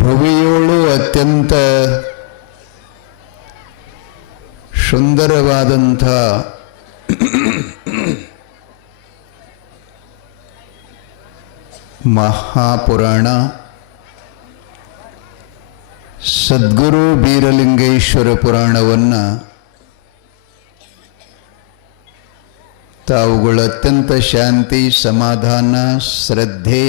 ಭುವಿಯೋಳು ಅತ್ಯಂತ ಸುಂದರವಾದಂಥ ಮಹಾಪುರಾಣ ಸದ್ಗುರು ಬೀರಲಿಂಗೇಶ್ವರ ಪುರಾಣವನ್ನು ತಾವುಗಳು ಅತ್ಯಂತ ಶಾಂತಿ, ಸಮಾಧಾನ, ಶ್ರದ್ಧೆ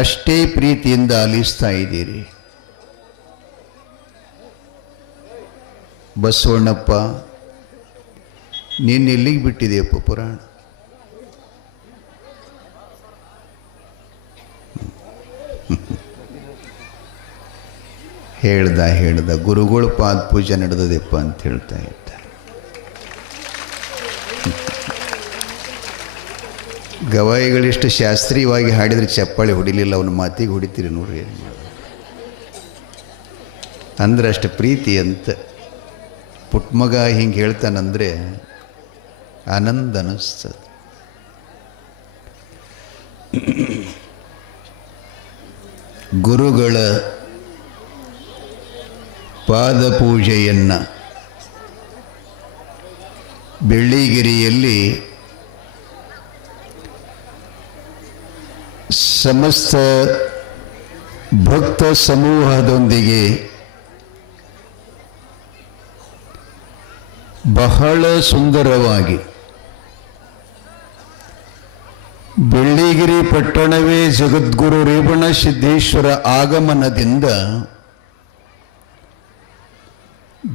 ಅಷ್ಟೇ ಪ್ರೀತಿಯಿಂದ ಆಲಿಸ್ತಾ ಇದ್ದೀರಿ. ಬಸವಣ್ಣಪ್ಪ, ನೀನು ಎಲ್ಲಿಗೆ ಬಿಟ್ಟಿದೆಯಪ್ಪ ಪುರಾಣ? ಹೇಳ್ದ ಗುರುಗಳು ಪಾದ ಪೂಜೆ ನಡೆದದೆಪ್ಪ ಅಂತ ಹೇಳ್ತಾ ಇದ್ದಾರೆ. ಗವಾಯಿಗಳಿಷ್ಟು ಶಾಸ್ತ್ರೀಯವಾಗಿ ಹಾಡಿದರೆ ಚಪ್ಪಾಳಿ ಹೊಡಿಲಿಲ್ಲ, ಅವನ ಮಾತಿಗೆ ಹೊಡಿತೀರಿ ನೋಡ್ರಿ. ಏನು ಮಾಡೋದು ಅಂದ್ರೆ ಅಷ್ಟು ಪ್ರೀತಿ ಅಂತ. ಪುಟ್ಮಗ ಹಿಂಗೆ ಹೇಳ್ತಾನಂದರೆ ಆನಂದ ಅನ್ನಿಸ್ತದೆ. ಗುರುಗಳ ಪಾದಪೂಜೆಯನ್ನು ಬೆಳ್ಳಿಗೆರೆಯಲ್ಲಿ ಸಮಸ್ತ ಭಕ್ತ ಸಮೂಹದೊಂದಿಗೆ ಬಹಳ ಸುಂದರವಾಗಿ ಬೆಳ್ಳಿಗಿರಿ ಪಟ್ಟಣವೇ ಜಗದ್ಗುರು ರೇವಣ ಸಿದ್ದೇಶ್ವರ ಆಗಮನದಿಂದ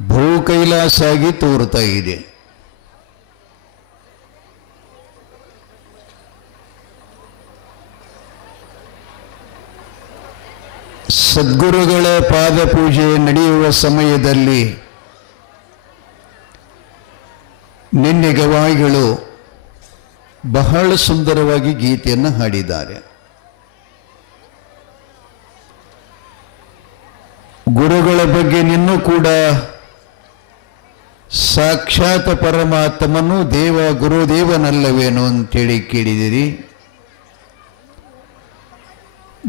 ಭೂ ಕೈಲಾಸಾಗಿ ತೋರ್ತಾ ಇದೆ. ಸದ್ಗುರುಗಳ ಪಾದಪೂಜೆ ನಡೆಯುವ ಸಮಯದಲ್ಲಿ ನಿನ್ನೆ ಗವಾಯಿಗಳು ಬಹಳ ಸುಂದರವಾಗಿ ಗೀತೆಯನ್ನು ಹಾಡಿದ್ದಾರೆ. ಗುರುಗಳ ಬಗ್ಗೆ ನಿನ್ನೂ ಕೂಡ ಸಾಕ್ಷಾತ್ ಪರಮಾತ್ಮನು ದೇವ ಗುರುದೇವನಲ್ಲವೇನೋ ಅಂತೇಳಿ ಕೇಳಿದಿರಿ.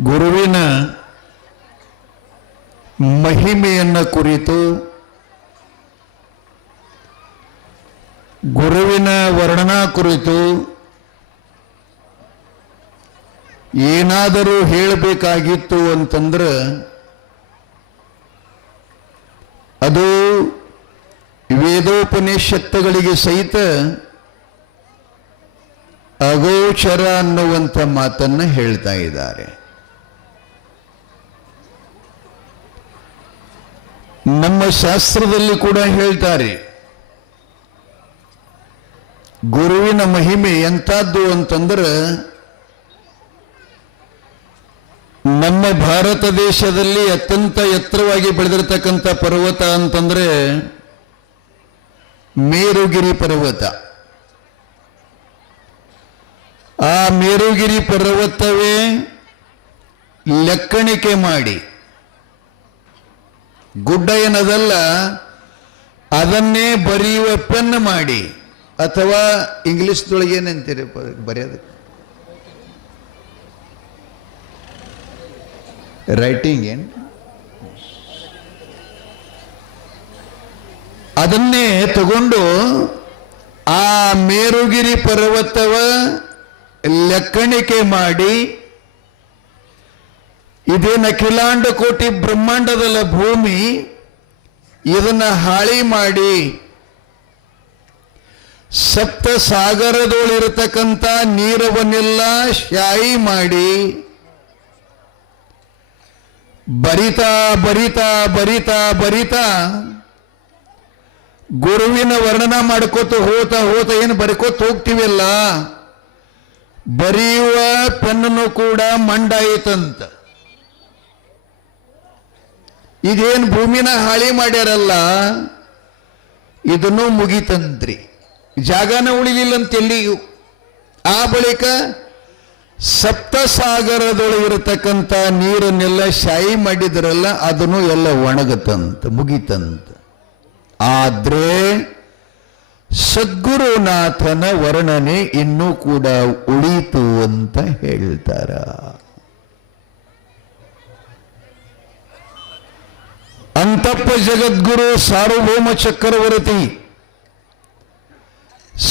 ಗುರುವಿನ ಮಹಿಮೆಯನ್ನು ಕುರಿತು, ಗುರುವಿನ ವರ್ಣನಾ ಕುರಿತು ಏನಾದರೂ ಹೇಳಬೇಕಾಗಿತ್ತು ಅಂತಂದ್ರೆ ಅದು ವೇದೋಪನಿಷತ್ತುಗಳಿಗೆ ಸಹಿತ ಅಗೋಚರ ಅನ್ನುವಂಥ ಮಾತನ್ನು ಹೇಳ್ತಾ ಇದ್ದಾರೆ. ನಮ್ಮ ಶಾಸ್ತ್ರದಲ್ಲಿ ಕೂಡ ಹೇಳ್ತಾರೆ, ಗುರುವಿನ ಮಹಿಮೆ ಎಂಥದ್ದು ಅಂತಂದ್ರೆ ನಮ್ಮ ಭಾರತ ದೇಶದಲ್ಲಿ ಅತ್ಯಂತ ಎತ್ತರವಾಗಿ ಬೆಳೆದಿರತಕ್ಕಂಥ ಪರ್ವತ ಅಂತಂದ್ರೆ ಮೇರುಗಿರಿ ಪರ್ವತ. ಆ ಮೇರುಗಿರಿ ಪರ್ವತವೇ ಲೆಕ್ಕಣಿಕೆ ಮಾಡಿ, ಗುಡ್ಡ ಏನದಲ್ಲ ಅದನ್ನೇ ಬರೆಯುವ ಪೆನ್ ಮಾಡಿ, ಅಥವಾ ಇಂಗ್ಲಿಷ್ದೊಳಗೆ ಏನಂತೀರಿ ಬರೆಯೋದಕ್ಕೆ, ರೈಟಿಂಗ್ ಏನು, ಅದನ್ನೇ ತಗೊಂಡು ಆ ಮೇರುಗಿರಿ ಪರ್ವತವ ಲೆಕ್ಕಣಿಕೆ ಮಾಡಿ, ಇದೇನು ಅಖಿಲಾಂಡ ಕೋಟಿ ಬ್ರಹ್ಮಾಂಡದಲ್ಲ ಭೂಮಿ, ಇದನ್ನ ಹಾಳಿ ಮಾಡಿ ಸಪ್ತ ಸಾಗರದೊಳಿರತಕ್ಕಂಥ ನೀರವನ್ನೆಲ್ಲ ಶಾಯಿ ಮಾಡಿ ಬರಿತಾ ಬರಿತಾ ಬರಿತಾ ಬರಿತಾ ಗುರುವಿನ ವರ್ಣನ ಮಾಡ್ಕೋತ ಹೋತಾ ಹೋತಾ ಏನು ಬರ್ಕೋತ ಹೋಗ್ತೀವಲ್ಲ, ಬರೆಯುವ ಪೆನ್ನನ್ನು ಕೂಡ ಮಂಡಾಯಿತಂತ. ಇದೇನು ಭೂಮಿನ ಹಾಳಿ ಮಾಡ್ಯಾರಲ್ಲ ಇದನ್ನು ಮುಗಿತಂತ್ರಿ, ಜಾಗನ ಉಳಿಲಿಲ್ಲಂತ ಎಲ್ಲಿಯೂ. ಆ ಬಳಿಕ ಸಪ್ತಸಾಗರದೊಳಗಿರತಕ್ಕಂಥ ನೀರನ್ನೆಲ್ಲ ಶಾಯಿ ಮಾಡಿದ್ರಲ್ಲ ಅದನ್ನು ಎಲ್ಲ ಒಣಗತಂತ, ಮುಗಿತಂತ. ಆದ್ರೆ ಸದ್ಗುರುನಾಥನ ವರ್ಣನೆ ಇನ್ನೂ ಕೂಡ ಉಳಿತು ಅಂತ ಹೇಳ್ತಾರ. ಬೀರಪ್ಪ ಜಗದ್ಗುರು ಸಾರ್ವಭೌಮ ಚಕ್ರವರ್ತಿ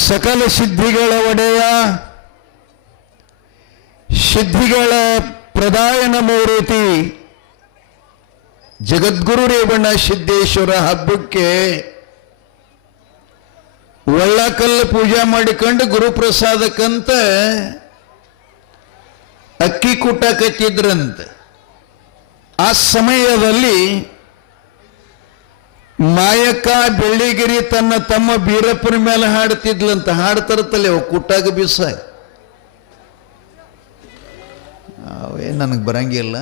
ಸಕಲ ಸಿದ್ಧಿಗಳ ಒಡೆಯ ಸಿದ್ಧಿಗಳ ಪ್ರದಾಯನ ಮೂರ್ತಿ ಜಗದ್ಗುರು ರೇವಣ್ಣ ಸಿದ್ದೇಶ್ವರ ಹಬ್ಬಕ್ಕೆ ಒಳ್ಳಕಲ್ಲು ಪೂಜೆ ಮಾಡಿಕೊಂಡು ಗುರುಪ್ರಸಾದಕ್ಕಂತ ಅಕ್ಕಿ ಕುಟ್ಟಕತ್ತಿದ್ರಂತೆ. ಆ ಸಮಯದಲ್ಲಿ ಮಾಯಕ್ಕ ಬೆಳ್ಳಿಗಿರಿ ತನ್ನ ತಮ್ಮ ಬೀರಪ್ಪನ ಮೇಲೆ ಹಾಡ್ತಿದ್ಲಂತ. ಹಾಡ್ತಾರತ್ತಲ್ಲ ಅವ ಕುಟ್ಟಾಗ ಬೀಸ ಅವೇ ನನಗೆ ಬರಂಗಿಲ್ಲ.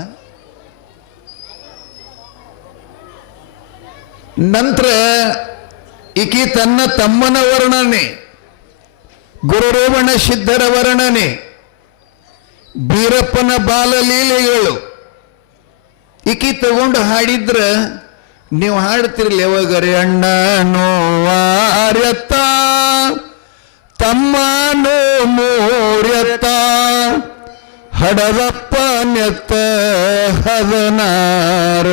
ನಂತರ ಈಕಿ ತನ್ನ ತಮ್ಮನ ವರ್ಣನೆ, ಗುರುರೇವಣ ಸಿದ್ಧರ ವರ್ಣನೆ, ಬೀರಪ್ಪನ ಬಾಲಲೀಲೆಗಳು ಈಕಿ ತಗೊಂಡು ಹಾಡಿದ್ರ ನೀವು ಹಾಡ್ತಿರ್ಲಿ ಯಾವಾಗರೆ ಅಣ್ಣ ನೋವಾರ್ಯತ್ತ ತಮ್ಮನೋ ಮೋರ್ಯತ್ತ ಹಡದಪ್ಪ ನೆತ್ತ ಹದನಾರ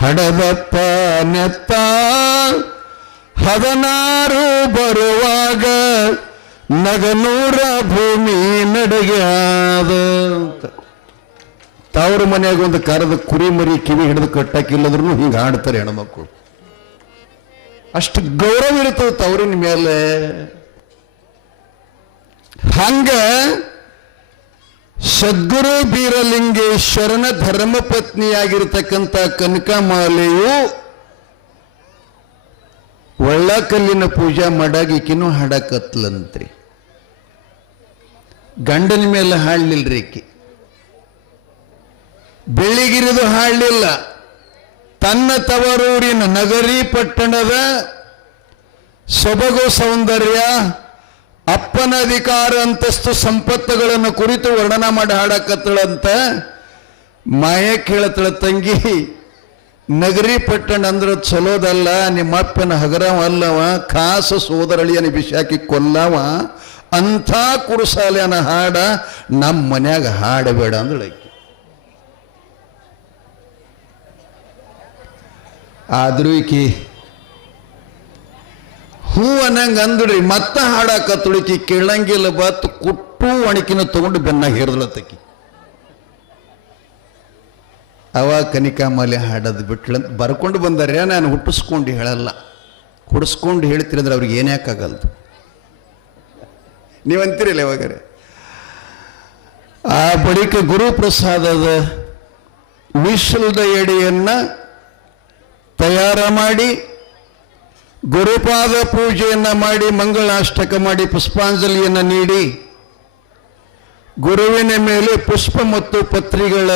ಹಡದಪ್ಪ ನೆತ್ತ ಹದನಾರು ಬರುವಾಗ ನಗನೂರ ಭೂಮಿ ನಡಗ್ಯಾದ. ತವ್ರ ಮನೆಯಾಗ ಒಂದು ಕರದ ಕುರಿ ಮರಿ ಕಿವಿ ಹಿಡಿದು ಕಟ್ಟಕ್ಕಿಲ್ಲದ್ರೂ ಹಿಂಗೆ ಹಾಡ್ತಾರೆ ಹೆಣ್ಮಕ್ಳು. ಅಷ್ಟು ಗೌರವ ಇರ್ತದೆ ತವ್ರಿನ ಮೇಲೆ. ಹಂಗ ಸದ್ಗುರು ಬೀರಲಿಂಗೇಶ್ವರನ ಧರ್ಮಪತ್ನಿಯಾಗಿರ್ತಕ್ಕಂಥ ಕನಕಮಾಲೆಯು ಒಳ್ಳಕಲ್ಲಿನ ಪೂಜಾ ಮಾಡಾಗ ಈಕಿನೂ ಹಾಡಕತ್ಲಂತ್ರಿ. ಗಂಡನ ಮೇಲೆ ಹಾಡ್ಲಿಲ್ರಿ ಈಕಿ. ಬೆಳ್ಳಿಗಿರಿದು ಹಾಡಲಿಲ್ಲ. ತನ್ನ ತವರೂರಿನ ನಗರಿ ಪಟ್ಟಣದ ಸೊಬಗು ಸೌಂದರ್ಯ, ಅಪ್ಪನ ಅಧಿಕಾರ ಅಂತಸ್ತು ಸಂಪತ್ತುಗಳನ್ನು ಕುರಿತು ವರ್ಣನ ಮಾಡಿ ಹಾಡಕತ್ತಳಂತ. ಮಾಯ ಕೇಳತ್ತಳ, ತಂಗಿ ನಗರಿ ಪಟ್ಟಣ ಅಂದ್ರೆ ಚಲೋದಲ್ಲ, ನಿಮ್ಮಪ್ಪನ ಹಗರವ ಅಲ್ಲವ, ಖಾಸ ಸೋದರಳಿಯನ ಬಿಸಾಕಿ ಕೊಲ್ಲವ, ಅಂಥ ಕುರುಸಾಲೆಯನ ಹಾಡ ನಮ್ಮ ಮನ್ಯಾಗ ಹಾಡಬೇಡ ಅಂದಳಕಿ. ಆದ್ರೂ ಈಕಿ ಹೂ ಅನ್ನಂಗ ಅಂದ್ರಿ. ಮತ್ತ ಹಾಡಾಕತ್ತುಳಿಕಿ ಕೇಳಂಗಿಲ್ಲ. ಬತ್ ಕುಟ್ಟು ಒಣಕಿನ ತಗೊಂಡು ಬೆನ್ನಾಗ ಹೇರ್ದಳತ್ತಕಿ. ಅವ ಕನಿಕಾಮಾಲೆ ಹಾಡೋದು ಬಿಟ್ಲಂತ ಬರ್ಕೊಂಡು ಬಂದಾರೆ. ನಾನು ಹುಟ್ಟಿಸ್ಕೊಂಡು ಹೇಳಲ್ಲ, ಹುಡಿಸ್ಕೊಂಡು ಹೇಳ್ತೀರಂದ್ರೆ ಅವ್ರಿಗೆ ಏನ್ಯಾಕಾಗಲ್ದು. ನೀವಂತೀರಿಲ್ಲ ಯಾವಾಗಾರೆ. ಆ ಬಳಿಕ ಗುರುಪ್ರಸಾದದ ವಿಶ್ವದ ಎಡೆಯನ್ನ ತಯಾರ ಮಾಡಿ ಗುರುಪಾದ ಪೂಜೆಯನ್ನು ಮಾಡಿ ಮಂಗಳಾಷ್ಟಕ ಮಾಡಿ ಪುಷ್ಪಾಂಜಲಿಯನ್ನು ನೀಡಿ ಗುರುವಿನ ಮೇಲೆ ಪುಷ್ಪ ಮತ್ತು ಪತ್ರಿಗಳ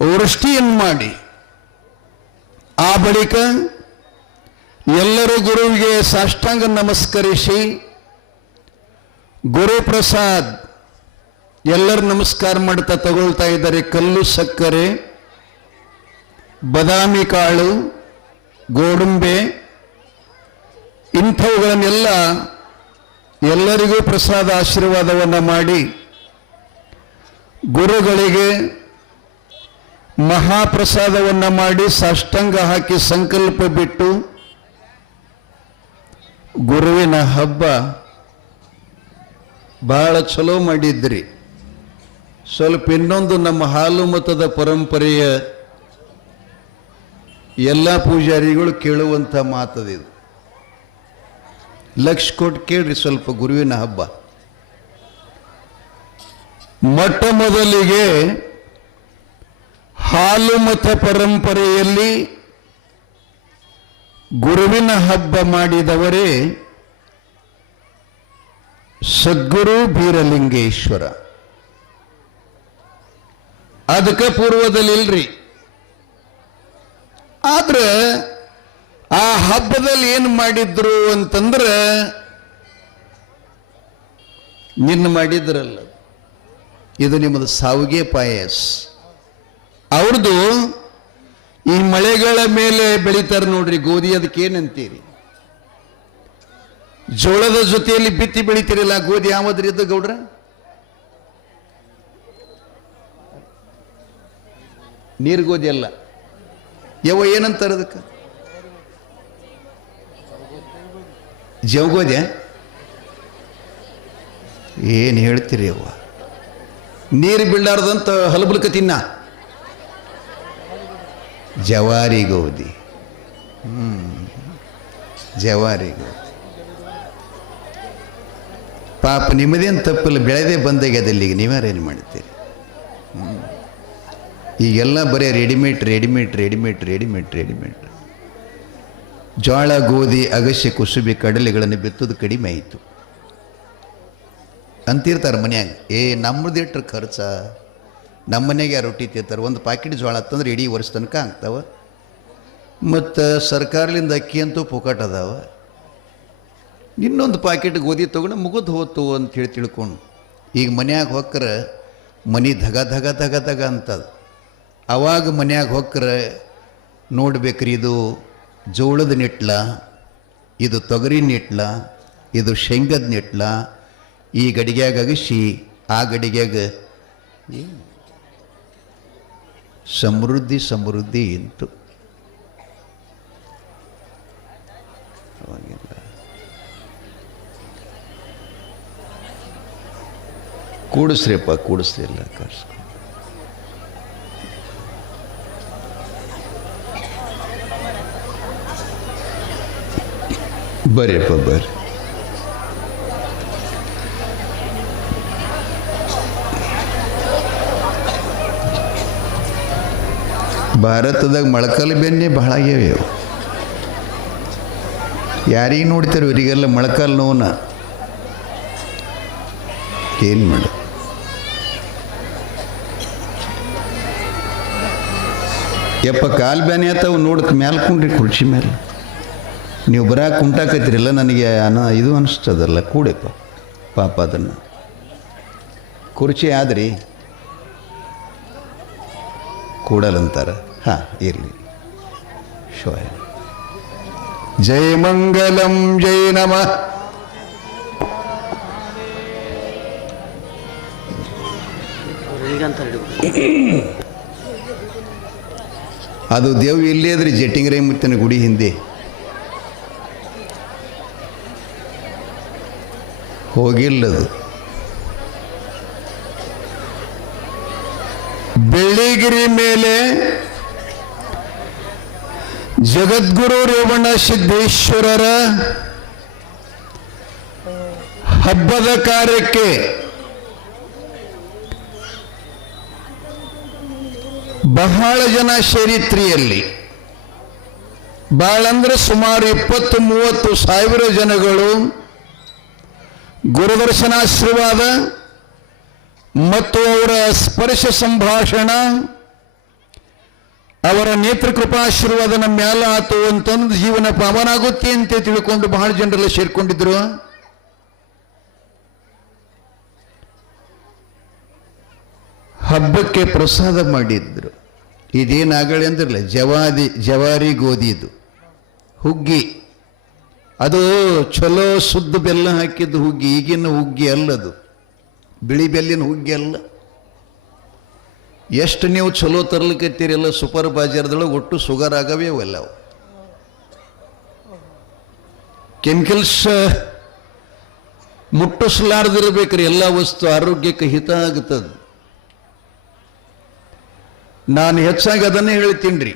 ವೃಷ್ಟಿಯನ್ನು ಮಾಡಿ ಆ ಬಳಿಕ ಎಲ್ಲರೂ ಗುರುವಿಗೆ ಸಾಷ್ಟಾಂಗ ನಮಸ್ಕರಿಸಿ ಗುರುಪ್ರಸಾದ್ ಎಲ್ಲರೂ ನಮಸ್ಕಾರ ಮಾಡ್ತಾ ತಗೊಳ್ತಾ ಇದ್ದಾರೆ. ಕಲ್ಲು ಸಕ್ಕರೆ, ಬಾದಾಮಿ ಕಾಳು, ಗೋಡಂಬೆ ಇಂಥವುಗಳನ್ನೆಲ್ಲ ಎಲ್ಲರಿಗೂ ಪ್ರಸಾದ ಆಶೀರ್ವಾದವನ್ನು ಮಾಡಿ ಗುರುಗಳಿಗೆ ಮಹಾಪ್ರಸಾದವನ್ನು ಮಾಡಿ ಸಾಷ್ಟಾಂಗ ಹಾಕಿ ಸಂಕಲ್ಪ ಬಿಟ್ಟು ಗುರುವಿನ ಹಬ್ಬ ಬಹಳ ಚಲೋ ಮಾಡಿದ್ರಿ. ಸ್ವಲ್ಪ ಇನ್ನೊಂದು ನಮ್ಮ ಹಾಲು ಮತದ ಪರಂಪರೆಯ ಎಲ್ಲ ಪೂಜಾರಿಗಳು ಕೇಳುವಂಥ ಮಾತದಿದು. ಲಕ್ಷ ಕೊಟ್ಟು ಕೇಳ್ರಿ ಸ್ವಲ್ಪ ಗುರುವಿನ ಹಬ್ಬ. ಮೊಟ್ಟ ಮೊದಲಿಗೆ ಹಾಲು ಮತ ಪರಂಪರೆಯಲ್ಲಿ ಗುರುವಿನ ಹಬ್ಬ ಮಾಡಿದವರೇ ಸದ್ಗುರು ಬೀರಲಿಂಗೇಶ್ವರ. ಅದಕ್ಕೆ ಪೂರ್ವದಲ್ಲಿಲ್ರಿ. ಆದ್ರೆ ಆ ಹಬ್ಬದಲ್ಲಿ ಏನು ಮಾಡಿದ್ರು ಅಂತಂದ್ರೆ ನಿನ್ನ ಮಾಡಿದ್ರಲ್ಲ, ಇದು ನಿಮ್ಮದು ಸಾವಿಗೆ ಪಾಯಸ್. ಅವ್ರದ್ದು ಈ ಮಳೆಗಳ ಮೇಲೆ ಬೆಳಿತಾರೆ ನೋಡ್ರಿ ಗೋಧಿ, ಅದಕ್ಕೆ ಏನಂತೀರಿ? ಜೋಳದ ಜೊತೆಯಲ್ಲಿ ಬಿತ್ತಿ ಬೆಳಿತೀರಲ್ಲ ಗೋಧಿ, ಯಾವದ್ರಿ ಇದು ಗೌಡ್ರ? ನೀರ್ಗೋದಿ ಅಲ್ಲ. ಏನಂತಾರೆ ಅದಕ್ಕೆ? ಜವಗೋದೆ. ಏನು ಹೇಳ್ತೀರಿ ಅವ್ವ? ನೀರು ಬೀಳಾರ್ದಂತ ಹಲಬಲ್ಕ ತಿನ್ನ ಜವಾರಿ ಗೋಧಿ. ಜವಾರಿ ಗೋಧಿ. ಪಾಪ ನಿಮ್ಮದೇನು ತಪ್ಪಿಲ್ಲ, ಬೆಳೆದೇ ಬಂದಾಗ್ಯದ ಇಲ್ಲಿಗೆ, ನೀವ್ಯಾರೇನು ಮಾಡ್ತೀರಿ? ಈಗೆಲ್ಲ ಬರೀ ರೆಡಿಮೇಡ್. ಜೋಳ, ಗೋಧಿ, ಅಗಸೆ, ಕುಸುಬಿ, ಕಡಲೆಗಳನ್ನು ಬಿತ್ತೋದು ಕಡಿಮೆ ಆಯಿತು ಅಂತಿರ್ತಾರೆ ಮನ್ಯಾಗ. ನಮ್ಮದು ಇಟ್ಟರೆ ಖರ್ಚ, ನಮ್ಮ ಮನೆಗೆ ರೊಟ್ಟಿ ತಿಂತಾರೆ. ಒಂದು ಪಾಕಿಟ್ ಜೋಳ ತಂದ್ರೆ ಇಡೀ ವರ್ಷ ತನಕ ಆಗ್ತಾವ. ಮತ್ತು ಸರ್ಕಾರದಿಂದ ಅಕ್ಕಿ ಅಂತೂ ಪುಕಟ್ ಅದಾವ. ಇನ್ನೊಂದು ಪಾಕೆಟ್ ಗೋಧಿ ತೊಗೊಂಡು ಮುಗಿದು ಹೋತು ಅಂತ ತಿಳ್ಕೊಂಡು ಈಗ ಮನ್ಯಾಗ ಹೊಕ್ಕರೆ ಮನೆ ಧಗ ಧಗ ಧಗ ಧಗ ಅಂತದ. ಅವಾಗ ಮನ್ಯಾಗ ಹೊಕ್ಕರೆ ನೋಡ್ಬೇಕ್ರಿ, ಇದು ಜೋಳದ ನಿಟ್ಲ, ಇದು ತೊಗರಿ ನಿಟ್ಲ, ಇದು ಶೇಂಗದ ನಿಟ್ಲ, ಈ ಗಡಿಗ್ಯಾಗ ಅಗಸಿ, ಆ ಗಡಿಗ್ಯಾಗ ಸಮೃದ್ಧಿ ಇಂತು. ಅವಾಗಿಲ್ಲ ಕೂಡಿಸ್ರಿಪ್ಪ, ಕೂಡಿಸ್ಲಿಲ್ಲ ಕರ್ಸ್ಕೊಂಡು ಬರ್ರಿಪ್ಪ ಬರ್ರಿ. ಭಾರತದಾಗ ಮೊಳಕಾಲು ಬೆನ್ನೆ ಬಹಳ ಆಗ್ಯಾವೆ. ಯಾರಿಗೆ ನೋಡ್ತಾರೆ ಇವರಿಗೆಲ್ಲ ಮೊಳಕಾಲು ನೋವನ್ನ. ಏನು ಮಾಡ? ಯಪ್ಪ ಕಾಲು ಬ್ಯಾನೆ ಆತವು ನೋಡಕ್ಕೆ ಮ್ಯಾಲೆ ಕುಂಡ್ರಿ, ಕುರ್ಚಿ ಮೇಲೆ ನೀವು ಬರಾಕ ಕುಂಟಾಕತ್ತೀರಲ್ಲ, ನನಗೆ ಇದು ಅನಿಸ್ತದಲ್ಲ, ಕೂಡಪ್ಪ ಪಾಪ ಅದನ್ನು. ಕುರ್ಚಿ ಆದ್ರಿ ಕೂಡಲಂತಾರ. ಹಾಂ ಇರಲಿ. ಶೋಯ ಜೈ ಮಂಗಲಂ ಜೈ ನಮಃ. ಅದು ದೇವ್ ಇಲ್ಲೇ ಅದ್ರಿ, ಜಟ್ಟಿಂಗ್ರೈ ಮುತ್ತನ ಗುಡಿ ಹಿಂದೆ. ಹೋಗಿಲ್ಲದು. ಬೆಳ್ಳಿಗಿರಿ ಮೇಲೆ ಜಗದ್ಗುರು ರೇವಣ ಸಿದ್ದೇಶ್ವರರ ಹಬ್ಬದ ಕಾರ್ಯಕ್ಕೆ ಬಹಳ ಜನ ಸೇರಿತ್ರಿಯಲ್ಲಿ. ಭಾಳಂದ್ರೆ ಸುಮಾರು 20-30 ಸಾವಿರ ಜನಗಳು ಗುರುದರ್ಶನಾಶೀರ್ವಾದ ಮತ್ತು ಅವರ ಸ್ಪರ್ಶ ಸಂಭಾಷಣ, ಅವರ ನೇತ್ರಕೃಪಾಶೀರ್ವಾದ ನಮ್ಮ ಮ್ಯಾಲ ಆತು ಅಂತಂದು ಜೀವನ ಪಾವನಾಗುತ್ತೆ ಅಂತ ತಿಳ್ಕೊಂಡು ಬಹಳ ಜನರೆಲ್ಲ ಸೇರ್ಕೊಂಡಿದ್ರು. ಹಬ್ಬಕ್ಕೆ ಪ್ರಸಾದ ಮಾಡಿದ್ರು. ಇದೇನಾಗಲಿ ಅಂದ್ರಲ್ಲ, ಜವಾರಿ ಗೋಧಿದು ಹುಗ್ಗಿ. ಅದು ಚಲೋ ಶುದ್ಧ ಬೆಲ್ಲ ಹಾಕಿದ್ದು ಹುಗ್ಗಿ, ಈಗಿನ ಹುಗ್ಗಿ ಅಲ್ಲದು, ಬಿಳಿ ಬೆಲ್ಲಿನ ಹುಗ್ಗಿ ಅಲ್ಲ. ಎಷ್ಟು ನೀವು ಚಲೋ ತರ್ಲಿಕ್ಕತ್ತೀರೆಲ್ಲ ಸೂಪರ್ ಬಾಜಾರ್ದೊಳಗೆ ಒಟ್ಟು ಶುಗರ್ ಆಗವೇ ಅವೆಲ್ಲ. ಕೆಮಿಕಲ್ಸ್ ಮುಟ್ಟಿಸ್ಲಾರ್ದಿರ್ಬೇಕ್ರಿ. ಎಲ್ಲ ವಸ್ತು ಆರೋಗ್ಯಕ್ಕೆ ಹಿತ ಆಗುತ್ತದೆ. ನಾನು ಹೆಚ್ಚಾಗಿ ಅದನ್ನೇ ಹೇಳ್ತೀನಿ ರೀ,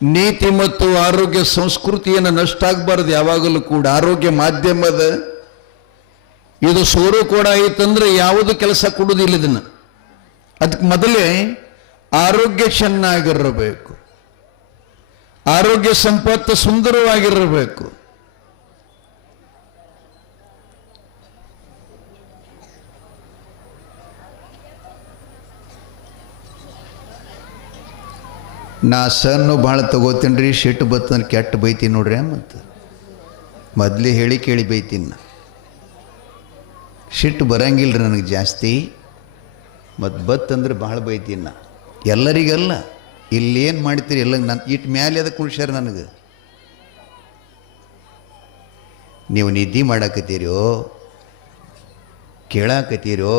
ನೀತಿ ಮತ್ತು ಆರೋಗ್ಯ ಸಂಸ್ಕೃತಿಯನ್ನು ನಷ್ಟ ಆಗಬಾರ್ದು ಯಾವಾಗಲೂ ಕೂಡ. ಆರೋಗ್ಯ ಮಾಧ್ಯಮದ ಇದು ಸೋರು ಕೂಡ ಆಯ್ತಂದ್ರೆ ಯಾವುದು ಕೆಲಸ ಕೊಡುವುದಿಲ್ಲ. ಇದನ್ನು ಅದಕ್ಕೆ ಮೊದಲೇ ಆರೋಗ್ಯ ಚೆನ್ನಾಗಿರಬೇಕು, ಆರೋಗ್ಯ ಸಂಪತ್ತು ಸುಂದರವಾಗಿರಬೇಕು. ನಾ ಸನ್ನು ಭಾಳ ತಗೋತೀನಿ ರೀ, ಸಿಟ್ಟು ಬತ್ತಂದ್ರೆ ಕೆಟ್ಟ ಬೈತೀನಿ ನೋಡ್ರಿ. ಮತ್ತು ಮೊದಲೇ ಹೇಳಿ ಕೇಳಿ ಬೈತೀನಿ. ನಾ ಸಿಟ್ಟು ಬರಂಗಿಲ್ಲ ರೀ ನನಗೆ ಜಾಸ್ತಿ, ಮತ್ತು ಬತ್ತಂದ್ರೆ ಭಾಳ ಬೈತೀನಿ. ನಾ ಎಲ್ಲರಿಗಲ್ಲ, ಇಲ್ಲೇನು ಮಾಡ್ತೀರಿ ಎಲ್ಲ ನಾನು ಇಟ್ಟು ಮ್ಯಾಲೆ ಅದಕ್ಕೆ ಕುಳ್ಸ್ಯಾರ ನನಗೆ. ನೀವು ನಿದ್ದೆ ಮಾಡಾಕತ್ತೀರೋ, ಕೇಳಾಕತ್ತೀರೋ,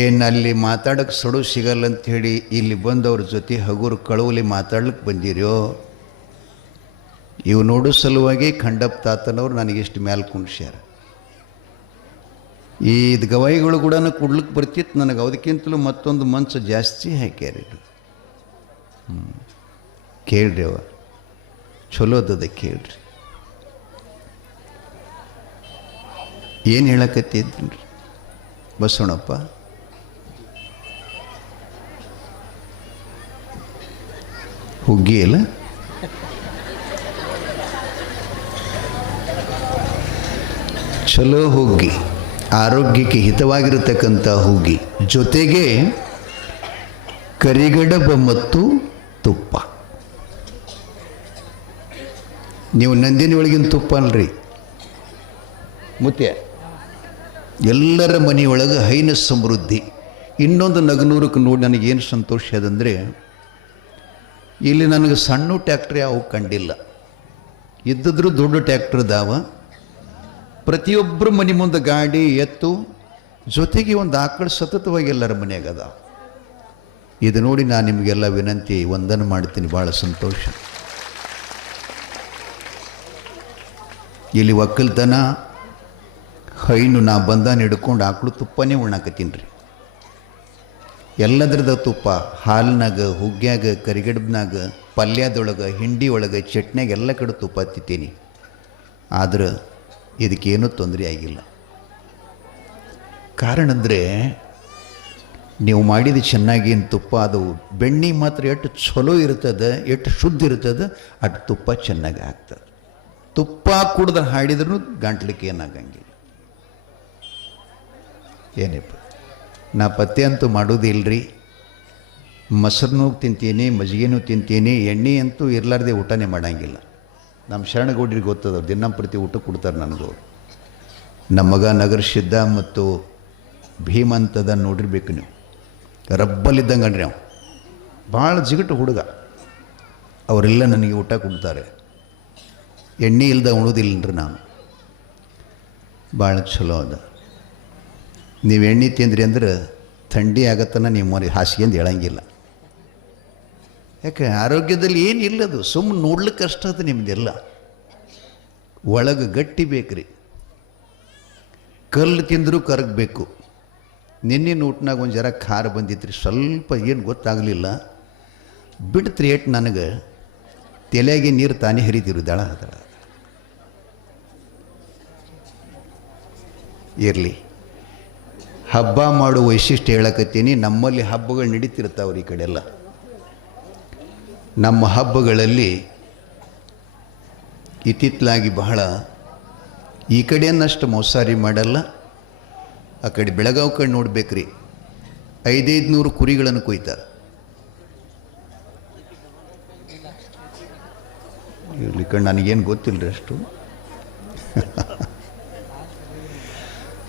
ಏನು ಅಲ್ಲಿ ಮಾತಾಡೋಕ್ಕೆ ಸಡು ಸಿಗಲ್ಲ ಅಂಥೇಳಿ ಇಲ್ಲಿ ಬಂದವ್ರ ಜೊತೆ ಹಗುರು ಕಳುವಲಿ ಮಾತಾಡ್ಲಿಕ್ಕೆ ಬಂದಿರೋ ಇವು ನೋಡೋ ಸಲುವಾಗಿ ಖಂಡಪ್ಪ ತಾತನವ್ರು ನನಗಿಷ್ಟು ಮ್ಯಾಲೆ ಕುಣಿಸ್ಯಾರ. ಈ ಗವಾಯಿಗಳು ಕೂಡ ಕೊಡ್ಲಿಕ್ಕೆ ಬರ್ತಿತ್ತು ನನಗೆ, ಅದಕ್ಕಿಂತಲೂ ಮತ್ತೊಂದು ಮನ್ಸು ಜಾಸ್ತಿ ಹಾಕ್ಯಾರ. ಕೇಳ್ರಿ ಅವ ಚಲೋದದ ಕೇಳ್ರಿ. ಏನು ಹೇಳಕತ್ತಿದ್ರಿ ಬಸವಣ್ಣಪ್ಪ? ಹುಗ್ಗಿ ಅಲ್ಲ, ಚಲೋ ಹುಗ್ಗಿ, ಆರೋಗ್ಯಕ್ಕೆ ಹಿತವಾಗಿರತಕ್ಕಂಥ ಹುಗ್ಗಿ, ಜೊತೆಗೆ ಕರಿಗಡಬ ಮತ್ತು ತುಪ್ಪ. ನೀವು ನಂದಿನಿ ಒಳಗಿನ ತುಪ್ಪ ಅಲ್ರಿ ಮುತ್ಯ, ಎಲ್ಲರ ಮನೆಯೊಳಗೆ ಹೈನ ಸಮೃದ್ಧಿ. ಇನ್ನೊಂದು ನಗನೂರಕ್ಕೆ ನೋಡಿ ನನಗೇನು ಸಂತೋಷ ಅದಂದರೆ, ಇಲ್ಲಿ ನನಗೆ ಸಣ್ಣ ಟ್ಯಾಕ್ಟ್ರಿ ಯಾವ ಕಂಡಿಲ್ಲ, ಇದ್ದಿದ್ರು ದೊಡ್ಡ ಟ್ಯಾಕ್ಟ್ರ್ ಅದಾವ. ಪ್ರತಿಯೊಬ್ಬರು ಮನೆ ಮುಂದೆ ಗಾಡಿ ಎತ್ತು, ಜೊತೆಗೆ ಒಂದು ಆಕಳು ಸತತವಾಗಿ ಎಲ್ಲರ ಮನೆಯಾಗ ಅದ. ಇದು ನೋಡಿ ನಾನು ನಿಮಗೆಲ್ಲ ವಿನಂತಿ ವಂದನೆ ಮಾಡ್ತೀನಿ, ಭಾಳ ಸಂತೋಷ. ಇಲ್ಲಿ ಒಕ್ಕಲ್ತನ ಹೈನು ನಾ ಬಂದಾನ ಹಿಡ್ಕೊಂಡು ಆಕಳು ತುಪ್ಪನೇ ಉಣ್ಣಾಕತ್ತೀನಿ ರೀ. ಎಲ್ಲದ್ರದ ತುಪ್ಪ, ಹಾಲಿನಾಗ, ಹುಗ್ಗ್ಯಾಗ, ಕರಿಗಡಬ್ನಾಗ, ಪಲ್ಯದೊಳಗೆ, ಹಿಂಡಿ ಒಳಗೆ, ಚಟ್ನ್ಯಾಗ ಎಲ್ಲ ಕಡೆ ತುಪ್ಪ ತಿಂತೀನಿ. ಆದ್ರೆ ಇದಕ್ಕೇನೂ ತೊಂದರೆ ಆಗಿಲ್ಲ. ಕಾರಣ ಅಂದರೆ ನೀವು ಮಾಡಿದ ಚೆನ್ನಾಗಿ ತುಪ್ಪ, ಅದು ಬೆಣ್ಣೆ ಮಾತ್ರ ಎಷ್ಟು ಚಲೋ ಇರ್ತದೆ, ಎಷ್ಟು ಶುದ್ಧ ಇರ್ತದೆ, ಅಷ್ಟು ತುಪ್ಪ ಚೆನ್ನಾಗಿ ಆಗ್ತದೆ. ತುಪ್ಪ ಕುಡ್ದು ಹಾಡಿದ್ರೂ ಗಂಟ್ಲಿಕ್ಕೆ ಏನಾಗಂಗಿಲ್ಲ. ಏನಪ್ಪ ನಾ ಪತ್ತೆ ಅಂತೂ ಮಾಡೋದಿಲ್ಲರಿ. ಮೊಸರನ್ನೂ ತಿಂತೀನಿ, ಮಜ್ಜಿಗೆನೂ ತಿಂತೀನಿ, ಎಣ್ಣೆ ಅಂತೂ ಇರಲಾರ್ದೆ ಊಟನೇ ಮಾಡೋಂಗಿಲ್ಲ. ನಮ್ಮ ಶರಣಗೌಡ್ರಿಗೆ ಗೊತ್ತದ, ದಿನಂಪ್ರತಿ ಊಟ ಕೊಡ್ತಾರೆ ನನಗವರು. ನಮ್ಮ ಮಗ ನಗರ ಸಿದ್ಧ ಮತ್ತು ಭೀಮಂತದ ನೋಡಿರ್ಬೇಕು ನೀವು, ರಬ್ಬಲಿದ್ದಂಗೆ ಅನ್ರಿ ನಾವು, ಭಾಳ ಜಿಗಟು ಹುಡುಗ. ಅವರೆಲ್ಲ ನನಗೆ ಊಟ ಕೊಡ್ತಾರೆ, ಎಣ್ಣೆ ಇಲ್ದ ಉಣೋದಿಲ್ಲರಿ ನಾನು. ಭಾಳ ಚಲೋ ಅದ. ನೀವು ಎಣ್ಣೆ ತಿಂದ್ರಿ ಅಂದ್ರೆ ಥಂಡಿ ಆಗತ್ತನ ನೀವು ಮರಿ ಹಾಸಿಗೆಂದು ಹೇಳಂಗಿಲ್ಲ. ಯಾಕೆ ಆರೋಗ್ಯದಲ್ಲಿ ಏನಿಲ್ಲದು, ಸುಮ್ಮನೆ ನೋಡ್ಲಿಕ್ಕೆ ಅಷ್ಟ ಅದು ನಿಮ್ಮದೆಲ್ಲ. ಒಳಗೆ ಗಟ್ಟಿ ಬೇಕ್ರಿ, ಕಲ್ಲು ತಿಂದರೂ ಕರಗಬೇಕು. ನಿನ್ನೆ ಊಟನಾಗ ಒಂದು ಜರ ಖಾರ ಬಂದಿತ್ತು ರೀ, ಸ್ವಲ್ಪ ಏನು ಗೊತ್ತಾಗಲಿಲ್ಲ, ಬಿಡ್ತ್ರಿ ಏಟ್ ನನಗೆ ತಲೆಯಾಗೆ ನೀರು ತಾನೇ ಹರಿತಿರು ದಳ ದಳ. ಇರಲಿ, ಹಬ್ಬ ಮಾಡೋ ವೈಶಿಷ್ಟ್ಯ ಹೇಳಕತ್ತೀನಿ. ನಮ್ಮಲ್ಲಿ ಹಬ್ಬಗಳು ನಡೀತಿರ್ತಾವ್ರಿ ಈ ಕಡೆ ಎಲ್ಲ. ನಮ್ಮ ಹಬ್ಬಗಳಲ್ಲಿ ಇತ್ತಿತ್ತಲಾಗಿ ಬಹಳ ಈ ಕಡೆಯನ್ನಷ್ಟು ಮೋಸಾರಿ ಮಾಡಲ್ಲ. ಆ ಕಡೆ ಬೆಳಗಾವ್ ಕಡೆ ನೋಡ್ಬೇಕ್ರಿ, 500 ಕುರಿಗಳನ್ನು ಕೊಯ್ತಾರೆ. ಇರ್ಲಿ ಕಣ್ಣು, ನನಗೇನು ಗೊತ್ತಿಲ್ಲ ರೀ ಅಷ್ಟು.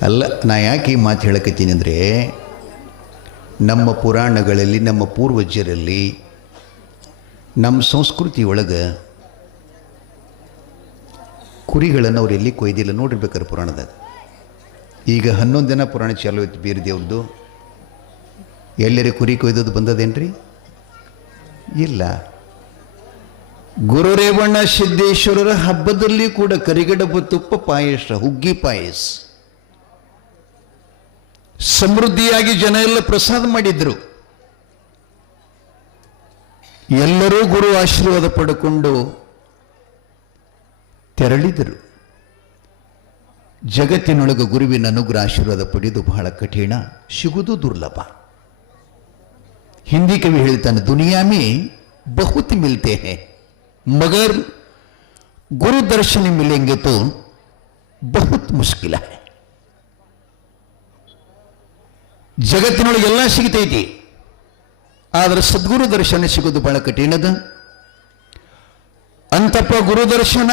ಅಲ್ಲ, ನಾ ಯಾಕೆ ಈ ಮಾತು ಹೇಳಕತ್ತೀನಿ ಅಂದರೆ, ನಮ್ಮ ಪುರಾಣಗಳಲ್ಲಿ, ನಮ್ಮ ಪೂರ್ವಜರಲ್ಲಿ, ನಮ್ಮ ಸಂಸ್ಕೃತಿ ಒಳಗೆ ಕುರಿಗಳನ್ನು ಅವ್ರು ಎಲ್ಲಿ ಕೊಯ್ದಿಲ್ಲ ನೋಡಿರ್ಬೇಕಾರೆ ಪುರಾಣದಾಗ. ಈಗ 11 ದಿನ ಪುರಾಣ ಚಾಲು ಐತಿ ಬೀರ್ ದೇವ್ರದ್ದು. ಎಲ್ಲರೇ ಕುರಿ ಕೊಯ್ದದ್ದು ಬಂದದೇನ್ರಿ? ಇಲ್ಲ. ಗುರುರೇವಣ್ಣ ಸಿದ್ದೇಶ್ವರರ ಹಬ್ಬದಲ್ಲಿ ಕೂಡ ಕರಿಗಡಬ ತುಪ್ಪ ಪಾಯಸ, ಹುಗ್ಗಿ ಪಾಯಸ ಸಮೃದ್ಧಿಯಾಗಿ ಜನ ಎಲ್ಲ ಪ್ರಸಾದ ಮಾಡಿದ್ರು. ಎಲ್ಲರೂ ಗುರು ಆಶೀರ್ವಾದ ಪಡೆದುಕೊಂಡು ತೆರಳಿದರು. ಜಗತ್ತಿನೊಳಗೆ ಗುರುವಿನ ಅನುಗ್ರಹ ಆಶೀರ್ವಾದ ಪಡೆಯುವುದು ಬಹಳ ಕಠಿಣ, ಸಿಗುವುದು ದುರ್ಲಭ. ಹಿಂದಿ ಕವಿ ಹೇಳ್ತಾನೆ, ದುನಿಯಾ ಮೇ ಬಹುತ್ ಮಿಲ್ತೆ ಹೈ ಮಗರ್ ಗುರು ದರ್ಶನ ಮಿಲೆಂಗೆ ತೋ ಬಹುತ್ ಮುಷ್ಕಿಲ ಹೈ. ಜಗತ್ತಿನೊಳಗೆ ಎಲ್ಲ ಸಿಗ್ತೈತಿ, ಆದರೆ ಸದ್ಗುರು ದರ್ಶನ ಸಿಗೋದು ಬಹಳ ಕಠಿಣದ. ಅಂತಪ್ಪ ಗುರು ದರ್ಶನ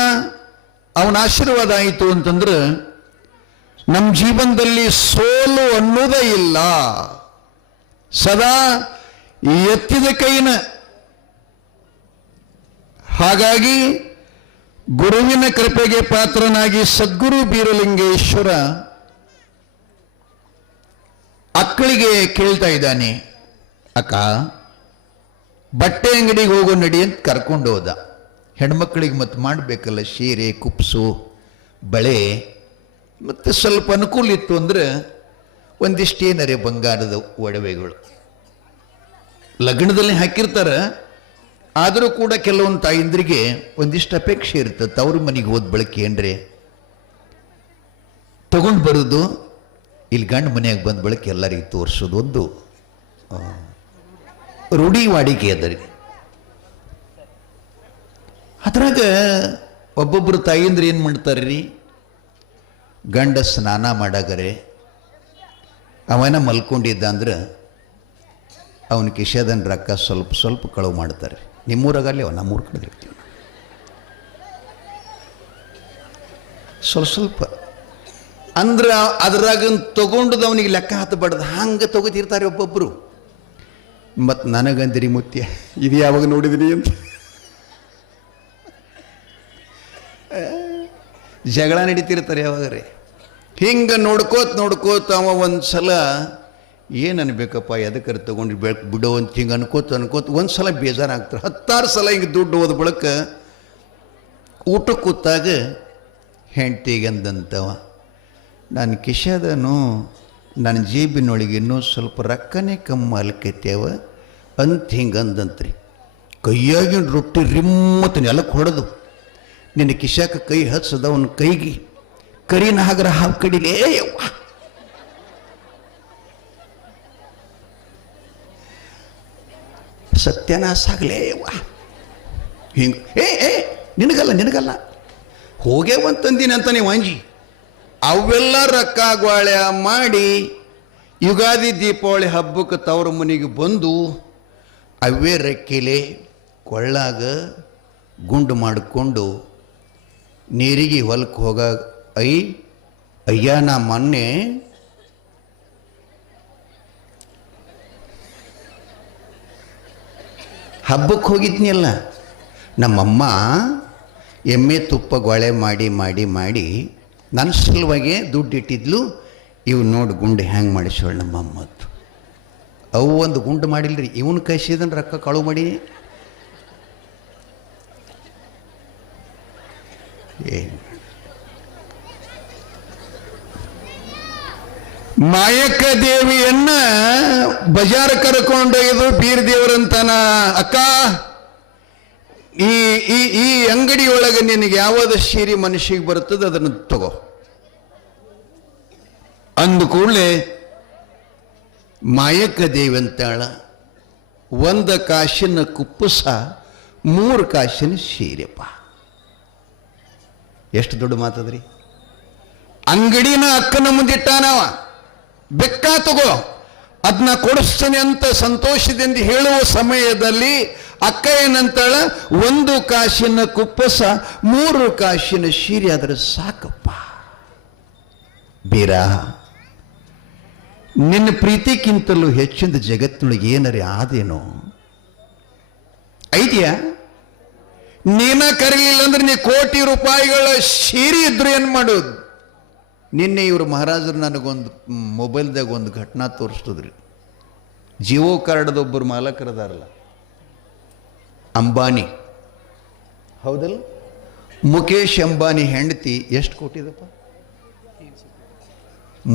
ಅವನ ಆಶೀರ್ವಾದ ಆಯಿತು ಅಂತಂದ್ರೆ ನಮ್ಮ ಜೀವನದಲ್ಲಿ ಸೋಲು ಅನ್ನೋದೇ ಇಲ್ಲ. ಸದಾ ಎತ್ತಿದ ಕೈನ. ಹಾಗಾಗಿ ಗುರುವಿನ ಕೃಪೆಗೆ ಪಾತ್ರನಾಗಿ ಸದ್ಗುರು ಬೀರಲಿಂಗೇಶ್ವರ ಅಕ್ಕಳಿಗೆ ಕೇಳ್ತಾ ಇದ್ದಾನೆ, ಅಕ್ಕ ಬಟ್ಟೆ ಅಂಗಡಿಗೆ ಹೋಗೋ ನಡಿ ಅಂತ ಕರ್ಕೊಂಡು ಹೋದ. ಹೆಣ್ಮಕ್ಳಿಗೆ ಮತ್ತೆ ಮಾಡಬೇಕಲ್ಲ ಸೀರೆ, ಕುಪ್ಸು, ಬಳೆ, ಮತ್ತು ಸ್ವಲ್ಪ ಅನುಕೂಲ ಇತ್ತು ಅಂದ್ರೆ ಒಂದಿಷ್ಟೇನರೆ ಬಂಗಾರದ ಒಡವೆಗಳು ಲಗ್ನದಲ್ಲಿ ಹಾಕಿರ್ತಾರೆ. ಆದರೂ ಕೂಡ ಕೆಲವೊಂದು ತಾಯಿಂದ್ರಿಗೆ ಒಂದಿಷ್ಟು ಅಪೇಕ್ಷೆ ಇರ್ತದೆ. ಅವ್ರ ಮನೆಗೆ ಹೋದ ಬಳಕೆ ಏನ್ರೆ ತಗೊಂಡು ಬರೋದು, ಇಲ್ಲಿ ಗಂಡು ಮನೆಯಾಗ ಬಂದ ಬಳಕೆ ಎಲ್ಲರಿಗೆ ತೋರಿಸೋದು ಒಂದು ರೂಢಿ ವಾಡಿಕೆ ಅದರಿ. ಅದ್ರಾಗ ಒಬ್ಬೊಬ್ಬರು ತಾಯಿಂದ್ರೆ ಏನು ಮಾಡ್ತಾರೆ ರೀ, ಗಂಡ ಸ್ನಾನ ಮಾಡಾಗರೆ ಅವನ ಮಲ್ಕೊಂಡಿದ್ದ ಅಂದ್ರೆ ಅವನ ಕಿಶೆದನ್ ರೊಕ್ಕ ಸ್ವಲ್ಪ ಸ್ವಲ್ಪ ಕಳುವು ಮಾಡ್ತಾರೆ. ನಿಮ್ಮೂರಾಗಲ್ಲಿ ಅವ ನಮ್ಮೂರ ಕಡೆ ಇರ್ತೀವಿ ಸ್ವಲ್ಪ ಸ್ವಲ್ಪ ಅಂದ್ರೆ ಅದ್ರಾಗ ತಗೊಂಡದು ಅವನಿಗೆ ಲೆಕ್ಕ ಹತ್ತಬಾರ್ದು, ಹಂಗೆ ತಗೋತಿರ್ತಾರೆ ಒಬ್ಬೊಬ್ಬರು. ಮತ್ತು ನನಗಂದಿರಿ ಮುತ್ಯ ಇದು ಯಾವಾಗ ನೋಡಿದಿರಿ ಅಂತ ಜಗಳ ನಡೀತಿರ್ತಾರೆ ಯಾವಾಗ್ರೆ. ಹಿಂಗೆ ನೋಡ್ಕೋತ ಅವ ಒಂದು ಸಲ ಏನು ಅನ್ಬೇಕಪ್ಪ ಎದಕ್ಕರ ತೊಗೊಂಡು ಬಿಡೋ ಅಂತ ಹಿಂಗೆ ಅನ್ಕೋತ ಒಂದು ಸಲ ಬೇಜಾರಾಗ್ತಾರೆ. 10 ಸಲ ಹಿಂಗೆ ದುಡ್ಡು ಹೋದ ಬಳಿಕ ಊಟಕ್ಕೆ ಕೂತಾಗ ಹೆಂಡ್ತಿಗೆ ಅಂದಂತವ, ನಾನು ಕಿಶದನು ನನ್ನ ಜೇಬಿನೊಳಗೆ ಇನ್ನೂ ಸ್ವಲ್ಪ ರೊಕ್ಕನೇ ಕಮ್ಮಿ ಅಲ್ಕೈತ್ಯಾವ ಅಂತ ಹಿಂಗೆ ಅಂದಂತ್ರಿ. ಕೈಯಾಗಿನ ರೊಟ್ಟಿ ರಿಮ್ಮತ್ತು ನೆಲಕ್ಕೆ ಹೊಡೆದು ನಿನ್ನ ಕಿಶಾಕ ಕೈ ಹಚ್ಚದ ಅವನ ಕೈಗೆ ಕರಿನ ಹಾಗರ ಹಾವು ಕಡಿಲೇ ಯವ್ವ. ಸತ್ಯನಾಶ ಆಗಲೇ ಯವ್ವ. ಹಿಂಗೆ ನಿನಗಲ್ಲ ಹೋಗೇವಂತಂದಿನ ಅಂತ ನೀವು ಅಂಜಿ ಅವೆಲ್ಲ ರೊಕ್ಕ ಗ್ವಾಳ್ಯ ಮಾಡಿ ಯುಗಾದಿ ದೀಪಾವಳಿ ಹಬ್ಬಕ್ಕೆ ತವ್ರ ಮನೆಗೆ ಬಂದು ಅವೇ ರೆಕ್ಕೆಲೆ ಕೊಳ್ಳಾಗ ಗುಂಡು ಮಾಡಿಕೊಂಡು ನೀರಿಗೆ ಹೊಲಕ್ಕೆ ಹೋಗಾಗ ಅಯ್ಯ ನಾ ಮೊನ್ನೆ ಹಬ್ಬಕ್ಕೆ ಹೋಗಿದ್ನಿಯಲ್ಲ, ನಮ್ಮಮ್ಮ ಎಮ್ಮೆ ತುಪ್ಪ ಗೊಳೆ ಮಾಡಿ ಮಾಡಿ ಮಾಡಿ ನನ್ನ ಸಲುವಾಗಿ ದುಡ್ಡು ಇಟ್ಟಿದ್ಲು. ಇವು ನೋಡಿ ಗುಂಡು ಹ್ಯಾಂಗೆ ಮಾಡಿಸೋಳು ನಮ್ಮಮ್ಮತ್ತು. ಅವು ಒಂದು ಗುಂಡು ಮಾಡಿಲ್ರಿ, ಇವನು ಕೈಸಿದನ್ ರೊಕ್ಕ ಕಳು ಮಾಡಿ. ಏನು ಮಾಯಕ್ಕ ದೇವಿಯನ್ನ ಬಜಾರ್ ಕರ್ಕೊಂಡೊಯ್ದು ಬೀರ್ ದೇವರಂತಾನ, ಅಕ್ಕ ಈ ಅಂಗಡಿಯೊಳಗೆ ನಿನಗೆ ಯಾವ್ದು ಸೀರೆ ಮನುಷ್ಯಗೆ ಬರ್ತದೆ ಅದನ್ನು ತಗೋ ಅಂದ ಕೂಡಲೇ ಮಾಯಕ್ಕ ದೇವಿ ಅಂತಾಳ 1 ಕಾಸಿನ ಕುಪ್ಪಸ 3 ಕಾಸಿನ ಸೀರೆಪ್ಪ. ಎಷ್ಟು ದೊಡ್ಡ ಮಾತದ್ರಿ. ಅಂಗಡಿನ ಅಕ್ಕನ ಮುಂದಿಟ್ಟಾನವ, ಬೆಕ್ಕಾ ತಗೋ ಅದನ್ನ ಕೊಡಿಸ್ತೇನೆ ಅಂತ ಸಂತೋಷದಿಂದ ಹೇಳುವ ಸಮಯದಲ್ಲಿ ಅಕ್ಕ ಏನಂತಾಳ, 1 ಕಾಸಿನ ಕುಪ್ಪಸ 3 ಕಾಸಿನ ಸೀರೆ ಆದ್ರೆ ಸಾಕಪ್ಪ. ಬೀರ, ನಿನ್ನ ಪ್ರೀತಿಗಿಂತಲೂ ಹೆಚ್ಚಿನ ಜಗತ್ತಿನೊಳಗೆ ಏನರೇ ಆದೇನೋ ಐಡಿಯಾ. ನೀನ ಕರೀಲಿಲ್ಲ ಅಂದ್ರೆ ನೀ ಕೋಟಿ ರೂಪಾಯಿಗಳ ಸೀರೆ ಇದ್ರು ಏನು ಮಾಡೋದು. ನಿನ್ನೆ ಇವರು ಮಹಾರಾಜರು ನನಗೊಂದು ಮೊಬೈಲ್ದಾಗ ಒಂದು ಘಟನಾ ತೋರಿಸ್ತದ್ರಿ. ಜಿಯೋ ಕಾರ್ಡ್ದೊಬ್ಬರು ಮಾಲಕರದಾರಲ್ಲ, ಅಂಬಾನಿ, ಹೌದಲ್ಲ, ಮುಖೇಶ್ ಅಂಬಾನಿ ಹೆಂಡತಿ ಎಷ್ಟು ಕೋಟಿದಪ್ಪ?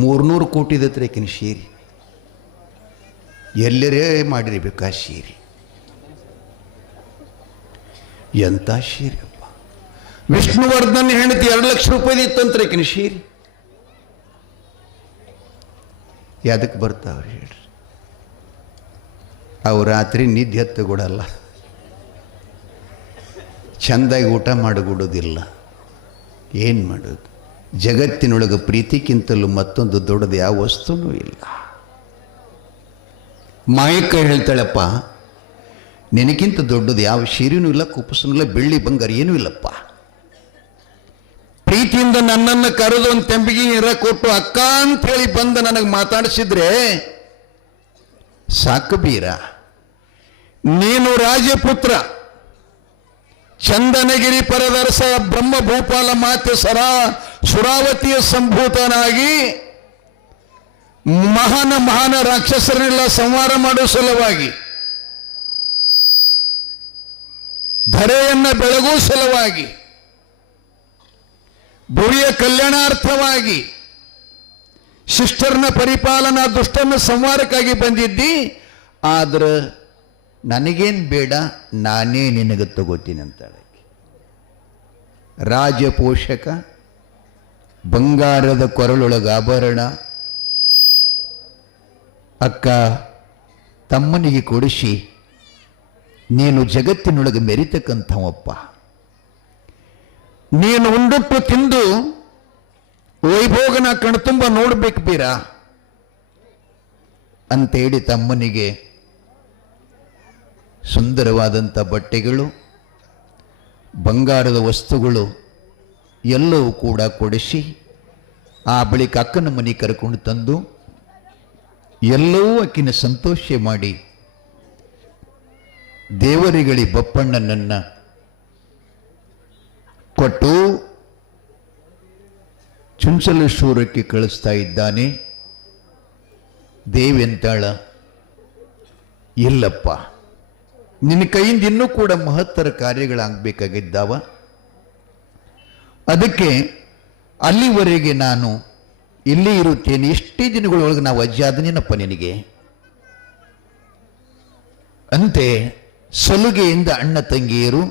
300 ಕೋಟಿದತ್ರಿ ಆಕಿನ ಸೀರೆ. ಎಲ್ಲರೇ ಮಾಡಿರ್ಬೇಕಾ ಸೀರೆ, ಎಂಥ ಸೀರೆ ಅಪ್ಪ. ವಿಷ್ಣುವರ್ಧನ್ ಹೆಂಡತಿ 2 ಲಕ್ಷ ರೂಪಾಯಿ ಇತ್ತಂತ್ರಿ ಆಕಿನ ಸೀರೆ. ಯಾದಕ್ಕೆ ಬರ್ತಾವ್ರಿ ಹೇಳ್ರಿ? ಅವು ರಾತ್ರಿ ನಿದ್ದೆ ಹತ್ತಗೊಡಲ್ಲ, ಚೆಂದಾಗಿ ಊಟ ಮಾಡಿಕೊಡೋದಿಲ್ಲ. ಏನು ಮಾಡೋದು? ಜಗತ್ತಿನೊಳಗೆ ಪ್ರೀತಿಗಿಂತಲೂ ಮತ್ತೊಂದು ದೊಡ್ಡದು ಯಾವ ವಸ್ತುನೂ ಇಲ್ಲ. ಮಾಯಕ್ಕ ಹೇಳ್ತಾಳಪ್ಪ, ನಿನಗಿಂತ ದೊಡ್ಡದು ಯಾವ ಸೀರೆನೂ ಇಲ್ಲ, ಕುಪ್ಪಸನೂ ಇಲ್ಲ, ಬೆಳ್ಳಿ ಬಂಗಾರ ಏನೂ ಇಲ್ಲಪ್ಪ. ಪ್ರೀತಿಯಿಂದ ನನ್ನನ್ನು ಕರೆದು ಒಂದು ತೆಂಬಿಗೆ ನೀರ ಕೊಟ್ಟು ಅಕ್ಕ ಅಂತ ಹೇಳಿ ಬಂದು ನನಗೆ ಮಾತಾಡಿಸಿದ್ರೆ ಸಾಕು ಬೀರ. ನೀನು ರಾಜಪುತ್ರ, ಚಂದನಗಿರಿ ಪರದರ್ಶ ಬ್ರಹ್ಮ ಭೂಪಾಲ ಮಾತೆ ಸುರಾವತಿಯ ಸಂಭೂತನಾಗಿ ಮಹಾನ ರಾಕ್ಷಸರನ್ನೆಲ್ಲ ಸಂಹಾರ ಮಾಡುವ ಸಲುವಾಗಿ, ಧರೆಯನ್ನ ಬೆಳಗುವ ಸಲುವಾಗಿ, ಭುವಿಯ ಕಲ್ಯಾಣಾರ್ಥವಾಗಿ, ಶಿಷ್ಟರನ ಪರಿಪಾಲನಾ ದುಷ್ಟನ ಸಂಹಾರಕ್ಕಾಗಿ ಬಂದಿದ್ದಿ. ಆದ್ರೆ ನನಗೇನು ಬೇಡ, ನಾನೇ ನಿನಗೆ ತಗೋತೀನಿ ಅಂತಾಳೆ. ರಾಜಪೋಷಕ, ಬಂಗಾರದ ಕೊರಳೊಳಗ ಆಭರಣ, ಅಕ್ಕ ತಮ್ಮನಿಗೆ ಕೊಡಿಸಿ ನೀನು ಜಗತ್ತಿನೊಳಗೆ ಮೆರಿತಕ್ಕಂಥವಪ್ಪ, ನೀನು ಉಂಡುಟ್ಟು ತಿಂದು ವೈಭೋಗನ ಕಣ್ತುಂಬ ನೋಡ್ಬೇಕು ಬೀರ ಅಂತೇಳಿ ತಮ್ಮನಿಗೆ ಸುಂದರವಾದಂಥ ಬಟ್ಟೆಗಳು, ಬಂಗಾರದ ವಸ್ತುಗಳು ಎಲ್ಲವೂ ಕೂಡ ಕೊಡಿಸಿ ಆ ಬಳಿಕ ಅಕ್ಕನ ಮನೆ ಕರ್ಕೊಂಡು ತಂದು ಎಲ್ಲವೂ ಅಕ್ಕಿನ ಸಂತೋಷ ಮಾಡಿ ದೇವರಿಗಳಿ ಬಪ್ಪಣ್ಣನನ್ನ ಕೊಟ್ಟು ಚುಂಚಲೇಶ್ವರಕ್ಕೆ ಕಳಿಸ್ತಾ ಇದ್ದಾನೆ. ದೇವಿ ಅಂತಾಳ, ಇಲ್ಲಪ್ಪ, ನಿನ್ನ ಕೈಯಿಂದ ಇನ್ನೂ ಕೂಡ ಮಹತ್ತರ ಕಾರ್ಯಗಳಾಗಬೇಕಾಗಿದ್ದಾವ. ಅದಕ್ಕೆ ಅಲ್ಲಿವರೆಗೆ ನಾನು ಇಲ್ಲಿ ಇರುತ್ತೇನೆ. ಎಷ್ಟೇ ದಿನಗಳೊಳಗೆ ನಾವು ಅಜ್ಜ ಆದನೇನಪ್ಪ ನಿನಗೆ ಅಂತೆ. ಸಲುಗೆಯಿಂದ ಅಣ್ಣ ತಂಗಿಯರು,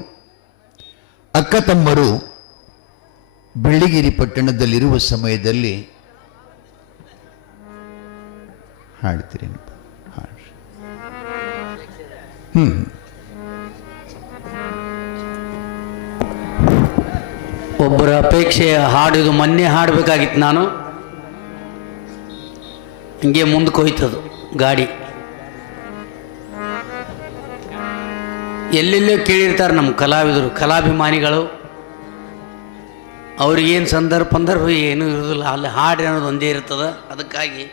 ಅಕ್ಕ ತಮ್ಮರು ಬೆಳ್ಳಿಗಿರಿ ಪಟ್ಟಣದಲ್ಲಿರುವ ಸಮಯದಲ್ಲಿ ಹಾಡ್ತೀರೇನಪ್ಪ? ಒಬ್ಬರ ಅಪೇಕ್ಷೆ ಹಾಡಿದು ಮೊನ್ನೆ ಹಾಡಬೇಕಾಗಿತ್ತು. ನಾನು ಹಿಂಗೆ ಮುಂದಕ್ಕೆ ಹೋಯ್ತದು ಗಾಡಿ. ಎಲ್ಲೆಲ್ಲೋ ಕೇಳಿರ್ತಾರೆ ನಮ್ಮ ಕಲಾವಿದರು, ಕಲಾಭಿಮಾನಿಗಳು. ಅವ್ರಿಗೇನು ಸಂದರ್ಭ ಏನೂ ಇರೋದಿಲ್ಲ, ಅಲ್ಲಿ ಹಾಡು ಅನ್ನೋದು ಒಂದೇ ಇರ್ತದೆ. ಅದಕ್ಕಾಗಿ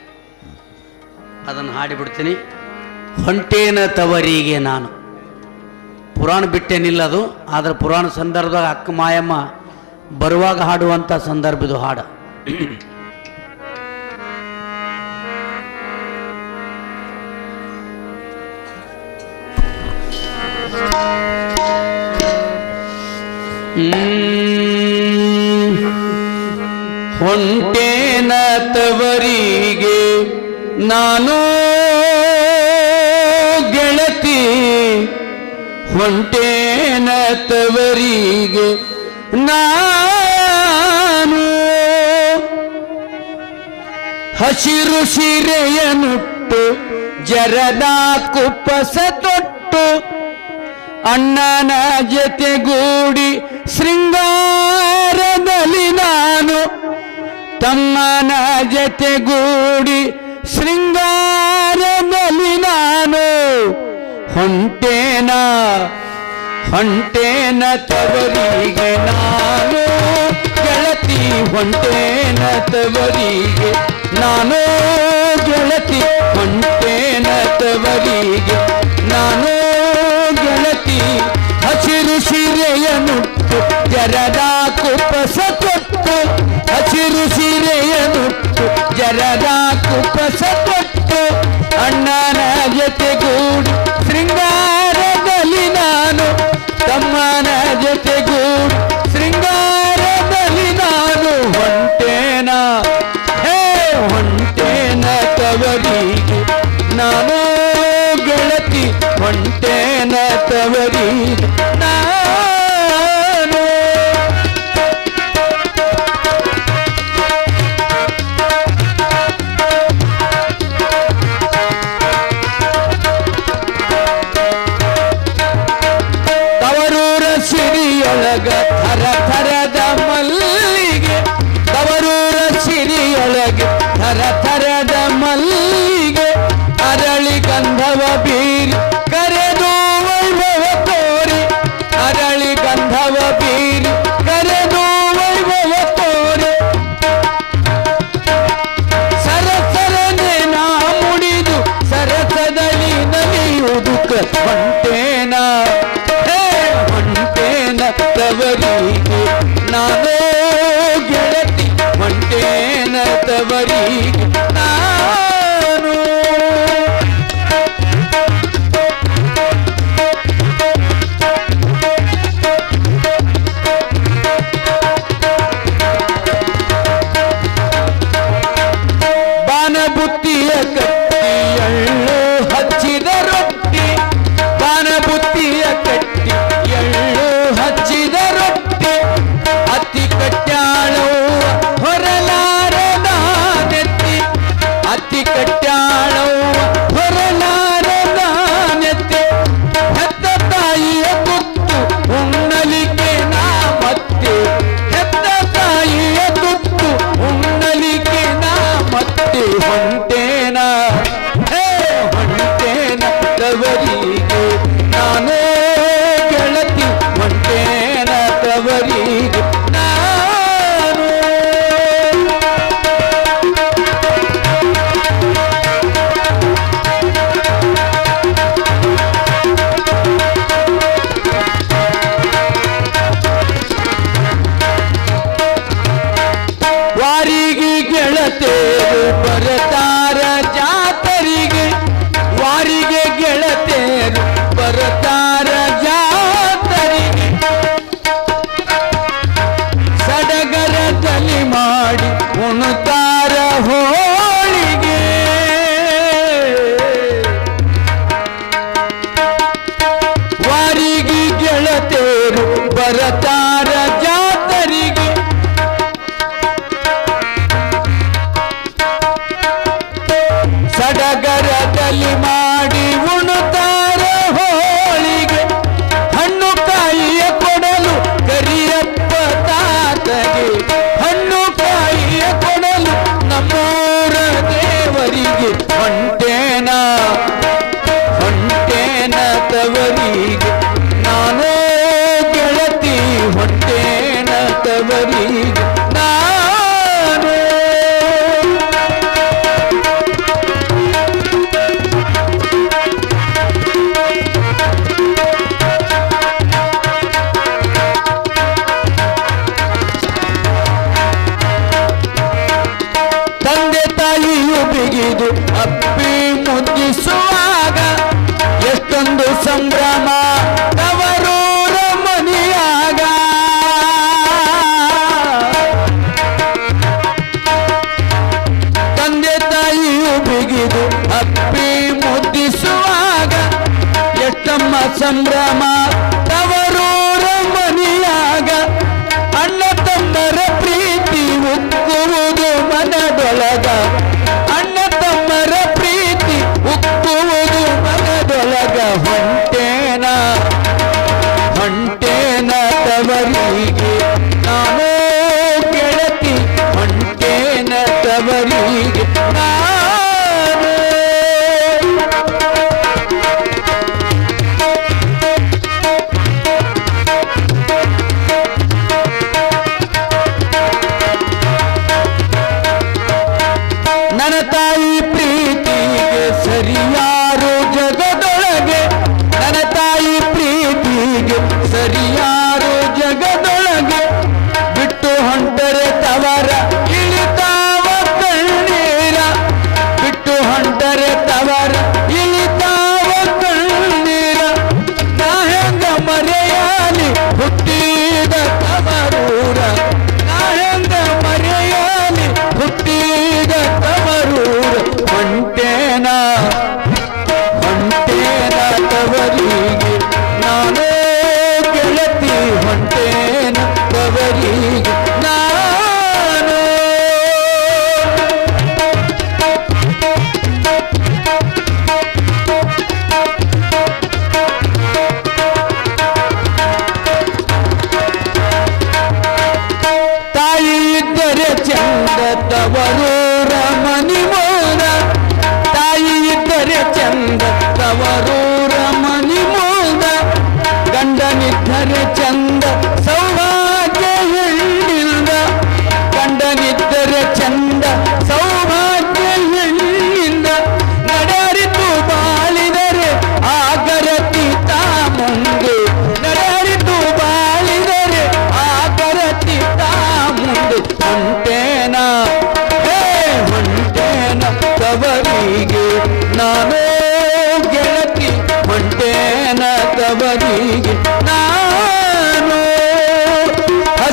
ಅದನ್ನು ಹಾಡಿಬಿಡ್ತೀನಿ. ಹೊಂಟೇನ ತವರಿಗೆ ನಾನು ಪುರಾಣ ಬಿಟ್ಟೇನಿಲ್ಲ ಅದು, ಆದರೆ ಪುರಾಣ ಸಂದರ್ಭದಾಗ ಅಕ್ಕ ಮಾಯಮ್ಮ ಬರುವಾಗ ಹಾಡುವಂಥ ಸಂದರ್ಭದು ಹಾಡು. ಹೊಂಟೇನ ತವರಿಗೆ ನಾನು ಗೆಳತಿ, ಹೊಂಟೇನ ತವರಿಗೆ ನಾನು ಹಸಿರು ಸೀರೆಯನ್ನುಟ್ಟು ಜರದ ಕುಪ್ಪಸ ತೊಟ್ಟು ಅಣ್ಣನ ಜೊತೆಗೂಡಿ ಶೃಂಗಾರದಲ್ಲಿ ನಾನು, ತಮ್ಮನ ಜೊತೆಗೂಡಿ ಶೃಂಗಾರದಲ್ಲಿ ನಾನು ಹೊಂಟೇನ ತವರಿಗೆ ನಾನು ಗೆಳತಿ, ಹೊಂಟೇನ ತವರಿಗೆ ನಾನು ಗೆಳತಿ, ಹೊಂಟೇನ ತವರಿಗೆ ನಾನು ಗೆಳತಿ. ಹಸಿರು ಸೀರೆಯನ್ನುಟ್ಟು ಜರದ ಕುಪ್ಪಸ ತೊಟ್ಟು, ಹಸಿರು ಸೀರೆಯನ್ನುಟ್ಟು ಜರದ ಕುಪ್ಪಸ ತೊಟ್ಟು ಅಣ್ಣನ ಜೊತೆಗೂಡಿ ಶೃಂಗಾರದಲ್ಲಿ ನಾನು, ತಮ್ಮನ ಜೊತೆಗೂಡಿ ಶೃಂಗಾರದಲ್ಲಿ ನಾನು ಹೊಂಟೇನ ತವರಿಗೆ ನಾನು ಗೆಳತಿ, ಹೊಂಟೇನ ತವರಿಗೆ ನಾನು. ತವರೂರ ಸಿರಿಯೊಳಗ ಥರ ಥರದ ಮಲ್ಲಿಗೆ, ತವರೂರ ಸಿರಿಯೊಳಗೆ ಥರ ಥರದ ಮಲ್ಲಿಗೆ, ಅರಳಿ ಗಂಧವ ಬೀರಿ ಕರೆದು ವೈಭವ ತೋರಿ, ಅರಳಿ ಗಂಧವ ಬೀರಿ ಕರೆದು ವೈಭವ ತೋರಿ, ಸರಸರನೆ ನಾ ಮುಡಿದು ಸರಸದಲ್ಲಿ ನಲಿಯುವುದಕ್ಕ ಹೊಂಟೇನ ತವರಿಗೆ ನಾನು ಗೆಳತಿ, ಹೊಂಟೇನ ತವರಿಗೆ ನಾನು.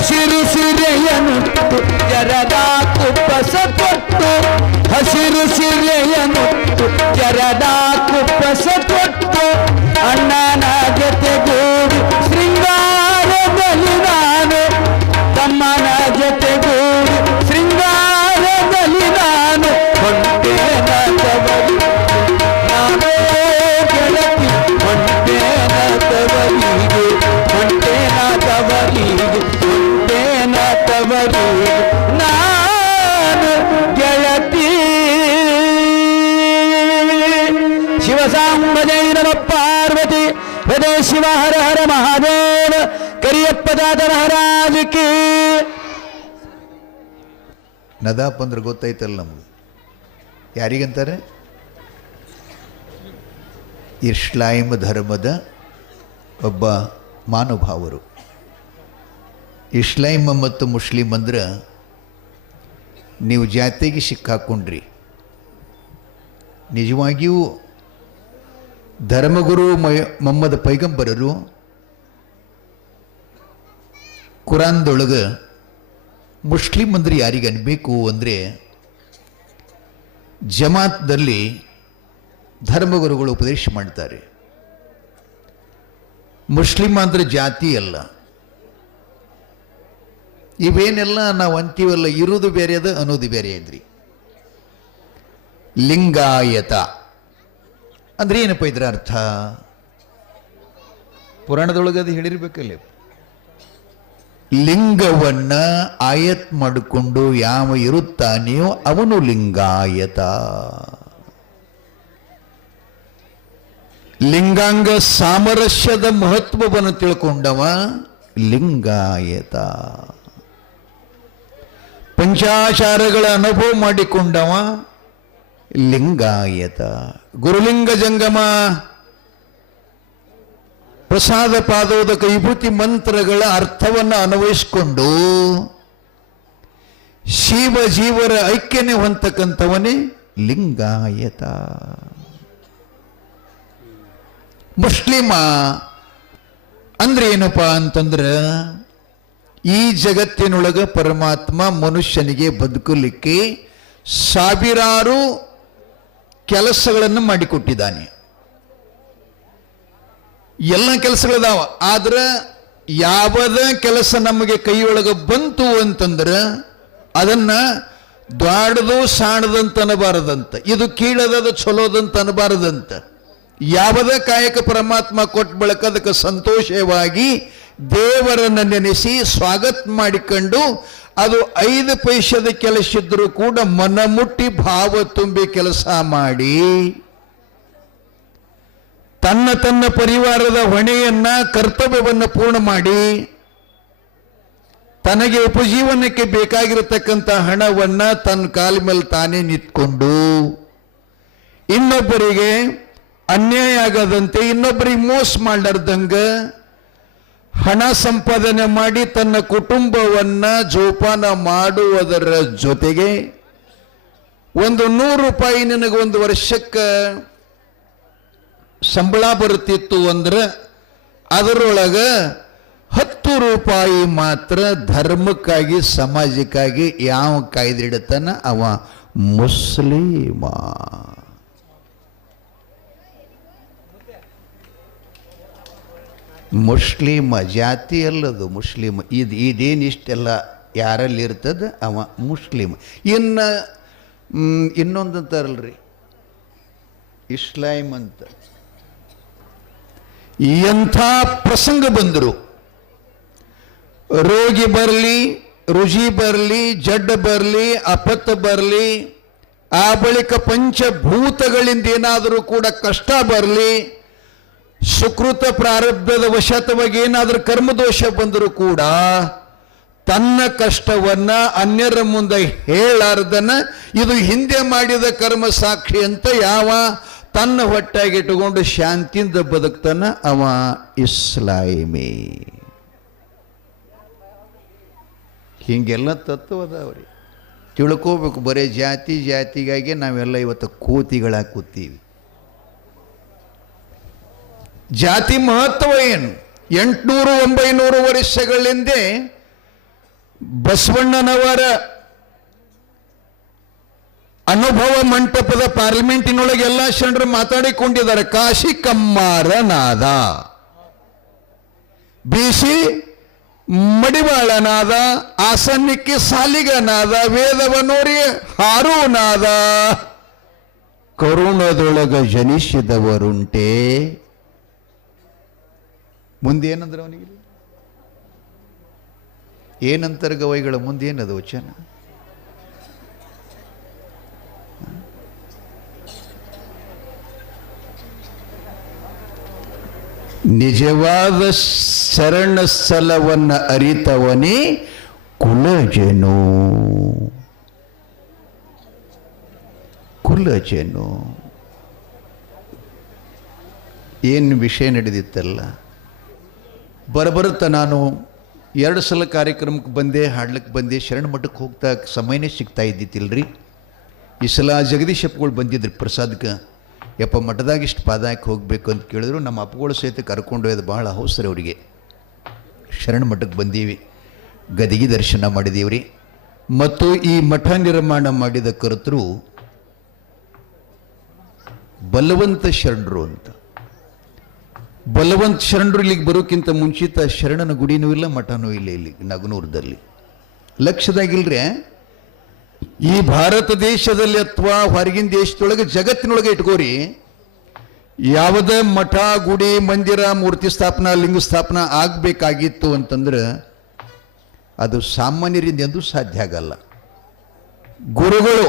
ಹಸಿರು ಸಿರೆಯನುಟ್ಟು ಜರದ ಕುಪ್ಪಸ ತೊಟ್ಟು ಹಸಿರು ಸಿರೆಯನುಟ್ಟು ಜರದ ಕುಪ್ಪಸ ತೊಟ್ಟು ಅಣ್ಣನ ಜೊತೆಗೂಡಿ ಶೃಂಗಾರದಲ್ಲಿ ನಾನು ತಮ್ಮನ ಜೊತೆಗೂಡಿ ಶೃಂಗಾರದಲ್ಲಿ ನಾನು ಹೊಂಟೇನ ತವರಿ ನಾನೇ ಗೆಳತಿ ಹೊಂಟೇನ ತವರಿಗೆ ಹೊಂಟೇನ ತವರಿಗೆ ಹೊಂಟೇನ ತವರಿಗೆ ನಾನು ಗೆಳತಿ ಶಿವಸಾಂಬಜೈ ನಮ ಪಾರ್ವತಿ ಹೃದಯ ಶಿವ ಹರ ಹರ ಮಹಾದೇವ ಕರಿಯಪ್ಪ ದಾದ ಮಹಾರಾಜಕ್ಕೆ. ನದಾಪ್ ಅಂದ್ರೆ ಗೊತ್ತೈತಲ್ಲ ನಮ್ಗೆ ಯಾರಿಗಂತಾರೆ? ಇಸ್ಲಾಂ ಧರ್ಮದ ಒಬ್ಬ ಮಾನುಭಾವರು. ಇಸ್ಲಾಂ ಮತ್ತು ಮುಸ್ಲಿಂ ಅಂದ್ರೆ ನೀವು ಜಾತಿಗೆ ಸಿಕ್ಕಾಕೊಂಡ್ರಿ. ನಿಜವಾಗಿಯೂ ಧರ್ಮಗುರು ಮೊಹಮ್ಮದ್ ಪೈಗಂಬರರು ಕುರಾನ್ದೊಳಗೆ ಮುಸ್ಲಿಂ ಅಂದ್ರೆ ಯಾರಿಗೆ ಅನ್ಬೇಕು ಅಂದರೆ ಜಮಾತ್ದಲ್ಲಿ ಧರ್ಮಗುರುಗಳು ಉಪದೇಶ ಮಾಡ್ತಾರೆ. ಮುಸ್ಲಿಂ ಅಂದರೆ ಜಾತಿ ಅಲ್ಲ. ಇವೇನೆಲ್ಲ ನಾವು ಅಂತೀವಲ್ಲ, ಇರುವುದು ಬೇರೆ ಅದ ಅನ್ನೋದು ಬೇರೆ ಇದ್ರಿ. ಲಿಂಗಾಯತ ಅಂದ್ರೆ ಏನಪ್ಪ ಇದ್ರ ಅರ್ಥ? ಪುರಾಣದೊಳಗೆ ಅದು ಹೇಳಿರ್ಬೇಕಲ್ಲ. ಲಿಂಗವನ್ನ ಆಯತ್ ಮಾಡಿಕೊಂಡು ಯಾವ ಇರುತ್ತಾನೆಯೋ ಅವನು ಲಿಂಗಾಯತ. ಲಿಂಗಾಂಗ ಸಾಮರಸ್ಯದ ಮಹತ್ವವನ್ನು ತಿಳ್ಕೊಂಡವ ಲಿಂಗಾಯತ. ಪಂಚಾಚಾರಗಳ ಅನುಭವ ಮಾಡಿಕೊಂಡವ ಲಿಂಗಾಯತ. ಗುರುಲಿಂಗ ಜಂಗಮ ಪ್ರಸಾದ ಪಾದೋದಕ ವಿಭೂತಿ ಮಂತ್ರಗಳ ಅರ್ಥವನ್ನು ಅನ್ವಯಿಸಿಕೊಂಡು ಶಿವ ಜೀವರ ಐಕ್ಯನೇ ಹೊಂದತಕ್ಕಂಥವನೇ ಲಿಂಗಾಯತ. ಮುಸ್ಲಿಮ ಅಂದ್ರೆ ಏನಪ್ಪಾ ಅಂತಂದ್ರೆ ಈ ಜಗತ್ತಿನೊಳಗೆ ಪರಮಾತ್ಮ ಮನುಷ್ಯನಿಗೆ ಬದುಕಲಿಕ್ಕೆ ಸಾವಿರಾರು ಕೆಲಸಗಳನ್ನು ಮಾಡಿಕೊಟ್ಟಿದ್ದಾನೆ. ಎಲ್ಲ ಕೆಲಸಗಳದಾವ. ಆದ್ರೆ ಯಾವದ ಕೆಲಸ ನಮಗೆ ಕೈಯೊಳಗೆ ಬಂತು ಅಂತಂದ್ರೆ ಅದನ್ನ ದ್ವಾಡದು ಸಾಣದಂತ ಅನ್ನಬಾರದಂತ, ಇದು ಕೀಳದ ಚಲೋದಂತ ಅನ್ನಬಾರದಂತ. ಯಾವದ ಕಾಯಕ ಪರಮಾತ್ಮ ಕೊಟ್ಟ ಬಳಕ ಅದಕ್ಕೆ ಸಂತೋಷವಾಗಿ ದೇವರನ್ನು ನೆನೆಸಿ ಸ್ವಾಗತ ಮಾಡಿಕೊಂಡು ಅದು 5 ಪೈಸದ ಕೆಲಸ ಇದ್ರೂ ಕೂಡ ಮನಮುಟ್ಟಿ ಭಾವ ತುಂಬಿ ಕೆಲಸ ಮಾಡಿ ತನ್ನ ಪರಿವಾರದ ಹೊಣೆಯನ್ನ ಕರ್ತವ್ಯವನ್ನು ಪೂರ್ಣ ಮಾಡಿ ತನಗೆ ಉಪಜೀವನಕ್ಕೆ ಬೇಕಾಗಿರತಕ್ಕಂಥ ಹಣವನ್ನ ತನ್ನ ಕಾಲ ಮೇಲೆ ತಾನೇ ನಿಂತ್ಕೊಂಡು ಇನ್ನೊಬ್ಬರಿಗೆ ಅನ್ಯಾಯ ಆಗದಂತೆ ಇನ್ನೊಬ್ಬರಿಗೆ ಮೋಸ ಮಾಡಲಾರ್ದಂಗ ಹಣ ಸಂಪಾದನೆ ಮಾಡಿ ತನ್ನ ಕುಟುಂಬವನ್ನ ಜೋಪಾನ ಮಾಡುವುದರ ಜೊತೆಗೆ ಒಂದು 100 ರೂಪಾಯಿ ನಿನಗೆ ಒಂದು ವರ್ಷಕ್ಕೆ ಸಂಬಳ ಬರುತ್ತಿತ್ತು ಅಂದ್ರೆ ಅದರೊಳಗೆ 10 ರೂಪಾಯಿ ಮಾತ್ರ ಧರ್ಮಕ್ಕಾಗಿ ಸಮಾಜಕ್ಕಾಗಿ ಯಾವ ಕಾಯ್ದೆ ಇಡತಾನ ಅವ ಮುಸ್ಲಿಮ. ಮುಸ್ಲಿಮ ಜಾತಿ ಅಲ್ಲದು ಮುಸ್ಲಿಮ್. ಇದೇನಿಷ್ಟೆಲ್ಲ ಯಾರಲ್ಲಿ ಇರ್ತದ ಅವ ಮುಸ್ಲಿಮ್. ಇನ್ನೊಂದಂತಾರಲ್ರಿ ಇಸ್ಲಾಂ ಅಂತ. ಎಂಥ ಪ್ರಸಂಗ ಬಂದರು, ರೋಗಿ ಬರಲಿ, ರುಜಿ ಬರಲಿ, ಜಡ್ಡ ಬರಲಿ, ಅಪತ್ ಬರಲಿ, ಆ ಬಳಿಕ ಪಂಚಭೂತಗಳಿಂದ ಏನಾದರೂ ಕೂಡ ಕಷ್ಟ ಬರಲಿ, ಸುಕೃತ ಪ್ರಾರಬ್ಧದ ವಶತವಾಗಿ ಏನಾದರೂ ಕರ್ಮದೋಷ ಬಂದರೂ ಕೂಡ ತನ್ನ ಕಷ್ಟವನ್ನ ಅನ್ಯರ ಮುಂದೆ ಹೇಳಾರ್ದನ ಇದು ಹಿಂದೆ ಮಾಡಿದ ಕರ್ಮ ಸಾಕ್ಷಿ ಅಂತ ಯಾವ ತನ್ನ ಹೊಟ್ಟಾಗಿಟ್ಟುಕೊಂಡು ಶಾಂತಿಯಿಂದ ಬದುಕ್ತಾನ ಅವ ಇಸ್ಲಾಮಿ. ಹಿಂಗೆಲ್ಲ ತತ್ವ ಅದಾವ್ರಿ, ತಿಳ್ಕೋಬೇಕು. ಬರೀ ಜಾತಿಗಾಗಿ ನಾವೆಲ್ಲ ಇವತ್ತು ಕೂತಿಗಳಾಗಿ ಕೂತೀವಿ. ಜಾತಿ ಮಹತ್ವ ಏನು? 800-900 ವರ್ಷಗಳ ಹಿಂದೆ ಬಸವಣ್ಣನವರ ಅನುಭವ ಮಂಟಪದ ಪಾರ್ಲಿಮೆಂಟಿನೊಳಗೆ ಎಲ್ಲ ಶರಣರು ಮಾತಾಡಿಕೊಂಡಿದ್ದಾರೆ. ಕಾಶಿ ಕಮ್ಮಾರನಾದ, ಬಿಸಿ ಮಡಿವಾಳನಾದ, ಆಸನ್ನಿಕ್ಕೆ ಸಾಲಿಗನಾದ, ವೇದವನೋರಿ ಹಾರೂನಾದ, ಕರುಣದೊಳಗ ಜನಿಸಿದವರುಂಟೆ. ಮುಂದೇನಂದ್ರೆ ಅವನಿಗೆ ಏನಂತರ ಗವೈಗಳ ಮುಂದೇನದು ವಚನ? ನಿಜವಾದ ಶರಣ ಸ್ಥಳವನ್ನ ಅರಿತವನೇ ಕುಲಜನು. ಕುಲಜನು ಏನು ವಿಷಯ ನಡೆದಿತ್ತಲ್ಲ. ಬರಬರುತ್ತಾ ನಾನು 2 ಸಲ ಕಾರ್ಯಕ್ರಮಕ್ಕೆ ಬಂದೆ, ಹಾಡ್ಲಿಕ್ಕೆ ಬಂದೆ. ಶರಣ ಮಠಕ್ಕೆ ಹೋಗ್ತಾ ಸಮಯನೇ ಸಿಗ್ತಾ ಇದ್ದಿತ್ತಿಲ್ರಿ. ಈ ಸಲ ಜಗದೀಶಪ್ಪಗಳು ಬಂದಿದ್ರಿ ಪ್ರಸಾದಕ್ಕೆ. ಯಪ್ಪ ಮಠದಾಗ ಇಷ್ಟು ಪಾದ ಹಾಕಿ ಹೋಗಬೇಕು ಅಂತ ಕೇಳಿದ್ರು. ನಮ್ಮ ಅಪ್ಪಗಳು ಸಹಿತ ಕರ್ಕೊಂಡು ಹೋಯ್ದು ಭಾಳ ಅವಸರ ಅವರಿಗೆ. ಶರಣ ಮಠಕ್ಕೆ ಬಂದೀವಿ, ಗದಿಗೆ ದರ್ಶನ ಮಾಡಿದೀವ್ರಿ. ಮತ್ತು ಈ ಮಠ ನಿರ್ಮಾಣ ಮಾಡಿದ ಕರ್ತರು ಬಲವಂತ ಶರಣರು ಅಂತ. ಬಲವಂತ ಶರಣರು ಇಲ್ಲಿಗೆ ಬರೋಕ್ಕಿಂತ ಮುಂಚಿತ ಶರಣನ ಗುಡಿನೂ ಇಲ್ಲ, ಮಠನೂ ಇಲ್ಲ ಇಲ್ಲಿ ನಗನೂರದಲ್ಲಿ. ಲಕ್ಷದಾಗಿಲ್ರಿ. ಈ ಭಾರತ ದೇಶದಲ್ಲಿ ಅಥವಾ ಹೊರಗಿನ ದೇಶದೊಳಗೆ ಜಗತ್ತಿನೊಳಗೆ ಇಟ್ಕೋರಿ, ಯಾವುದೇ ಮಠ ಗುಡಿ ಮಂದಿರ ಮೂರ್ತಿ ಸ್ಥಾಪನಾ ಲಿಂಗ ಸ್ಥಾಪನಾ ಆಗಬೇಕಾಗಿತ್ತು ಅಂತಂದ್ರೆ ಅದು ಸಾಮಾನ್ಯರಿಂದ ಎಂದೂ ಸಾಧ್ಯ ಆಗಲ್ಲ. ಗುರುಗಳು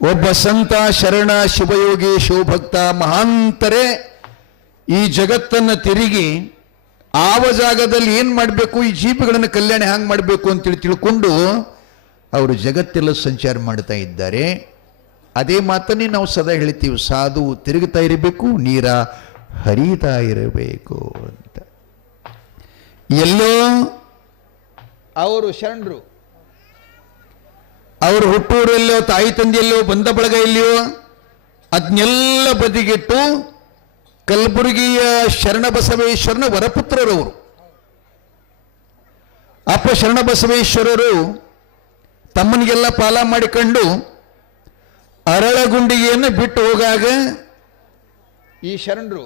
ಒಬ್ಬ ಸಂತ ಶರಣ ಶಿವಯೋಗಿ ಶಿವಭಕ್ತ ಮಹಾಂತರೇ ಈ ಜಗತ್ತನ್ನು ತಿರುಗಿ ಆವ ಜಾಗದಲ್ಲಿ ಏನು ಮಾಡಬೇಕು, ಈ ಜೀವಿಗಳನ್ನು ಕಲ್ಯಾಣ ಹ್ಯಾಂಗೆ ಮಾಡಬೇಕು ಅಂತೇಳಿ ತಿಳ್ಕೊಂಡು ಅವರು ಜಗತ್ತೆಲ್ಲ ಸಂಚಾರ ಮಾಡ್ತಾ ಇದ್ದಾರೆ. ಅದೇ ಮಾತನ್ನೇ ನಾವು ಸದಾ ಹೇಳ್ತೀವಿ, ಸಾಧು ತಿರುಗುತ್ತಾ ಇರಬೇಕು, ನೀರ ಹರಿತಾ ಇರಬೇಕು ಅಂತ. ಎಲ್ಲೋ ಅವರು ಶರಣರು, ಅವರು ಹುಟ್ಟೂರಲ್ಲೋ ತಾಯಿ ತಂದೆಯಲ್ಲೋ ಬಂದ ಬಳಗ ಎಲ್ಲಿಯೋ ಅದನ್ನೆಲ್ಲ ಬದಿಗಿಟ್ಟು ಕಲಬುರಗಿಯ ಶರಣಬಸವೇಶ್ವರನ ವರಪುತ್ರರವರು. ಅಪ್ಪ ಶರಣಬಸವೇಶ್ವರರು ತಮ್ಮನಿಗೆಲ್ಲ ಪಾಲ ಮಾಡಿಕೊಂಡು ಅರಳಗುಂಡಿಗೆಯನ್ನು ಬಿಟ್ಟು ಹೋಗಾಗ ಈ ಶರಣರು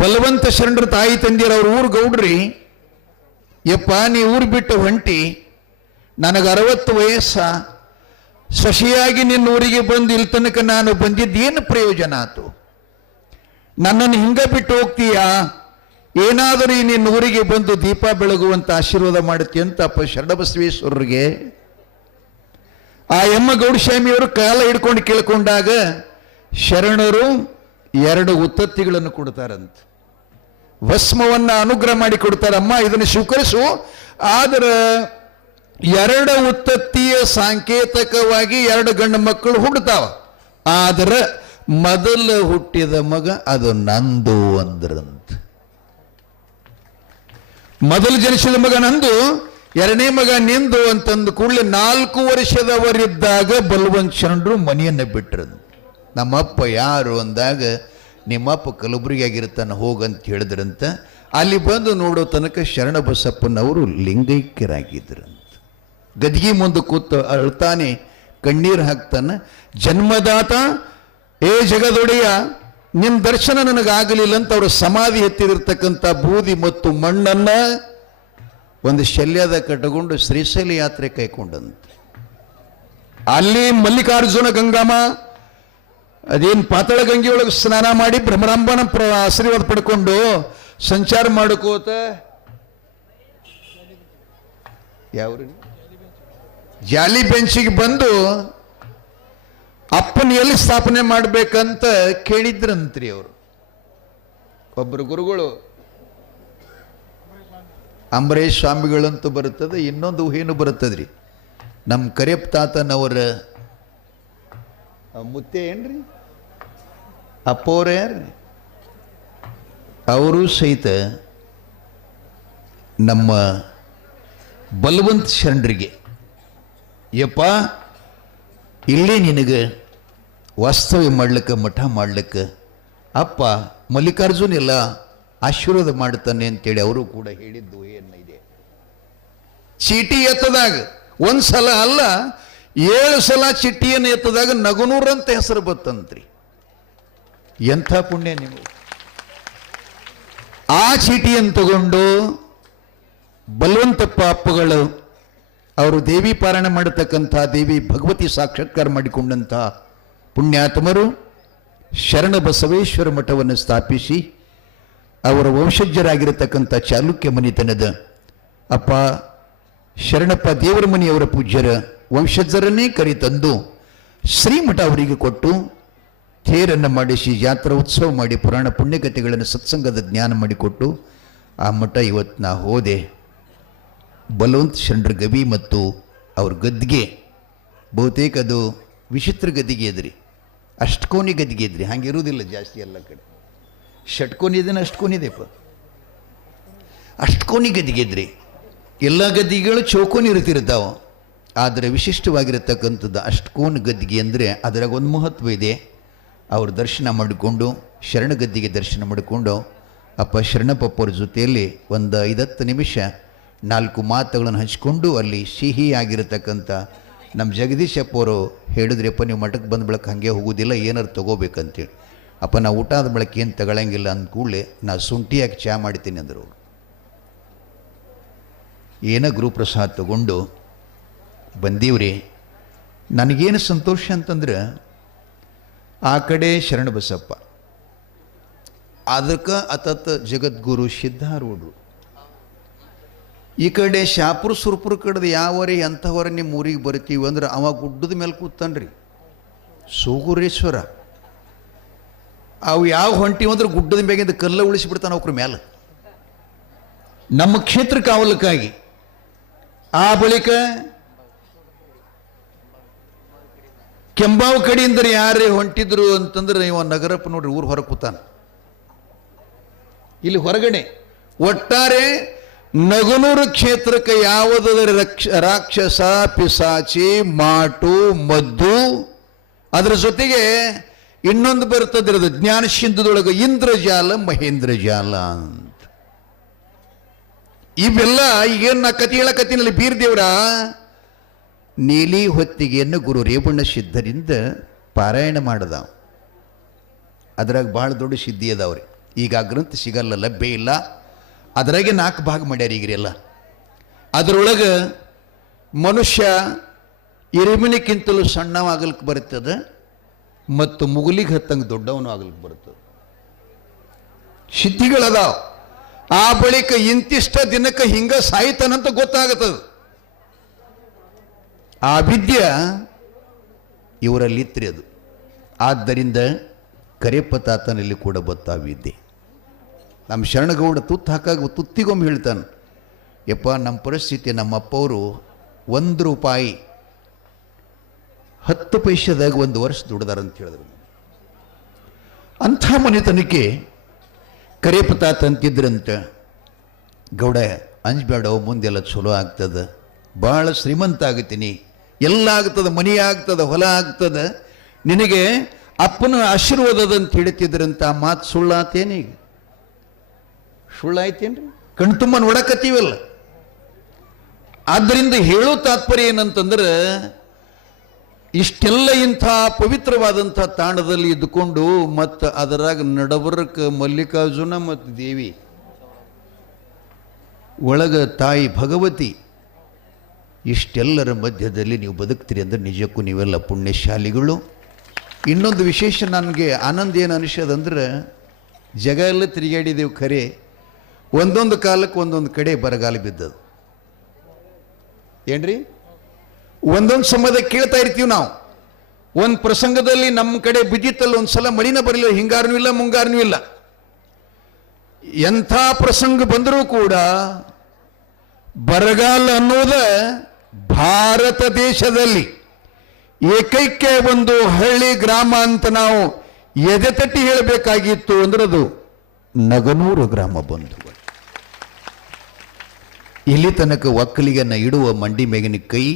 ಬಲವಂತ ಶರಣರು ತಾಯಿ ತಂದಿಯರವ್ರ ಊರು ಗೌಡ್ರಿ, ಯಪ್ಪ ನೀ ಊರು ಬಿಟ್ಟು ಹೊಂಟಿ, ನನಗೆ 60 ವಯಸ್ಸ, ಶಶಿಯಾಗಿ ನಿನ್ನ ಊರಿಗೆ ಬಂದು ಇಲ್ಲಿ ತನಕ ನಾನು ಬಂದಿದ್ದೇನು ಪ್ರಯೋಜನ ಆತು? ನನ್ನನ್ನು ಹಿಂಗ ಬಿಟ್ಟು ಹೋಗ್ತೀಯಾ? ಏನಾದರೂ ಈ ನಿನ್ನ ಊರಿಗೆ ಬಂದು ದೀಪ ಬೆಳಗುವಂತ ಆಶೀರ್ವಾದ ಮಾಡುತ್ತಿ ಅಂತ ಅಪ್ಪ ಶರಣಬಸವೇಶ್ವರರಿಗೆ ಆ ಎಮ್ಮ ಗೌಡಸ್ವಾಮಿಯವರು ಕಾಲ ಹಿಡ್ಕೊಂಡು ಕೇಳ್ಕೊಂಡಾಗ ಶರಣರು 2 ಉತ್ತತ್ತಿಗಳನ್ನು ಕೊಡ್ತಾರಂತ. ಭಸ್ಮವನ್ನ ಅನುಗ್ರಹ ಮಾಡಿ ಕೊಡ್ತಾರಮ್ಮ, ಇದನ್ನು ಸ್ವೀಕರಿಸು. ಆದರೆ 2 ಉತ್ತತ್ತಿಯ ಸಾಂಕೇತಿಕವಾಗಿ 2 ಗಂಡು ಮಕ್ಕಳು ಹುಡ್ತಾವ. ಆದರೆ ಮೊದಲು ಹುಟ್ಟಿದ ಮಗ ಅದು ನಂದು ಅಂದ್ರಂತ. ಮೊದಲು ಜನಿಸಿದ ಮಗ ನಂದು, 2ನೇ ಮಗ ನಿಂದು ಅಂತಂದು ಕೂಡಲೇ 4 ವರ್ಷದವರಿದ್ದಾಗ ಬಲವಂತ ಶರಣರು ಮನೆಯನ್ನು ಬಿಟ್ರಂತ. ನಮ್ಮಪ್ಪ ಯಾರು ಅಂದಾಗ ನಿಮ್ಮಪ್ಪ ಕಲಬುರಗಿ ಆಗಿರ್ತಾನೆ ಹೋಗಂತ ಹೇಳಿದ್ರಂತ. ಅಲ್ಲಿ ಬಂದು ನೋಡೋ ತನಕ ಶರಣ ಬಸಪ್ಪನವರು ಲಿಂಗೈಕ್ಯರಾಗಿದ್ರಂತ. ಗದ್ಗಿ ಮುಂದೆ ಕೂತು ಅಳ್ತಾನೆ, ಕಣ್ಣೀರು ಹಾಕ್ತಾನೆ. ಜನ್ಮದಾತ ಏ ಜಗದೊಡೆಯ, ನಿನ್ನ ದರ್ಶನ ನನಗಾಗಲಿಲ್ಲ ಅಂತ ಅವರು ಸಮಾಧಿ ಎತ್ತಿರತಕ್ಕಂಥ ಬೂದಿ ಮತ್ತು ಮಣ್ಣನ್ನ ಒಂದು ಶಲ್ಯದ ಕಟ್ಟಕೊಂಡು ಶ್ರೀಶೈಲ ಯಾತ್ರೆ ಕೈಕೊಂಡಂತ. ಅಲ್ಲಿ ಮಲ್ಲಿಕಾರ್ಜುನ ಗಂಗಾಮ ಅದೇನು ಪಾತಾಳ ಗಂಗೆಯೊಳಗೆ ಸ್ನಾನ ಮಾಡಿ ಭ್ರಮರಾಂಬನ ಆಶೀರ್ವಾದ ಪಡ್ಕೊಂಡು ಸಂಚಾರ ಮಾಡ್ಕೋತ ಯಾವ ಜಾಲಿ ಬೆಂಚಿಗೆ ಬಂದು ಅಪ್ಪನ ಎಲ್ಲಿ ಸ್ಥಾಪನೆ ಮಾಡ್ಬೇಕಂತ ಕೇಳಿದ್ರಂತ್ರಿ ಅವರು. ಒಬ್ಬರು ಗುರುಗಳು ಅಂಬರೀಷ್ ಸ್ವಾಮಿಗಳಂತೂ ಬರುತ್ತದೆ, ಇನ್ನೊಂದು ಏನು ಬರುತ್ತದ್ರಿ, ನಮ್ಮ ಕರಿಯಪ್ಪ ತಾತನವರ ಮುತ್ತೆ ಏನ್ರಿ ಅಪ್ಪವ್ರ ಯಾರ್ರಿ, ಅವರು ಸಹಿತ ನಮ್ಮ ಬಲವಂತ ಶರಣರಿಗೆ ಯಪ್ಪ ಇಲ್ಲೇ ನಿನಗೆ ವಾಸ್ತವ್ಯ ಮಾಡ್ಲಿಕ್ಕೆ ಮಠ ಮಾಡ್ಲಿಕ್ಕೆ ಅಪ್ಪ ಮಲ್ಲಿಕಾರ್ಜುನ್ ಎಲ್ಲ ಆಶೀರ್ವಾದ ಮಾಡ್ತಾನೆ ಅಂತೇಳಿ ಅವರು ಕೂಡ ಹೇಳಿದ್ದು ಏನಿದೆ. ಚೀಟಿ ಎತ್ತದಾಗ ಒಂದು ಸಲ ಅಲ್ಲ 7 ಸಲ ಚಿಟ್ಟಿಯನ್ನು ಎತ್ತದಾಗ ನಗನೂರ್ ಅಂತ ಹೆಸರು ಬತ್ತಂತ್ರಿ. ಎಂಥ ಪುಣ್ಯ ನೀವು. ಆ ಚೀಟಿಯನ್ನು ತಗೊಂಡು ಬಲವಂತಪ್ಪ ಅಪ್ಪಗಳು ಅವರು ದೇವಿ ಪಾರಾಯಣ ಮಾಡತಕ್ಕಂಥ ದೇವಿ ಭಗವತಿ ಸಾಕ್ಷಾತ್ಕಾರ ಮಾಡಿಕೊಂಡಂಥ ಪುಣ್ಯಾತ್ಮರು ಶರಣ ಬಸವೇಶ್ವರ ಮಠವನ್ನು ಸ್ಥಾಪಿಸಿ ಅವರ ವಂಶಜರಾಗಿರತಕ್ಕಂಥ ಚಾಲುಕ್ಯ ಮನಿತನದ ಅಪ್ಪ ಶರಣಪ್ಪ ದೇವರ ಮನೆಯವರ ಪೂಜ್ಯರ ವಂಶಜರನ್ನೇ ಕರೆತಂದು ಶ್ರೀಮಠ ಅವರಿಗೆ ಕೊಟ್ಟು ತೇರನ್ನು ಮಾಡಿಸಿ ಜಾತ್ರಾ ಉತ್ಸವ ಮಾಡಿ ಪುರಾಣ ಪುಣ್ಯಕಥೆಗಳನ್ನು ಸತ್ಸಂಗದ ಜ್ಞಾನ ಮಾಡಿಕೊಟ್ಟು ಆ ಮಠ ಇವತ್ತು ನಾ ಹೋದೆ. ಬಲವಂತ ಶರಣರ ಗವಿ ಮತ್ತು ಅವ್ರ ಗದ್ದಿಗೆ ಬಹುತೇಕ ಅದು ವಿಚಿತ್ರ ಗದ್ದಿಗೆ ಇದ್ರಿ, ಅಷ್ಟಕೋನಿ ಗದ್ದಿಗೆ ಇದ್ರಿ, ಹಂಗಿರುವುದಿಲ್ಲ ಜಾಸ್ತಿ ಎಲ್ಲ ಕಡೆ. ಷಟ್ಕೋನಿ ಇದನ್ನ ಅಷ್ಟಕೋನಿದೆಪ್ಪ, ಅಷ್ಟಕೋನಿ ಗದ್ದಿಗೆ ಇದ್ರಿ. ಎಲ್ಲ ಗದ್ದಿಗೆಗಳು ಚೌಕೋನಿ ಇರ್ತಿರ್ತಾವೆ, ಆದರೆ ವಿಶಿಷ್ಟವಾಗಿರತಕ್ಕಂಥದ್ದು ಅಷ್ಟಕೋನ ಗದ್ದಿಗೆ ಅಂದರೆ ಅದರಾಗ ಒಂದು ಮಹತ್ವ ಇದೆ. ಅವ್ರ ದರ್ಶನ ಮಾಡಿಕೊಂಡು ಶರಣ ಗದ್ದಿಗೆ ದರ್ಶನ ಮಾಡಿಕೊಂಡು ಅಪ್ಪ ಶರಣಪ್ಪವ್ರ ಜೊತೆಯಲ್ಲಿ ಒಂದು 5-10 ನಿಮಿಷ 4 ಮಾತುಗಳನ್ನು ಹಂಚ್ಕೊಂಡು ಅಲ್ಲಿ ಸಿಹಿ ಆಗಿರತಕ್ಕಂಥ ನಮ್ಮ ಜಗದೀಶಪ್ಪ ಅವರು ಹೇಳಿದ್ರಪ್ಪ ನೀವು ಮಠಕ್ಕೆ ಬಂದ ಬಳಕ ಹಾಗೆ ಹೋಗೋದಿಲ್ಲ, ಏನಾರು ತೊಗೋಬೇಕಂತೇಳಿ. ಅಪ್ಪ ನಾ ಊಟ ಆದ ಬಳಕ ಏನು ತಗೊಳ್ಳಂಗಿಲ್ಲ ಅಂದ ಕೂಡಲೇ ನಾ ಶುಂಠಿಯಾಗಿ ಚಹಾ ಮಾಡ್ತೀನಿ ಅಂದರು ಅವರು. ಏನೋ ಗುರುಪ್ರಸಾದ್ ತಗೊಂಡು ಬಂದೀವ್ರಿ. ನನಗೇನು ಸಂತೋಷ ಅಂತಂದ್ರೆ ಆ ಕಡೆ ಶರಣ ಬಸಪ್ಪ, ಅದಕ್ಕೆ ಅತತ್ ಜಗದ್ಗುರು ಸಿದ್ಧಾರೂಢರು, ಈ ಕಡೆ ಶಾಪುರ ಸುರ್ಪುರ ಕಡೆದು ಯಾವರೇ ಎಂಥವರ ನಿಮ್ಮ ಊರಿಗೆ ಬರ್ತೀವಿ ಅಂದ್ರೆ ಅವ ಗುಡ್ಡದ ಮೇಲೆ ಕೂತಾನ್ರಿ ಸೋಗೂರೇಶ್ವರ. ಅವು ಯಾವ ಹೊಂಟಿವಿ ಅಂದ್ರೆ ಗುಡ್ಡದ ಮ್ಯಾಗಿಂದ ಕಲ್ಲ ಉಳಿಸಿಬಿಡ್ತಾನೆ ಅವ್ರ ಮೇಲೆ ನಮ್ಮ ಕ್ಷೇತ್ರ ಕಾವಲಕ್ಕಾಗಿ. ಆ ಬಳಿಕ ಕೆಂಬಾವು ಕಡೆಯಿಂದ ಯಾರೇ ಹೊಂಟಿದ್ರು ಅಂತಂದ್ರೆ ಇವ ನಗರಪ್ಪ ನೋಡ್ರಿ ಊರು ಹೊರಗೆ ಕೂತಾನ, ಇಲ್ಲಿ ಹೊರಗಡೆ. ಒಟ್ಟಾರೆ ನಗನೂರು ಕ್ಷೇತ್ರಕ್ಕೆ ಯಾವುದಾದ್ರೆ ರಾಕ್ಷಸ ಪಿಸಾಚಿ ಮಾಟು ಮದ್ದು, ಅದರ ಜೊತೆಗೆ ಇನ್ನೊಂದು ಬರ್ತದಿರೋದು ಜ್ಞಾನ ಸಿಂಧುದೊಳಗೆ ಇಂದ್ರಜಾಲ ಮಹೇಂದ್ರಜಾಲ ಅಂತ. ಇವೆಲ್ಲ ಈಗೇನು ನಾ ಕತೆ ಹೇಳಕತ್ತಿನಲ್ಲಿ ಬೀರ್ದೇವ್ರ ನೀಲಿ ಹೊತ್ತಿಗೆಯನ್ನು ಗುರು ರೇವಣ್ಣ ಸಿದ್ಧರಿಂದ ಪಾರಾಯಣ ಮಾಡದ. ಅದ್ರಾಗ ಭಾಳ ದೊಡ್ಡ ಸಿದ್ಧಿ ಅದಾವ್ರಿ. ಈಗ ಆ ಗ್ರಂಥ ಸಿಗಲ್ಲ, ಲಭ್ಯ ಇಲ್ಲ. ಅದ್ರಾಗೆ 4 ಭಾಗ ಮಾಡ್ಯಾರ ಈಗ್ರೆಲ್ಲ. ಅದರೊಳಗೆ ಮನುಷ್ಯ ಇರಿಮಿನಿಕ್ಕಿಂತಲೂ ಸಣ್ಣವಾಗಲಿಕ್ಕೆ ಬರ್ತದೆ ಮತ್ತು ಮುಗುಲಿಗೆ ಹತ್ತಂಗೆ ದೊಡ್ಡವನು ಆಗ್ಲಿಕ್ಕೆ ಬರ್ತದೆ. ಸಿದ್ಧಿಗಳದಾವ. ಆ ಬಳಿಕ ಇಂತಿಷ್ಟ ದಿನಕ್ಕೆ ಹಿಂಗ ಸಾಯ್ತಾನಂತ ಗೊತ್ತಾಗತ್ತದ. ಆ ವಿದ್ಯೆ ಇವರಲ್ಲಿತ್ರಿ ಅದು. ಆದ್ದರಿಂದ ಕರೆಯಪ್ಪ ತಾತನಲ್ಲಿ ಕೂಡ ಬತ್ತ ವಿದ್ಯೆ. ನಮ್ಮ ಶರಣಗೌಡ ತುತ್ತು ಹಾಕಾಗ ತುತ್ತಿಗೊಮ್ಮೆ ಹೇಳ್ತಾನೆ, ಯಪ್ಪ ನಮ್ಮ ಪರಿಸ್ಥಿತಿ, ನಮ್ಮ ಅಪ್ಪವರು 1 ರೂಪಾಯಿ 10 ಪೈಸೆದಾಗ 1 ವರ್ಷ ದುಡ್ದಾರಂತ ಹೇಳಿದ್ರು. ಅಂಥ ಮನೆತನಕ್ಕೆ ಕರೆಯಪ್ಪ ತಾತ ಅಂತಿದ್ರಂತ, ಗೌಡ ಅಂಜಬೇಡ, ಮುಂದೆಲ್ಲ ಚಲೋ ಆಗ್ತದೆ, ಭಾಳ ಶ್ರೀಮಂತ ಆಗ್ತೀನಿ, ಎಲ್ಲ ಆಗ್ತದೆ, ಮನೆ ಆಗ್ತದೆ, ಹೊಲ ಆಗ್ತದೆ, ನಿನಗೆ ಅಪ್ಪನ ಆಶೀರ್ವಾದದಂತ ಹೇಳ್ತಿದ್ರಂತ. ಆ ಮಾತು ಸುಳ್ಳಾತೇನೀಗ? ಸುಳ್ಳಾಯ್ತೇನ್ರಿ? ಕಣ್ತುಂಬ ನೋಡಕತ್ತೀವಲ್ಲ. ಆದ್ದರಿಂದ ಹೇಳೋ ತಾತ್ಪರ್ಯ ಏನಂತಂದ್ರೆ, ಇಷ್ಟೆಲ್ಲ ಇಂಥ ಪವಿತ್ರವಾದಂಥ ತಾಣದಲ್ಲಿ ಇದ್ದುಕೊಂಡು ಮತ್ತು ಅದರಾಗ ನಡಬರಕ್ಕೆ ಮಲ್ಲಿಕಾರ್ಜುನ ಮತ್ತು ದೇವಿ ಒಳಗ ತಾಯಿ ಭಗವತಿ, ಇಷ್ಟೆಲ್ಲರ ಮಧ್ಯದಲ್ಲಿ ನೀವು ಬದುಕ್ತೀರಿ ಅಂದರೆ ನಿಜಕ್ಕೂ ನೀವೆಲ್ಲ ಪುಣ್ಯಶಾಲಿಗಳು. ಇನ್ನೊಂದು ವಿಶೇಷ ನನಗೆ ಆನಂದ ಏನು ಅನಿಸೋದಂದ್ರೆ, ಜಗ ಎಲ್ಲ ತಿರುಗಾಡಿದೆವು ಖರೆ, ಒಂದೊಂದು ಕಾಲಕ್ಕೆ ಒಂದೊಂದು ಕಡೆ ಬರಗಾಲ ಬಿದ್ದದು ಏನ್ರಿ. ಒಂದೊಂದು ಸಮಯದಾಗ ಕೇಳ್ತಾ ಇರ್ತೀವಿ ನಾವು, ಒಂದು ಪ್ರಸಂಗದಲ್ಲಿ ನಮ್ಮ ಕಡೆ ಬಿದ್ದಿತ್ತಲ್ಲ, ಒಂದು ಸಲ ಮಳಿನ ಬರಲಿಲ್ಲ, ಹಿಂಗಾರನೂ ಇಲ್ಲ ಮುಂಗಾರನೂ ಇಲ್ಲ. ಎಂಥ ಪ್ರಸಂಗ ಬಂದರೂ ಕೂಡ ಬರಗಾಲ ಅನ್ನೋದ ಭಾರತ ದೇಶದಲ್ಲಿ ಏಕೈಕ ಒಂದು ಹಳ್ಳಿ ಗ್ರಾಮ ಅಂತ ನಾವು ಎದೆ ತಟ್ಟಿ ಹೇಳಬೇಕಾಗಿತ್ತು ಅಂದ್ರೆ ಅದು ನಗನೂರು ಗ್ರಾಮ ಬಂಧುಗಳು. ಇಲ್ಲಿ ತನಕ ಒಕ್ಕಲಿಗನ್ನ ಇಡುವ ಮಂಡಿ ಮೇಗಿನ ಕೈ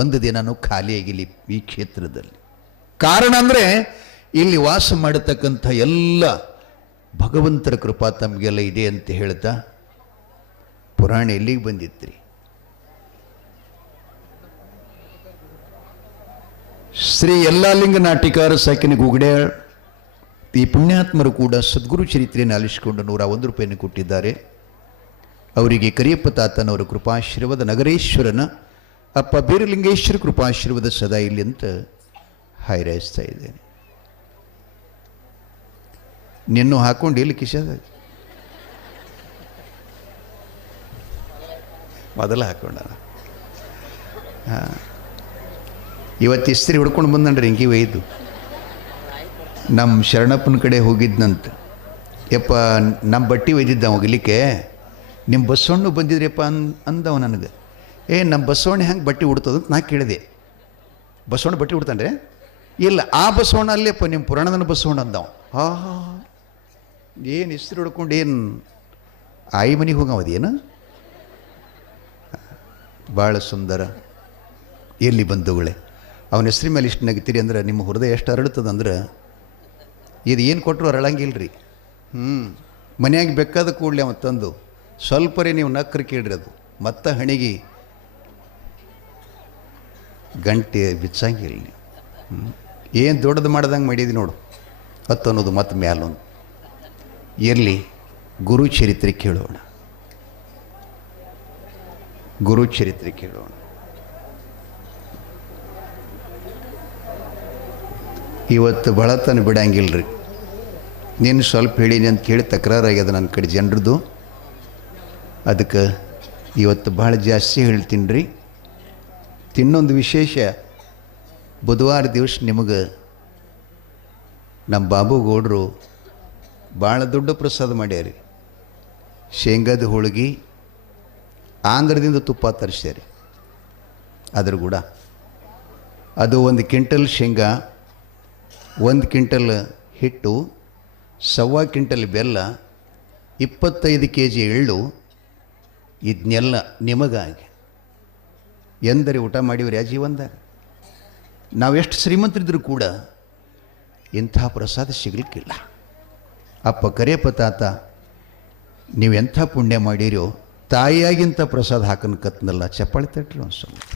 ಒಂದು ದಿನನೂ ಖಾಲಿಯಾಗಿಲ್ಲ ಈ ಕ್ಷೇತ್ರದಲ್ಲಿ. ಕಾರಣ ಅಂದರೆ ಇಲ್ಲಿ ವಾಸ ಮಾಡತಕ್ಕಂಥ ಎಲ್ಲ ಭಗವಂತರ ಕೃಪಾ ತಮಗೆಲ್ಲ ಇದೆ ಅಂತ ಹೇಳ್ತಾ ಪುರಾಣ ಎಲ್ಲಿಗೆ ಬಂದಿತ್ರಿ? ಶ್ರೀ ಯಲ್ಲಾಲಿಂಗ ನಾಟಿಕಾರ ಸಾಕಿನ ಗುಗಡ್ಯಾಳ್ ಈ ಪುಣ್ಯಾತ್ಮರು ಕೂಡ ಸದ್ಗುರು ಚರಿತ್ರೆಯನ್ನು ಆಲಿಸಿಕೊಂಡು 101 ರೂಪಾಯಿಯನ್ನು ಕೊಟ್ಟಿದ್ದಾರೆ. ಅವರಿಗೆ ಕರಿಯಪ್ಪ ತಾತನವರ ಕೃಪಾಶೀರ್ವಾದ, ನಗರೇಶ್ವರನ ಅಪ್ಪ ಬೀರಲಿಂಗೇಶ್ವರ ಕೃಪಾಶೀರ್ವಾದ ಸದಾ ಇಲ್ಲಿ ಅಂತ ಹಾರೈಸ್ತಾ ಇದ್ದೇನೆ. ನಿನ್ನೂ ಹಾಕೊಂಡು ಇಲ್ಲಿ ಕಿಶದ ಮೊದಲ ಹಾಕೊಂಡ. ಇವತ್ತು ಇಸ್ತ್ರಿ ಹೊಡ್ಕೊಂಡು ಬಂದನ್ರಿ ಹಿಂಗೆ ಒಯ್ದು ನಮ್ಮ ಶರಣಪ್ಪನ ಕಡೆ ಹೋಗಿದ್ನಂತ. ಯಪ್ಪ ನಮ್ಮ ಬಟ್ಟೆ ಒಯ್ದಿದ್ದ ಹೋಗ್ಲಿಕ್ಕೆ, ನಿಮ್ಮ ಬಸವಣ್ಣ ಬಂದಿದ್ರಿಯಪ್ಪ ಅಂದವ ನನಗೆ. ನಮ್ಮ ಬಸವಣ್ಣ ಹೆಂಗೆ ಬಟ್ಟೆ ಉಡ್ತದಂತ ನಾ ಕೇಳಿದೆ. ಬಸವಣ್ಣ ಬಟ್ಟೆ ಉಡ್ತಾನ್ರೆ? ಇಲ್ಲ, ಆ ಬಸವಣ್ಣ ಅಲ್ಲೇಪ್ಪ ನಿಮ್ಮ ಪುರಾಣದನ ಬಸವಣ್ಣ ಅಂದವ. ಏನು ಇಸ್ತ್ರಿ ಹೊಡ್ಕೊಂಡು ಏನು ಆಯಿ ಮನೆಗೆ ಹೋಗವದೇನು? ಭಾಳ ಸುಂದರ. ಎಲ್ಲಿ ಬಂಧುಗಳೇ, ಅವನ ಹೆಸ್ರಿ ಮೇಲೆ ಇಷ್ಟು ನಗ್ತೀರಿ ಅಂದ್ರೆ ನಿಮ್ಮ ಹೃದಯ ಎಷ್ಟು ಅರಳುತ್ತದಂದ್ರೆ ಇದು ಏನು ಕೊಟ್ಟರು ಅರಳಂಗಿಲ್ಲ ರೀ. ಮನ್ಯಾಗ ಬೇಕಾದ ಕೂಡಲೇ ಅವ ತಂದು ಸ್ವಲ್ಪರೇ ನೀವು ನಕ್ರು ಕೇಳ್ರಿ, ಅದು ಮತ್ತೆ ಹಣಿಗೆ ಗಂಟೆ ಬಿಚ್ಚಂಗಿಲ್ಲ ನೀವು. ಏನು ದೊಡ್ಡದು ಮಾಡ್ದಂಗೆ ಮಾಡಿದಿ ನೋಡು ಹತ್ತು ಅನ್ನೋದು ಮತ್ತೆ ಮ್ಯಾಲೊಂದು. ಇರಲಿ, ಗುರು ಚರಿತ್ರೆ ಕೇಳೋಣ, ಗುರು ಚರಿತ್ರೆ ಕೇಳೋಣ. ಇವತ್ತು ಬಳತನ ಬಿಡಂಗಿಲ್ಲ ರೀ. ನೀನು ಸ್ವಲ್ಪ ಹೇಳೀನಿ ಅಂತ ಕೇಳಿ ತಕರಾರಾಗ್ಯದ ನನ್ನ ಕಡೆ ಜನರದು. ಅದಕ್ಕೆ ಇವತ್ತು ಭಾಳ ಜಾಸ್ತಿ ಹೇಳ್ತೀನಿ ರೀ. ತಿನ್ನೊಂದು ವಿಶೇಷ, ಬುಧವಾರ ದಿವಸ ನಿಮಗೆ ನಮ್ಮ ಬಾಬುಗೌಡರು ಭಾಳ ದೊಡ್ಡ ಪ್ರಸಾದ ಮಾಡ್ಯಾರಿ. ಶೇಂಗಾದ ಹೋಳಿಗೆ, ಆಂಧ್ರದಿಂದ ತುಪ್ಪ ತರಿಸ್ಯಾರಿ. ಅದ್ರ ಕೂಡ ಅದು 1 ಕ್ವಿಂಟಲ್ ಶೇಂಗಾ, 1 ಕ್ವಿಂಟಲ್ ಹಿಟ್ಟು, 1.25 ಕ್ವಿಂಟಲ್ ಬೆಲ್ಲ, 25 kg ಎಳ್ಳು, ಇದನ್ನೆಲ್ಲ ನಿಮಗಾಗಿ ಎಂದರೆ ಊಟ ಮಾಡಿವ್ರಿ ಆ ಜೀವನದಾಗ. ನಾವೆಷ್ಟು ಶ್ರೀಮಂತರಿದ್ರೂ ಕೂಡ ಇಂಥ ಪ್ರಸಾದ ಸಿಗಲಿಕ್ಕಿಲ್ಲ. ಅಪ್ಪ ಕರಿಯಪ್ಪ ತಾತ ನೀವೆಂಥ ಪುಣ್ಯ ಮಾಡಿರೋ, ತಾಯಿಯಾಗಿಂಥ ಪ್ರಸಾದ ಹಾಕನ್ ಕತ್ನಲ್ಲ. ಚಪ್ಪಾಳೆ ತಟ್ರಿ ಒಂದು ಸ್ವಲ್ಪ.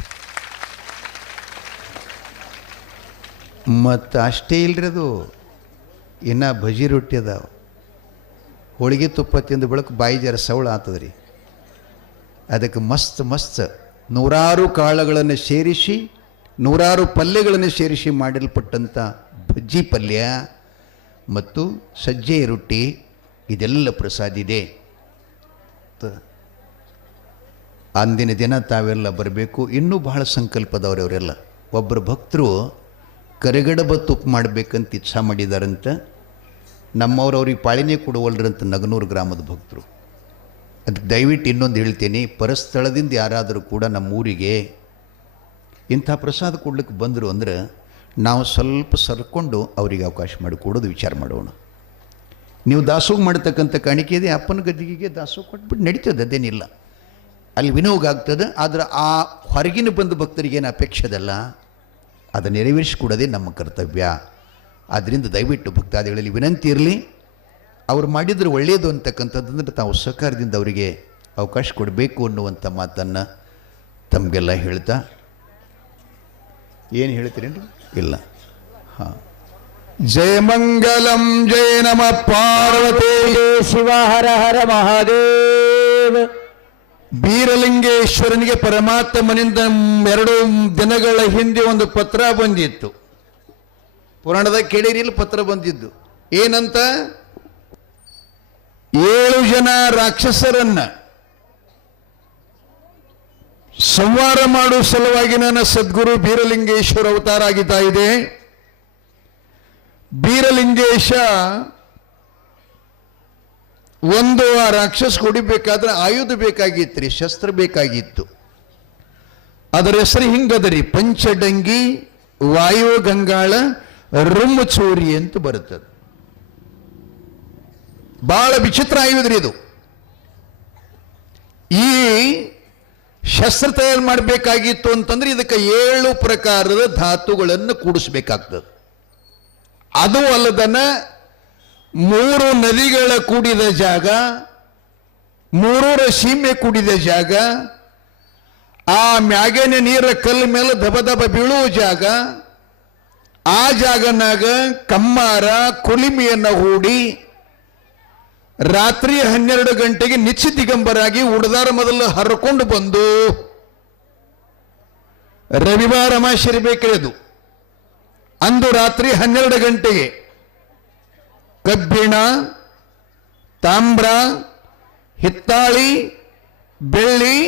ಮತ್ತು ಅಷ್ಟೇ ಇಲ್ರಿ, ಅದು ಇನ್ನು ಭಜಿ ರೊಟ್ಟಿ ಅದಾವ. ಹೋಳಿಗೆ ತುಪ್ಪ ತಿಂದು ಬೆಳಕು ಬಾಯಿ ಜರ ಸವಳ ಆಗ್ತದ್ರಿ. ಅದಕ್ಕೆ ಮಸ್ತ್ 100 ಕಾಳುಗಳನ್ನು ಸೇರಿಸಿ 100 ಪಲ್ಯಗಳನ್ನು ಸೇರಿಸಿ ಮಾಡಲ್ಪಟ್ಟಂಥ ಬಜ್ಜಿ ಪಲ್ಯ ಮತ್ತು ಸಜ್ಜೆ ರೊಟ್ಟಿ, ಇದೆಲ್ಲ ಪ್ರಸಾದ ಇದೆ. ಅಂದಿನ ದಿನ ತಾವೆಲ್ಲ ಬರಬೇಕು. ಇನ್ನೂ ಬಹಳ ಸಂಕಲ್ಪದವ್ರು ಅವರೆಲ್ಲ. ಒಬ್ಬರು ಭಕ್ತರು ಕರಿಗಡಬ ತುಪ್ಪ ಮಾಡಬೇಕಂತ ಇಚ್ಛಾ ಮಾಡಿದಾರಂತ. ನಮ್ಮವ್ರು ಅವ್ರಿಗೆ ಪಾಳಿನೇ ಕೊಡುವಲ್ರಂತ ನಗನೂರು ಗ್ರಾಮದ ಭಕ್ತರು. ಅದಕ್ಕೆ ದಯವಿಟ್ಟು ಇನ್ನೊಂದು ಹೇಳ್ತೀನಿ, ಪರಸ್ಥಳದಿಂದ ಯಾರಾದರೂ ಕೂಡ ನಮ್ಮೂರಿಗೆ ಇಂಥ ಪ್ರಸಾದ ಕೊಡ್ಲಿಕ್ಕೆ ಬಂದರು ಅಂದ್ರೆ ನಾವು ಸ್ವಲ್ಪ ಸರ್ಕೊಂಡು ಅವರಿಗೆ ಅವಕಾಶ ಮಾಡಿಕೊಡೋದು ವಿಚಾರ ಮಾಡೋಣ. ನೀವು ದಾಸೋಗ ಮಾಡ್ತಕ್ಕಂಥ ಕಾಣಿಕೆ ಇದೆ, ಅಪ್ಪನ ಗದ್ದಿಗೆಗೆ ದಾಸೋಗ ಕೊಟ್ಬಿಟ್ಟು ನಡೀತದೆ, ಅದೇನಿಲ್ಲ. ಅಲ್ಲಿ ವಿನಿಯೋಗ ಆಗ್ತದೆ. ಆದರೆ ಆ ಹೊರಗಿನ ಬಂದ ಭಕ್ತರಿಗೇನು ಅಪೇಕ್ಷೆದಲ್ಲ, ಅದು ನೆರವೇರಿಸಿಕೊಡೋದೇ ನಮ್ಮ ಕರ್ತವ್ಯ. ಆದ್ದರಿಂದ ದಯವಿಟ್ಟು ಭಕ್ತಾದಿಗಳಲ್ಲಿ ವಿನಂತಿ ಇರಲಿ, ಅವ್ರು ಮಾಡಿದ್ರೆ ಒಳ್ಳೆಯದು ಅಂತಕ್ಕಂಥದ್ದಂದ್ರೆ ತಾವು ಸಹಕಾರದಿಂದ ಅವರಿಗೆ ಅವಕಾಶ ಕೊಡಬೇಕು ಅನ್ನುವಂಥ ಮಾತನ್ನು ತಮಗೆಲ್ಲ ಹೇಳ್ತಾ, ಏನು ಹೇಳ್ತೀರೇನು? ಇಲ್ಲ. ಹಾಂ. ಜಯ ಮಂಗಲಂ ಜಯ ನಮ ಪಾರ್ವತಿ ಶಿವ ಹರ ಹರ ಮಹಾದೇವ. ಬೀರಲಿಂಗೇಶ್ವರನಿಗೆ ಪರಮಾತ್ಮನಿಂದ 2 ದಿನಗಳ ಹಿಂದೆ ಒಂದು ಪತ್ರ ಬಂದಿತ್ತು. ಪುರಾಣದಾಗ ಕೇಳಿರಿಲ್ಲ, ಪತ್ರ ಬಂದಿದ್ದು ಏನಂತ? 7 ಜನ ರಾಕ್ಷಸರನ್ನ ಸಂಹಾರ ಮಾಡುವ ಸಲುವಾಗಿ ನನ್ನ ಸದ್ಗುರು ಬೀರಲಿಂಗೇಶ್ವರ ಅವತಾರ ಆಗಿತ್ತಾ ಇದೆ. ಬೀರಲಿಂಗೇಶ ಆ ರಾಕ್ಷಸ ಹೊಡಿಬೇಕಾದ್ರೆ ಆಯುಧ ಬೇಕಾಗಿತ್ತು, ಶಸ್ತ್ರ ಬೇಕಾಗಿತ್ತು. ಅದರ ಹೆಸರು ಹಿಂಗದರಿ, ಪಂಚಡಂಗಿ, ವಾಯು ಗಂಗಾಳ, ರುಮ್ಮಚೂರಿ ಅಂತ ಬರುತ್ತದೆ. ಬಹಳ ವಿಚಿತ್ರ ಆಯುಧ ಇದು. ಈ ಶಸ್ತ್ರ ತಯಾರು ಮಾಡಬೇಕಾಗಿತ್ತು ಅಂತಂದ್ರೆ ಇದಕ್ಕೆ 7 ಪ್ರಕಾರದ ಧಾತುಗಳನ್ನು ಕೂಡಿಸ್ಬೇಕಾಗ್ತದೆ. ಅದು ಅಲ್ಲದನ್ನ 3 ನದಿಗಳ ಕೂಡಿದ ಜಾಗ, 3 ಸೀಮೆ ಕೂಡಿದ ಜಾಗ, ಆ ಮ್ಯಾಗಿನ ನೀರ ಕಲ್ಲು ಮೇಲೆ ದಬ ದಬ ಬೀಳುವ ಜಾಗ, ಆ ಜಾಗನಾಗ ಕಮ್ಮಾರ ಕುಲಿಮಿಯನ್ನ ಹೂಡಿ ರಾತ್ರಿ 12 ಗಂಟೆಗೆ ನಿಚ್ಚಿ ದಿಗಂಬರಾಗಿ ಉಡದಾರ ಮೊದಲು ಹರ್ಕೊಂಡು ಬಂದು ರವಿವಾರ ಅಮಾವಾಸ್ಯೆ ಇರಬೇಕ್ರಿ ಅದು. ಅಂದು ರಾತ್ರಿ 12 ಗಂಟೆಗೆ ಕಬ್ಬಿಣ, ತಾಮ್ರ, ಹಿತ್ತಾಳಿ, ಬೆಳ್ಳಿ,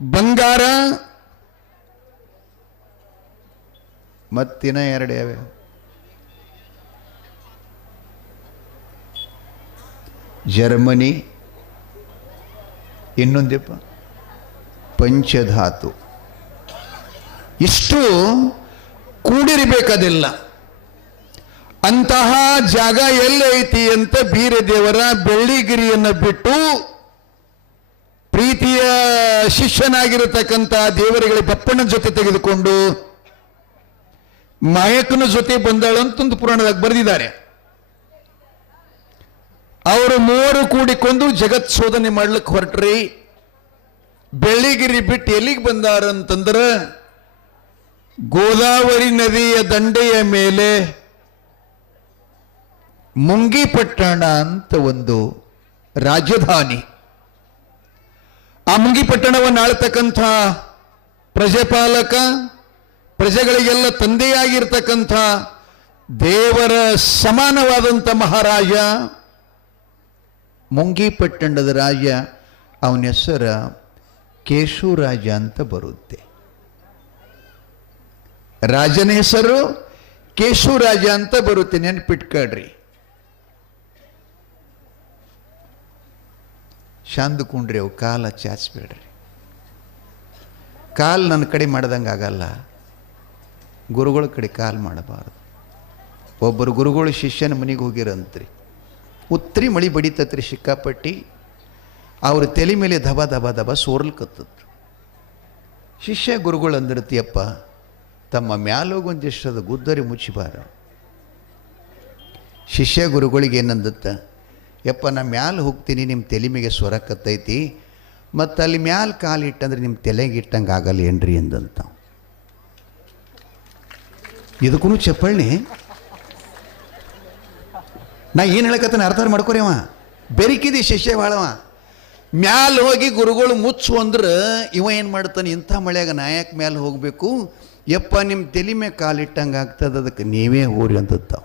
ಬಂಗಾರ ಮತ್ತಿನ 2 ಯಾವ್ಯಾವ ಜರ್ಮನಿ, ಇನ್ನೊಂದಪ್ಪ ಪಂಚಧಾತು, ಇಷ್ಟು ಕೂಡಿರಬೇಕದೆಲ್ಲ. ಅಂತಹ ಜಾಗ ಎಲ್ಲೈತಿ ಅಂತ ಬೀರದೇವರ ಬೆಳ್ಳಿಗಿರಿಯನ್ನು ಬಿಟ್ಟು ಪ್ರೀತಿಯ ಶಿಷ್ಯನಾಗಿರತಕ್ಕಂಥ ದೇವರುಗಳ ಬಪ್ಪಣ್ಣನ ಜೊತೆ ತೆಗೆದುಕೊಂಡು ಮಾಯಕನ ಜೊತೆ ಬಂದಾಳಂತೊಂದು ಪುರಾಣದಾಗ ಬರೆದಿದ್ದಾರೆ. ಅವರು 3 ಕೂಡಿಕೊಂಡು ಜಗತ್ ಶೋಧನೆ ಮಾಡ್ಲಿಕ್ಕೆ ಹೊರಟ್ರಿ. ಬೆಳ್ಳಿಗಿರಿ ಬಿಟ್ಟು ಎಲ್ಲಿಗೆ ಬಂದಾರಂತಂದ್ರೆ ಗೋದಾವರಿ ನದಿಯ ದಂಡೆಯ ಮೇಲೆ ಮುಂಗಿಪಟ್ಟಣ ಅಂತ ಒಂದು ರಾಜಧಾನಿ. ಆ ಮುಂಗಿಪಟ್ಟಣವನ್ನು ಆಳ್ತಕ್ಕಂಥ ಪ್ರಜೆಪಾಲಕ, ಪ್ರಜೆಗಳಿಗೆಲ್ಲ ತಂದೆಯಾಗಿರ್ತಕ್ಕಂಥ ದೇವರ ಸಮಾನವಾದಂಥ ಮಹಾರಾಜ ಮುಂಗಿಪಟ್ಟಣದ ರಾಜ. ಅವನ ಹೆಸರ ಕೇಶವರಾಜ ಅಂತ ಬರುತ್ತೆ. ರಾಜನ ಹೆಸರು ಕೇಶವರಾಜ ಅಂತ ಬರುತ್ತೆ, ನೆನ್ಪಿಟ್ಕೊಳ್ರಿ. ಶಾಂತ ಕುಂಡ್ರಿ, ಅವು ಕಾಲ ಚಾಚ್ಬೇಡ್ರಿ. ಕಾಲು ನನ್ನ ಕಡೆ ಮಾಡ್ದಂಗೆ ಆಗಲ್ಲ, ಗುರುಗಳ ಕಡೆ ಕಾಲು ಮಾಡಬಾರ್ದು. ಒಬ್ಬರು ಗುರುಗಳು ಶಿಷ್ಯನ ಮನೆಗೆ ಹೋಗಿರಂತ್ರಿ. ಉತ್ತರಿ ಮಳಿ ಬಡಿತತ್ರಿ ಸಿಕ್ಕಾಪಟ್ಟಿ. ಅವ್ರ ತಲೆ ಮೇಲೆ ದಬ ದಬ ದಬ ಸೋರ್ಲ್ಕತ್ತದ್ರು. ಶಿಷ್ಯ ಗುರುಗಳು ಅಂದಿರ್ತೀಯಪ್ಪ, ತಮ್ಮ ಮ್ಯಾಲೋಗೊಂದಿಷ್ಟದ ಗುದ್ದರಿ ಮುಚ್ಚಿಬಾರ. ಶಿಷ್ಯ ಗುರುಗಳಿಗೆ ಏನಂದತ್ತ, ಯಪ್ಪ ನಾ ಮ್ಯಾಲ ಹೋಗ್ತೀನಿ, ನಿಮ್ಮ ತಲೆ ಮೇಲೆ ಸ್ವರಕತ್ತೈತಿ, ಮತ್ತು ಅಲ್ಲಿ ಮ್ಯಾಲ ಕಾಲಿಟ್ಟಂದ್ರೆ ನಿಮ್ಮ ತಲೆಗೆ ಇಟ್ಟಂಗೆ ಆಗಲ್ಲ ಏನ್ರಿ ಅಂದಂತ. ಇದಕ್ಕೂ ಚಪ್ಪಳ್ಳಿ. ನಾ ಏನು ಹೇಳಕತ್ತಾನೆ ಅರ್ಥ ಮಾಡ್ಕೊರಿ. ಅವ ಬೆರಿಕಿದಿ ಶಿಷ್ಯ ಭಾಳವ. ಮ್ಯಾಲ ಹೋಗಿ ಗುರುಗಳು ಮುಚ್ಚು ಅಂದ್ರೆ ಇವ ಏನು ಮಾಡ್ತಾನೆ, ಇಂಥ ಮಳೆಯಾಗ ನಾಯಕ ಮ್ಯಾಲ ಹೋಗಬೇಕು, ಯಪ್ಪ ನಿಮ್ಮ ತಲೆ ಮೇಲೆ ಕಾಲಿಟ್ಟಂಗೆ ಆಗ್ತದೆ, ಅದಕ್ಕೆ ನೀವೇ ಹೋರಿ ಅಂತತ್ತಾವ.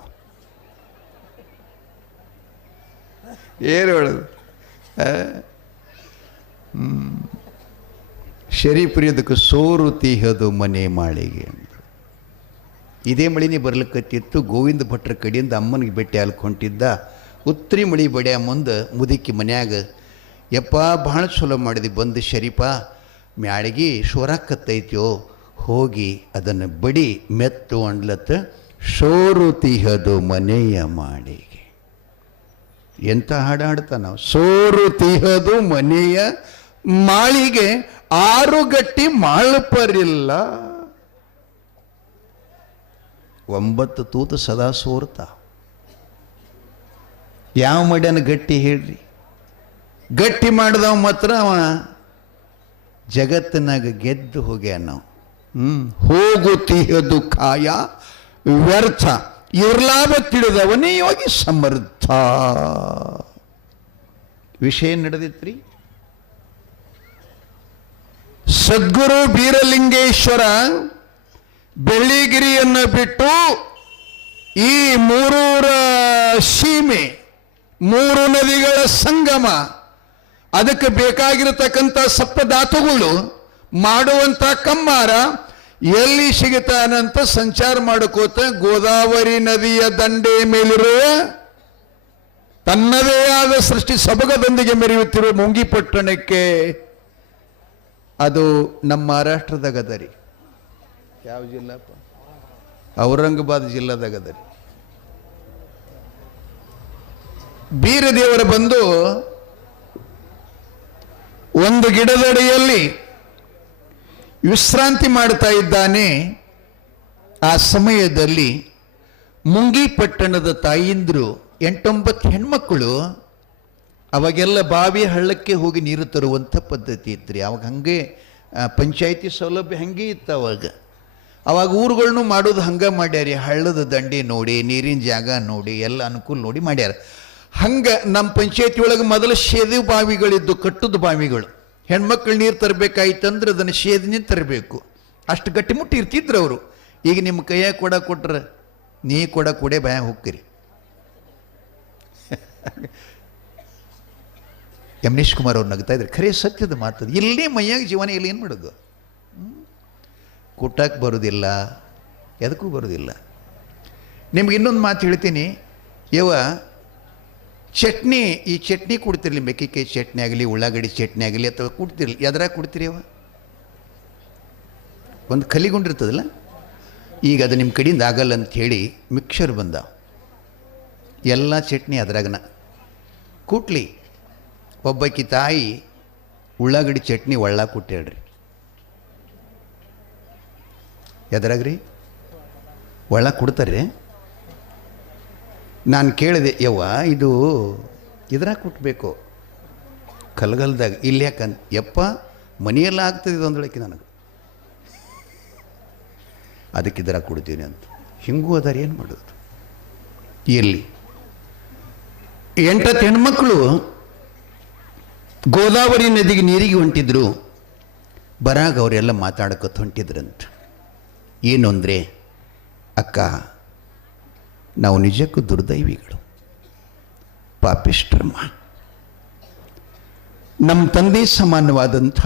ಏನು ಹೇಳೋದು? ಶರೀಫ್ರಿ ಅದಕ್ಕೆ ಸೋರು ತೀಹದು ಮನೆ ಮಾಳಿಗೆ ಅಂತ. ಇದೇ ಮಳಿನೇ ಬರ್ಲಿಕ್ಕತ್ತಿತ್ತು. ಗೋವಿಂದ ಭಟ್ರ ಕಡೆಯಿಂದ ಅಮ್ಮನಿಗೆ ಭೇಟಿ ಅಲ್ಕೊಂಡಿದ್ದ. ಉತ್ತರಿ ಮಳಿ ಬಡಿಯ ಮುಂದೆ ಮುದುಕಿ ಮನ್ಯಾಗ, ಯಪ್ಪ ಭಾಳ ಚಲೋ ಮಾಡಿದಿ ಬಂದು ಶರೀಫ, ಮ್ಯಾಳಿಗೆ ಶೋರಾಕತ್ತೈತ್ಯೋ, ಹೋಗಿ ಅದನ್ನು ಬಡಿ ಮೆತ್ತು ಅಂಡ್ಲತ್ತ ಸೋರು ತೀಹದು ಮನೆಯ ಮಾಳಿಗೆ. ಎಂಥ ಹಾಡು ಹಾಡ್ತಾ ನಾವು. ಸೋರು ತೀಹದು ಮನೆಯ ಮಾಳಿಗೆ, 6 ಗಟ್ಟಿ ಮಾಳ್ಪರಿಲ್ಲ, 9 ತೂತು ಸದಾ ಸೋರ್ತಾ. ಯಾವ ಮಡ್ಯನ ಗಟ್ಟಿ ಹೇಳ್ರಿ? ಗಟ್ಟಿ ಮಾಡಿದವ ಮಾತ್ರ ಅವ ಜಗತ್ತಿನಾಗ ಗೆದ್ದು ಹೋಗ್ಯ. ನಾವು ಹೋಗುತ್ತೀಹದು ಕಾಯ ವ್ಯರ್ಥ, ಇರ್ಲಾಭ ತಿಳಿದವನೇ ಯೋಗಿ ಸಮರ್ಥ. ವಿಷಯ ನಡೆದಿತ್ರಿ. ಸದ್ಗುರು ಬೀರಲಿಂಗೇಶ್ವರ ಬೆಳ್ಳಿಗಿರಿಯನ್ನು ಬಿಟ್ಟು ಈ 3 ಸೀಮೆ, 3 ನದಿಗಳ ಸಂಗಮ, ಅದಕ್ಕೆ ಬೇಕಾಗಿರತಕ್ಕಂಥ ಸಪ್ತಧಾತುಗಳು ಮಾಡುವಂಥ ಕಮ್ಮಾರ ಎಲ್ಲಿ ಸಿಗುತ್ತಾನಂತ ಸಂಚಾರ ಮಾಡ್ಕೋತ ಗೋದಾವರಿ ನದಿಯ ದಂಡೆ ಮೇಲಿರುವ ತನ್ನದೇ ಆದ ಸೃಷ್ಟಿ ಸೊಬಗದೊಂದಿಗೆ ಮೆರೆಯುತ್ತಿರುವ ಮುಂಗಿಪಟ್ಟಣಕ್ಕೆ, ಅದು ನಮ್ಮ ಮಹಾರಾಷ್ಟ್ರದಾಗ ಅದರಿ. ಯಾವ ಜಿಲ್ಲಾಪ್ಪ? ಔರಂಗಾಬಾದ್ ಜಿಲ್ಲಾದಾಗ ಅದರಿ. ಬೀರದೇವರ ಬಂದು ಒಂದು ಗಿಡದಡಿಯಲ್ಲಿ ವಿಶ್ರಾಂತಿ ಮಾಡ್ತಾ ಇದ್ದಾನೆ. ಆ ಸಮಯದಲ್ಲಿ ಮುಂಗಿಪಟ್ಟಣದ ತಾಯಿಂದ್ರು 8-9 ಹೆಣ್ಮಕ್ಕಳು, ಅವಾಗೆಲ್ಲ ಬಾವಿ ಹಳ್ಳಕ್ಕೆ ಹೋಗಿ ನೀರು ತರುವಂಥ ಪದ್ಧತಿ ಇತ್ತು. ಅವಾಗ ಹಂಗೆ ಪಂಚಾಯಿತಿ ಸೌಲಭ್ಯ ಹಂಗೆ ಇತ್ತು. ಅವಾಗ ಅವಾಗ ಊರುಗಳ್ನು ಮಾಡೋದು ಹಂಗೆ ಮಾಡ್ಯಾರಿ. ಹಳ್ಳದ ದಂಡೆ ನೋಡಿ, ನೀರಿನ ಜಾಗ ನೋಡಿ, ಎಲ್ಲ ಅನುಕೂಲ ನೋಡಿ ಮಾಡ್ಯಾರ. ಹಂಗೆ ನಮ್ಮ ಪಂಚಾಯತಿ ಒಳಗೆ ಮೊದಲು ಸೇದು ಬಾವಿಗಳಿದ್ದು, ಕಟ್ಟುದ ಬಾವಿಗಳು. ಹೆಣ್ಮಕ್ಳು ನೀರು ತರಬೇಕಾಯ್ತಂದ್ರೆ ಅದನ್ನು ಸೇದಿನ ತರಬೇಕು. ಅಷ್ಟು ಗಟ್ಟಿಮುಟ್ಟಿ ಇರ್ತಿದ್ರು ಅವರು. ಈಗ ನಿಮ್ಮ ಕೈಯಾಗ ಕೊಟ್ರೆ ನೀ ಕೊಡೆ ಭಯ ಹೋಗ್ತೀರಿ. ಯಮನೀಶ್ ಕುಮಾರ್ ಅವ್ರು ನಗ್ತಾ ಇದ್ರು. ಖರೇ ಸತ್ಯದ ಮಾತದು. ಇಲ್ಲೇ ಮೈಯಾಗ ಜೀವನ ಇಲ್ಲಿ ಏನು ಮಾಡೋದು? ಕುಟ್ಟಕ್ಕೆ ಬರೋದಿಲ್ಲ, ಎದಕ್ಕೂ ಬರೋದಿಲ್ಲ. ನಿಮ್ಗೆ ಇನ್ನೊಂದು ಮಾತು ಹೇಳ್ತೀನಿ. ಚಟ್ನಿ, ಈ ಚಟ್ನಿ ಕೊಡ್ತಿರ್ಲಿ, ಮೆಕ್ಕೆಕಾಯಿ ಚಟ್ನಿ ಆಗಲಿ, ಉಳ್ಳಾಗಡ್ಡಿ ಚಟ್ನಿ ಆಗಲಿ, ಅಥವಾ ಕೊಡ್ತಿರ್ಲಿ, ಎದ್ರಾಗ ಕೊಡ್ತೀರಿ? ಒಂದು ಕಲಿಗೊಂಡಿರ್ತದಲ್ಲ. ಈಗ ಅದು ನಿಮ್ಮ ಕಡೆಯಿಂದ ಆಗಲ್ಲ ಅಂಥೇಳಿ ಮಿಕ್ಸರ್ ಬಂದ, ಎಲ್ಲ ಚಟ್ನಿ ಅದ್ರಾಗನ ಕುಟ್ಲಿ. ಒಬ್ಬಾಕಿ ತಾಯಿ ಉಳ್ಳಾಗಡ್ಡಿ ಚಟ್ನಿ ಒಳ್ಳ ಕೊಟ್ಟೇಳ್ರಿ. ಎದ್ರಾಗ್ರಿ ಒಳ್ಳ ಕೊಡ್ತಾರೆ. ನಾನು ಕೇಳಿದೆ, ಇದು ಇದ್ರಾಗ ಕುಟ್ಬೇಕು ಕಲ್ಗಲ್ದಾಗ, ಇಲ್ಲಿ ಯಾಕಂತ. ಯಪ್ಪ ಮನೆಯೆಲ್ಲ ಆಗ್ತದೆ ಇದು ಅಂದಳಕ್ಕೆ ನನಗೆ, ಅದಕ್ಕೆ ಇದ್ರಾಗ ಕೊಡ್ತೀನಿ ಅಂತ. ಹಿಂಗೂ ಅದಾರ, ಏನು ಮಾಡೋದು? ಎಲ್ಲಿ 8 ಹೆಣ್ಮಕ್ಳು ಗೋದಾವರಿ ನದಿಗೆ ನೀರಿಗೆ ಹೊಂಟಿದ್ರು. ಬರಾಗ ಅವರೆಲ್ಲ ಮಾತಾಡಕತ್ತು ಹೊಂಟಿದ್ರಂತ. ಏನು ಅಂದರೆ, ಅಕ್ಕ ನಾವು ನಿಜಕ್ಕೂ ದುರ್ದೈವಿಗಳು, ಪಾಪಿಷ್ಟ್ರಮ್ಮ. ನಮ್ಮ ತಂದೆ ಸಮಾನವಾದಂಥ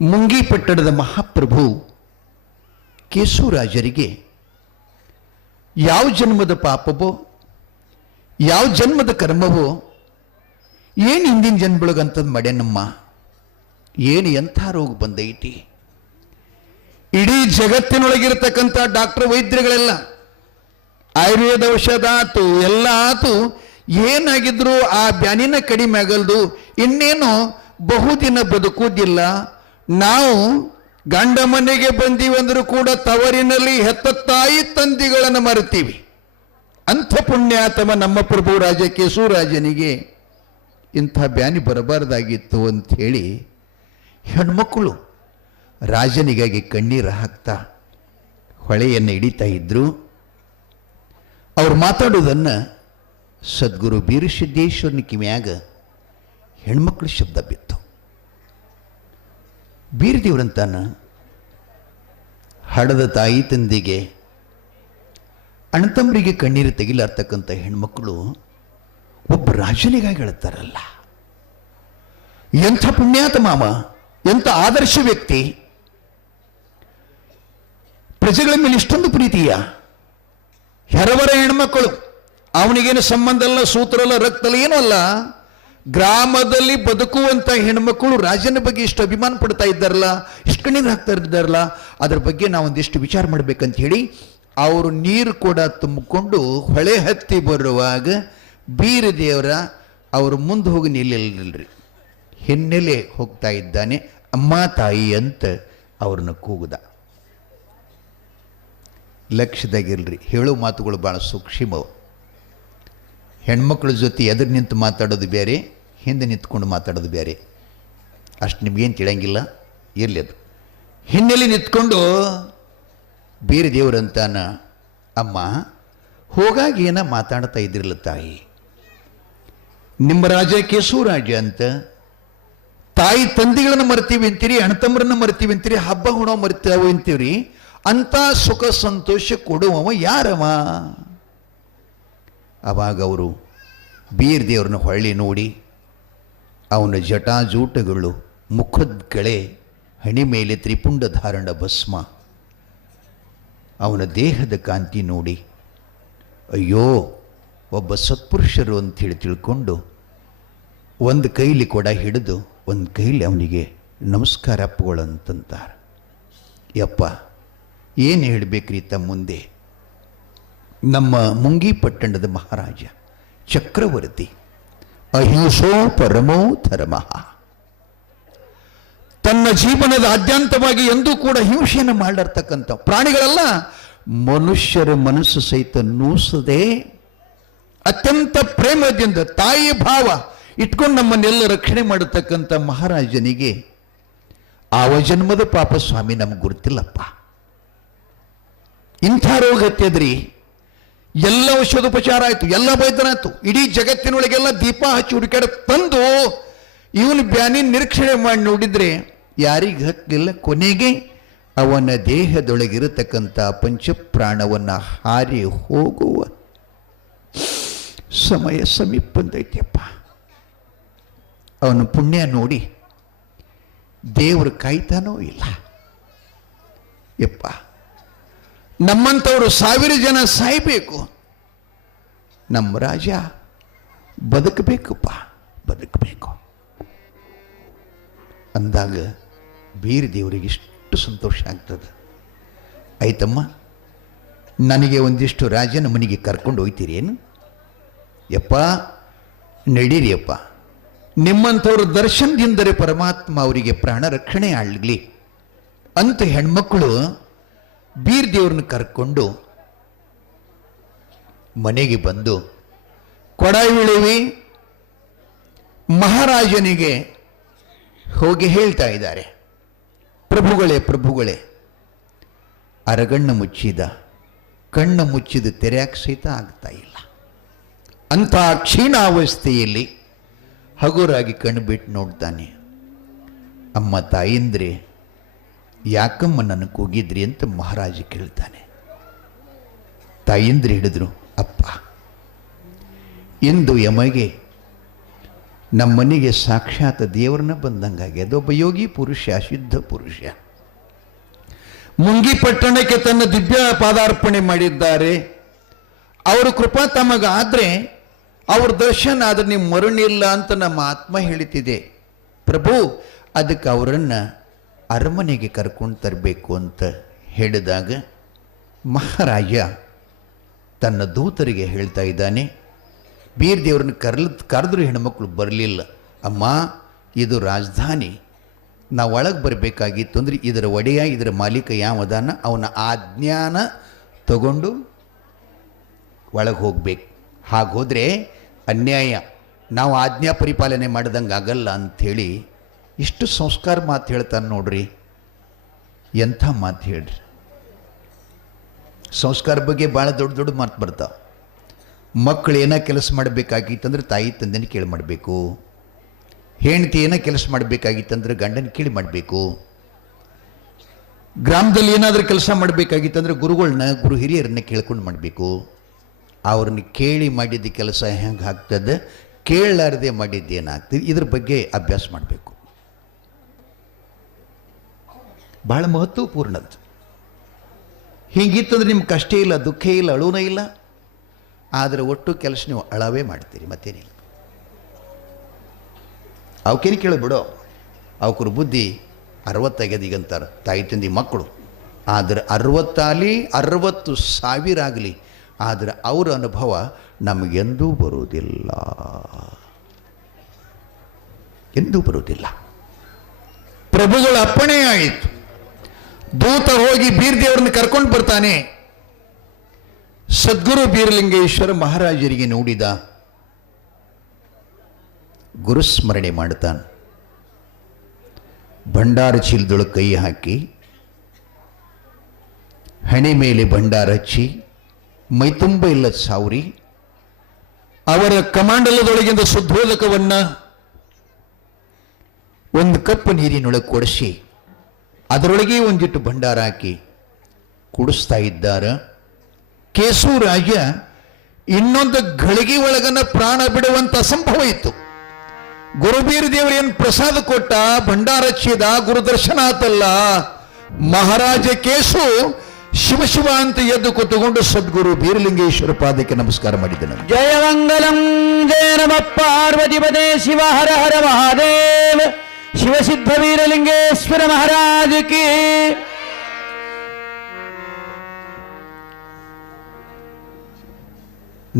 ಮುಂಗಿಪಟ್ಟಣದ ಮಹಾಪ್ರಭು ಕೇಶವರಾಜರಿಗೆ ಯಾವ ಜನ್ಮದ ಪಾಪವೋ, ಯಾವ ಜನ್ಮದ ಕರ್ಮವೋ, ಏನು ಹಿಂದಿನ ಜನ್ಮೊಳಗಂಥದ್ದು ಮಾಡ್ಯಾನಮ್ಮ, ಏನು ಎಂಥ ರೋಗ ಬಂದೈತಿ. ಇಡೀ ಜಗತ್ತಿನೊಳಗಿರ್ತಕ್ಕಂಥ ಡಾಕ್ಟರ್ ವೈದ್ಯರುಗಳೆಲ್ಲ ಆಯುರ್ವೇದ ಔಷಧ ಆತು, ಎಲ್ಲ ಆತು, ಏನಾಗಿದ್ರು ಆ ಬ್ಯಾನಿನ ಕಡಿಮೆ ಆಗಲ್ದು, ಇನ್ನೇನು ಬಹುದಿನ ಬದುಕುವುದಿಲ್ಲ. ನಾವು ಗಂಡ ಮನೆಗೆ ಬಂದೀವಂದ್ರೂ ಕೂಡ ತವರಿನಲ್ಲಿ ಹೆತ್ತ ತಾಯಿ ತಂದೆಗಳನ್ನು ಮರೆತೀವಿ. ಅಂಥ ಪುಣ್ಯಾತಮ ನಮ್ಮ ಪ್ರಭು ರಾಜ ಕೇಶವರಾಜನಿಗೆ ಇಂಥ ಬ್ಯಾನಿ ಬರಬಾರ್ದಾಗಿತ್ತು ಅಂಥೇಳಿ ಹೆಣ್ಮಕ್ಕಳು ರಾಜನಿಗಾಗಿ ಕಣ್ಣೀರು ಹಾಕ್ತಾ ಹೊಳೆಯನ್ನು ಹಿಡಿತಾ ಇದ್ರು. ಅವ್ರು ಮಾತಾಡೋದನ್ನು ಸದ್ಗುರು ಬೀರಸಿದ್ದೇಶ್ವರನ ಕಿವಿಯಾಗ ಹೆಣ್ಮಕ್ಳು ಶಬ್ದ ಬಿತ್ತು. ಬೀರದೇವ್ರಂತಾನ ಹಡದ ತಾಯಿ ತಂದೆಗೆ, ಅಣ್ಣತಮ್ಮರಿಗೆ ಕಣ್ಣೀರು ತೆಗಿಲಾರ್ತಕ್ಕಂಥ ಹೆಣ್ಮಕ್ಳು ಒಬ್ಬ ರಾಜನಿಗಾಗಿ ಹೇಳ್ತಾರಲ್ಲ. ಎಂಥ ಪುಣ್ಯಾತ ಮಾಮ, ಎಂಥ ಆದರ್ಶ ವ್ಯಕ್ತಿ, ಪ್ರಜೆಗಳ ಮೇಲೆ ಇಷ್ಟೊಂದು ಪ್ರೀತಿಯ. ಹೆರವರ ಹೆಣ್ಮಕ್ಕಳು, ಅವನಿಗೇನು ಸಂಬಂಧ ಅಲ್ಲ, ಸೂತ್ರ ಅಲ್ಲ, ರಕ್ತ ಅಲ್ಲ, ಏನೂ ಅಲ್ಲ. ಗ್ರಾಮದಲ್ಲಿ ಬದುಕುವಂಥ ಹೆಣ್ಮಕ್ಕಳು ರಾಜನ ಬಗ್ಗೆ ಇಷ್ಟು ಅಭಿಮಾನ ಪಡ್ತಾ ಇದ್ದಾರಲ್ಲ, ಇಷ್ಟು ಕಣ್ಣೀರು ಹಾಕ್ತಾ ಇದ್ದಾರಲ್ಲ, ಅದ್ರ ಬಗ್ಗೆ ನಾವೊಂದಿಷ್ಟು ವಿಚಾರ ಮಾಡ್ಬೇಕಂತ ಹೇಳಿ ಅವರು ನೀರು ಕೂಡ ತುಂಬಿಕೊಂಡು ಹೊಳೆ ಹತ್ತಿ ಬರುವಾಗ ಬೀರದೇವರ ಅವರು ಮುಂದೆ ಹೋಗಿ ನಿಲ್ಲಿಲ್ರಿ, ಹಿನ್ನೆಲೆ ಹೋಗ್ತಾ ಇದ್ದಾನೆ. ಅಮ್ಮ ತಾಯಿ ಅಂತ ಅವ್ರನ್ನ ಕೂಗುದ. ಲಕ್ಷ್ಯದಾಗಿಲ್ರಿ, ಹೇಳೋ ಮಾತುಗಳು ಭಾಳ ಸೂಕ್ಷ್ಮವು. ಹೆಣ್ಮಕ್ಳ ಜೊತೆ ಎದುರು ನಿಂತು ಮಾತಾಡೋದು ಬೇರೆ, ಹಿಂದೆ ನಿಂತ್ಕೊಂಡು ಮಾತಾಡೋದು ಬೇರೆ. ಅಷ್ಟು ನಿಮ್ಗೇನು ತಿಳಿಯಂಗಿಲ್ಲ, ಇರಲಿ. ಅದು ಹಿನ್ನೆಲೆ ನಿಂತ್ಕೊಂಡು ಬೀರದೇವರಂತಾನ, ಅಮ್ಮ ಹೋಗಾಗ ಏನ ಮಾತಾಡ್ತಾ ಇದ್ರಿಲ್ಲ ತಾಯಿ, ನಿಮ್ಮ ರಾಜ ಕೇಶವರಾಜ ಅಂತ. ತಾಯಿ ತಂದೆಗಳನ್ನು ಮರ್ತೀವಿ ಅಂತೀರಿ, ಅಣ್ಣತಮ್ಮರನ್ನ ಮರ್ತೀವಿ ಅಂತೀರಿ, ಹಬ್ಬ ಹುಣೋ ಮರ್ತಾವೆ ಅಂತೀವ್ರಿ. ಅಂತ ಸುಖ ಸಂತೋಷ ಕೊಡುವವ ಯಾರವ? ಅವಾಗ ಅವರು ಬೀರದೇವ್ರನ್ನ ಹೊಳ್ಳಿ ನೋಡಿ, ಅವನ ಜಟಾಜೂಟಗಳು, ಮುಖದ ಕಳೆ, ಹಣಿ ಮೇಲೆ ತ್ರಿಪುಂಡ ಧಾರಣ ಭಸ್ಮ, ಅವನ ದೇಹದ ಕಾಂತಿ ನೋಡಿ, ಅಯ್ಯೋ ಒಬ್ಬ ಸತ್ಪುರುಷರು ಅಂಥೇಳಿ ತಿಳ್ಕೊಂಡು ಒಂದು ಕೈಲಿ ಕೊಡ ಹಿಡಿದು ಒಂದು ಕೈಲಿ ಅವನಿಗೆ ನಮಸ್ಕಾರ ಅಪ್ಪಗಳಂತಾರೆ. ಯಪ್ಪ ಏನು ಹೇಳಬೇಕ್ರಿ ತಮ್ಮ ಮುಂದೆ? ನಮ್ಮ ಮುಂಗಿಪಟ್ಟಣದ ಮಹಾರಾಜ ಚಕ್ರವರ್ತಿ, ಅಹಿಂಸೋ ಪರಮೋ ಧರ್ಮಃ, ತನ್ನ ಜೀವನದ ಆದ್ಯಂತವಾಗಿ ಎಂದೂ ಕೂಡ ಹಿಂಸೆಯನ್ನು ಮಾಡಿರ್ತಕ್ಕಂಥ ಪ್ರಾಣಿಗಳೆಲ್ಲ ಮನುಷ್ಯರ ಮನಸ್ಸು ಸಹಿತ ನೂಸದೆ ಅತ್ಯಂತ ಪ್ರೇಮದಿಂದ ತಾಯಿ ಭಾವ ಇಟ್ಕೊಂಡು ನಮ್ಮನ್ನೆಲ್ಲ ರಕ್ಷಣೆ ಮಾಡತಕ್ಕಂಥ ಮಹಾರಾಜನಿಗೆ ಆವ ಜನ್ಮದ ಪಾಪ ಸ್ವಾಮಿ ನಮ್ಗೆ ಗುರುತಿಲ್ಲಪ್ಪ. ಇಂಥ ರೋಗ ಹತ್ಯದ್ರಿ, ಎಲ್ಲ ಔಷಧೋಪಚಾರ ಆಯಿತು, ಎಲ್ಲ ವೈದ್ಯನಾಯ್ತು, ಇಡೀ ಜಗತ್ತಿನೊಳಗೆಲ್ಲ ದೀಪ ಹಚ್ಚಿ ಹುಡುಕಾಡ ತಂದು ಇವನು ಬ್ಯಾನಿ ನಿರೀಕ್ಷಣೆ ಮಾಡಿ ನೋಡಿದ್ರೆ ಯಾರಿಗೆ ಹತ್ತಲಿಲ್ಲ. ಕೊನೆಗೆ ಅವನ ದೇಹದೊಳಗಿರತಕ್ಕಂಥ ಪಂಚಪ್ರಾಣವನ್ನು ಹಾರಿ ಹೋಗುವ ಸಮಯ ಸಮೀಪ ಬಂದೈತಿಯಪ್ಪ. ಅವನ ಪುಣ್ಯ ನೋಡಿ ದೇವರು ಕಾಯ್ತಾನೋ ಇಲ್ಲ. ಯಪ್ಪ, ನಮ್ಮಂಥವ್ರು 1000 ಜನ ಸಾಯ್ಬೇಕು, ನಮ್ಮ ರಾಜ ಬದುಕಬೇಕಪ್ಪ, ಬದುಕಬೇಕು ಅಂದಾಗ ಬೀರ್ ದೇವರಿಗೆ ಇಷ್ಟು ಸಂತೋಷ ಆಗ್ತದೆ. ಆಯ್ತಮ್ಮ, ನನಗೆ ಒಂದಿಷ್ಟು ರಾಜನ ಮನೆಗೆ ಕರ್ಕೊಂಡು ಹೋಗ್ತೀರಿ ಏನು? ಯಪ್ಪ ನಡೀರಿ ಅಪ್ಪ, ನಿಮ್ಮಂಥವ್ರ ದರ್ಶನದಿಂದರೆ ಪರಮಾತ್ಮ ಅವರಿಗೆ ಪ್ರಾಣ ರಕ್ಷಣೆ ಆಗಲಿ ಅಂತ ಹೆಣ್ಮಕ್ಕಳು ಬೀರ್ ದೇವ್ರನ್ನ ಕರ್ಕೊಂಡು ಮನೆಗೆ ಬಂದು ಕೊಡವಿಳುವಿ ಮಹಾರಾಜನಿಗೆ ಹೋಗಿ ಹೇಳ್ತಾ ಇದ್ದಾರೆ, ಪ್ರಭುಗಳೇ ಪ್ರಭುಗಳೇ, ಅರಗಣ್ಣ ಮುಚ್ಚಿದ ಕಣ್ಣು ಮುಚ್ಚಿದ ತೆರೆಯಾಕ ಸಹಿತ ಆಗ್ತಾ ಇಲ್ಲ. ಅಂಥ ಕ್ಷೀಣಾವಸ್ಥೆಯಲ್ಲಿ ಹಗುರಾಗಿ ಕಣ್ಣು ಬಿಟ್ಟು ನೋಡ್ತಾನೆ. ಅಮ್ಮ ತಾಯಿಂದ್ರೆ ಯಾಕಮ್ಮ ನನ್ನ ಕೂಗಿದ್ರಿ ಅಂತ ಮಹಾರಾಜ ಕೇಳ್ತಾನೆ. ತಾಯಿಂದ್ರೆ ಹಿಡಿದ್ರು, ಅಪ್ಪ ಇಂದು ಯಮಗೆ ನಮ್ಮನೆಗೆ ಸಾಕ್ಷಾತ್ ದೇವರನ್ನ ಬಂದಂಗಾಗಿ ಅದೊಬ್ಬ ಯೋಗಿ ಪುರುಷ, ಸಿದ್ಧ ಪುರುಷ, ಮುಂಗಿ ಪಟ್ಟಣಕ್ಕೆ ತನ್ನ ದಿವ್ಯ ಪಾದಾರ್ಪಣೆ ಮಾಡಿದ್ದಾರೆ. ಅವರ ಕೃಪಾ ತಮಗಾದ್ರೆ ಅವ್ರ ದರ್ಶನ ಆದ್ರೆ ನೀವು ಮರುಣಿಲ್ಲ ಅಂತ ನಮ್ಮ ಆತ್ಮ ಹೇಳ್ತಿದೆ ಪ್ರಭು, ಅದಕ್ಕೆ ಅವರನ್ನು ಅರಮನೆಗೆ ಕರ್ಕೊಂಡು ತರಬೇಕು ಅಂತ ಹೇಳಿದಾಗ ಮಹಾರಾಜ ತನ್ನ ದೂತರಿಗೆ ಹೇಳ್ತಾ ಇದ್ದಾನೆ, ಬೀರ್ ದೇವ್ರನ್ನ ಕರೆದ್ರು ಹೆಣ್ಮಕ್ಳು ಬರಲಿಲ್ಲ. ಅಮ್ಮ, ಇದು ರಾಜಧಾನಿ, ನಾವು ಒಳಗೆ ಬರಬೇಕಾಗಿತ್ತು ಅಂದರೆ ಇದರ ಒಡೆಯ, ಇದರ ಮಾಲೀಕ ಯಾವದಾನ ಅವನ ಆಜ್ಞಾನ ತಗೊಂಡು ಒಳಗೆ ಹೋಗ್ಬೇಕು. ಹಾಗೋದ್ರೆ ಅನ್ಯಾಯ, ನಾವು ಆಜ್ಞಾ ಪರಿಪಾಲನೆ ಮಾಡ್ದಂಗೆ ಆಗಲ್ಲ ಅಂಥೇಳಿ ಇಷ್ಟು ಸಂಸ್ಕಾರ ಮಾತು ಹೇಳ್ತಾನೆ ನೋಡ್ರಿ. ಎಂಥ ಮಾತು ಹೇಳ್ರಿ. ಸಂಸ್ಕಾರ ಬಗ್ಗೆ ಭಾಳ ದೊಡ್ಡ ದೊಡ್ಡ ಮಾತು ಬರ್ತಾವೆ. ಮಕ್ಕಳು ಏನೋ ಕೆಲಸ ಮಾಡಬೇಕಾಗಿತ್ತಂದ್ರೆ ತಾಯಿ ತಂದೆನ ಕೇಳಿ ಮಾಡಬೇಕು. ಹೆಂಡತಿ ಏನೋ ಕೆಲಸ ಮಾಡಬೇಕಾಗಿತ್ತಂದ್ರೆ ಗಂಡನ ಕೇಳಿ ಮಾಡಬೇಕು. ಗ್ರಾಮದಲ್ಲಿ ಏನಾದರೂ ಕೆಲಸ ಮಾಡಬೇಕಾಗಿತ್ತಂದ್ರೆ ಗುರುಗಳನ್ನ, ಗುರು ಹಿರಿಯರನ್ನ ಕೇಳ್ಕೊಂಡು ಮಾಡಬೇಕು. ಅವ್ರನ್ನ ಕೇಳಿ ಮಾಡಿದ್ದ ಕೆಲಸ ಹೆಂಗೆ ಆಗ್ತದೆ, ಕೇಳಲಾರದೆ ಮಾಡಿದ್ದೇನಾಗ್ತದೆ, ಇದ್ರ ಬಗ್ಗೆ ಅಭ್ಯಾಸ ಮಾಡಬೇಕು. ಭಾಳ ಮಹತ್ವಪೂರ್ಣದ್ದು. ಹೀಗಿತ್ತಂದ್ರೆ ನಿಮ್ಗೆ ಕಷ್ಟ ಇಲ್ಲ, ದುಃಖ ಇಲ್ಲ, ಅಳುನ ಇಲ್ಲ. ಆದರೆ ಒಟ್ಟು ಕೆಲಸ ನೀವು ಅಳವೇ ಮಾಡ್ತೀರಿ, ಮತ್ತೇನಿಲ್ಲ. ಅವಕ್ಕೇನು ಕೇಳಿಬಿಡೋ, ಅವಕ್ರ ಬುದ್ಧಿ 60 ಆಗ್ಯದ ಈಗಂತಾರೆ ತಾಯಿ ತಂದಿ ಮಕ್ಕಳು. ಆದರೆ 60,000 ಆಗಲಿ, ಆದರೆ ಅವರ ಅನುಭವ ನಮಗೆಂದೂ ಬರುವುದಿಲ್ಲ, ಎಂದೂ ಬರುವುದಿಲ್ಲ. ಪ್ರಭುಗಳ ಅಪ್ಪಣೆ ಆಯಿತು. ದೂತ ಹೋಗಿ ಬೀರ್ ದೇವರನ್ನು ಕರ್ಕೊಂಡು ಬರ್ತಾನೆ. ಸದ್ಗುರು ಬೀರಲಿಂಗೇಶ್ವರ ಮಹಾರಾಜರಿಗೆ ನೋಡಿದ, ಗುರುಸ್ಮರಣೆ ಮಾಡ್ತಾನೆ. ಭಂಡಾರ ಚೀಲದೊಳಗೆ ಕೈ ಹಾಕಿ ಹಣೆ ಮೇಲೆ ಭಂಡಾರ ಹಚ್ಚಿ ಮೈತುಂಬ ಇಲ್ಲ ಸಾವ್ರಿ ಅವರ ಕಮಾಂಡಲದೊಳಗಿಂದ ಶುದ್ಧೋದಕವನ್ನು ಒಂದು ಕಪ್ಪು ನೀರಿನೊಳಗೆ ಕೊಡಿಸಿ ಅದರೊಳಗೆ ಒಂದಿಟ್ಟು ಭಂಡಾರ ಹಾಕಿ ಕುಡಿಸ್ತಾ ಇದ್ದಾರೆ. ಕೇಸು ರಾಜ ಇನ್ನೊಂದು ಗಳಿಗೆ ಒಳಗನ್ನ ಪ್ರಾಣ ಬಿಡುವಂತ ಸಂಭವ ಇತ್ತು. ಗುರುಬೀರ್ ದೇವರೇನು ಪ್ರಸಾದ ಕೊಟ್ಟ, ಭಂಡಾರ ಹಚ್ಚಿದ, ಗುರುದರ್ಶನ ಆತಲ್ಲ. ಮಹಾರಾಜ ಕೇಸು ಶಿವ ಶಿವ ಅಂತ ಎದ್ದು ಕೂತುಕೊಂಡು ಸದ್ಗುರು ಬೀರಲಿಂಗೇಶ್ವರ ಪಾದಕ್ಕೆ ನಮಸ್ಕಾರ ಮಾಡಿದನು. ಜಯ ಮಂಗಲಂ ಜಯ ನಮ ಪಾರ್ವತಿಪದೇ ಶಿವ ಹರ ಹರ ಮಹಾದೇವ ಶಿವಸಿದ್ಧ ಬೀರಲಿಂಗೇಶ್ವರ ಮಹಾರಾಜ ಕಿ.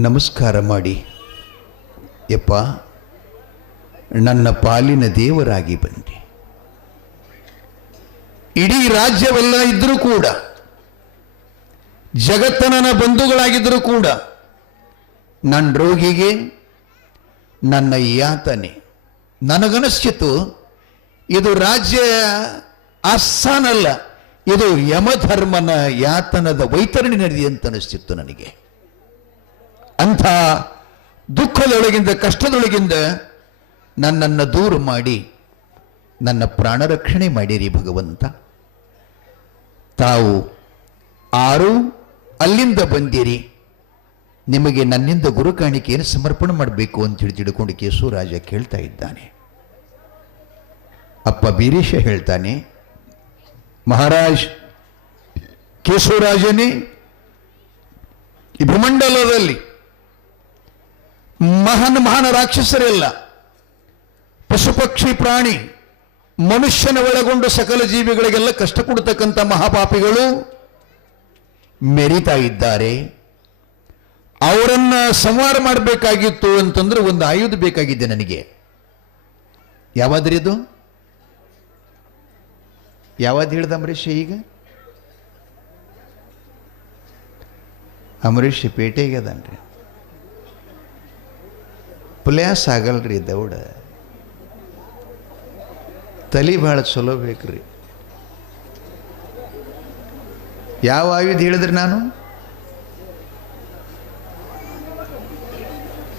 ನಮಸ್ಕಾರ ಮಾಡಿ, ಯಪ್ಪ ನನ್ನ ಪಾಲಿನ ದೇವರಾಗಿ ಬಂದೆ. ಇಡೀ ರಾಜ್ಯವೆಲ್ಲ ಇದ್ರೂ ಕೂಡ, ಜಗತ್ತನ ಬಂಧುಗಳಾಗಿದ್ದರೂ ಕೂಡ, ನನ್ನ ರೋಗಿಗೆ ನನ್ನ ಯಾತನೆ ನನಗನಿಸ್ತಿತ್ತು ಇದು ರಾಜ್ಯ ಆಸ್ಥಾನಲ್ಲ, ಇದು ಯಮಧರ್ಮನ ಯಾತನದ ವೈತರಣಿ ನದಿ ಅಂತ ಅನಿಸ್ತಿತ್ತು ನನಗೆ. ಅಂಥ ದುಃಖದೊಳಗಿಂದ ಕಷ್ಟದೊಳಗಿಂದ ನನ್ನನ್ನು ದೂರ ಮಾಡಿ ನನ್ನ ಪ್ರಾಣ ರಕ್ಷಣೆ ಮಾಡಿರಿ ಭಗವಂತ. ತಾವು ಆರು ಅಲ್ಲಿಂದ ಬಂದಿರಿ, ನಿಮಗೆ ನನ್ನಿಂದ ಗುರು ಕಾಣಿಕೆಯನ್ನು ಸಮರ್ಪಣೆ ಮಾಡಬೇಕು ಅಂತೇಳಿ ತಿಳ್ಕೊಂಡು ಕೇಶವರಾಜ ಕೇಳ್ತಾ ಇದ್ದಾನೆ. ಅಪ್ಪ ಬೀರೇಶ ಹೇಳ್ತಾನೆ, ಮಹಾರಾಜ್ ಕೇಶವರಾಜನೇ, ಈ ಭೂಮಂಡಲದಲ್ಲಿ ಮಹಾನ್ ರಾಕ್ಷಸರೆಲ್ಲ, ಪಶು ಪಕ್ಷಿ ಪ್ರಾಣಿ ಮನುಷ್ಯನ ಒಳಗೊಂಡು ಸಕಲ ಜೀವಿಗಳಿಗೆಲ್ಲ ಕಷ್ಟ ಕೊಡ್ತಕ್ಕಂಥ ಮಹಾಪಾಪಿಗಳು ಮೆರಿತಾ ಇದ್ದಾರೆ. ಅವರನ್ನ ಸಂಹಾರ ಮಾಡಬೇಕಾಗಿತ್ತು ಅಂತಂದ್ರೆ ಒಂದು ಆಯುಧ ಬೇಕಾಗಿದೆ ನನಗೆ. ಯಾವಾದ್ರಿ ಅದು? ಯಾವ್ದು ಹೇಳ್ದ ಅಂಬರೀಷ್? ಈಗ ಅಂಬರೀಷ್ ಪೇಟೆಗೆ ಅದನ್ರಿ, ಪ್ಲೇಸ್ ಆಗಲ್ರಿ ದೌಡ, ತಲೆ ಭಾಳ ಚಲೋ ಬೇಕ್ರಿ. ಯಾವ ಆಯುಧ ಹೇಳಿದ್ರಿ ನಾನು?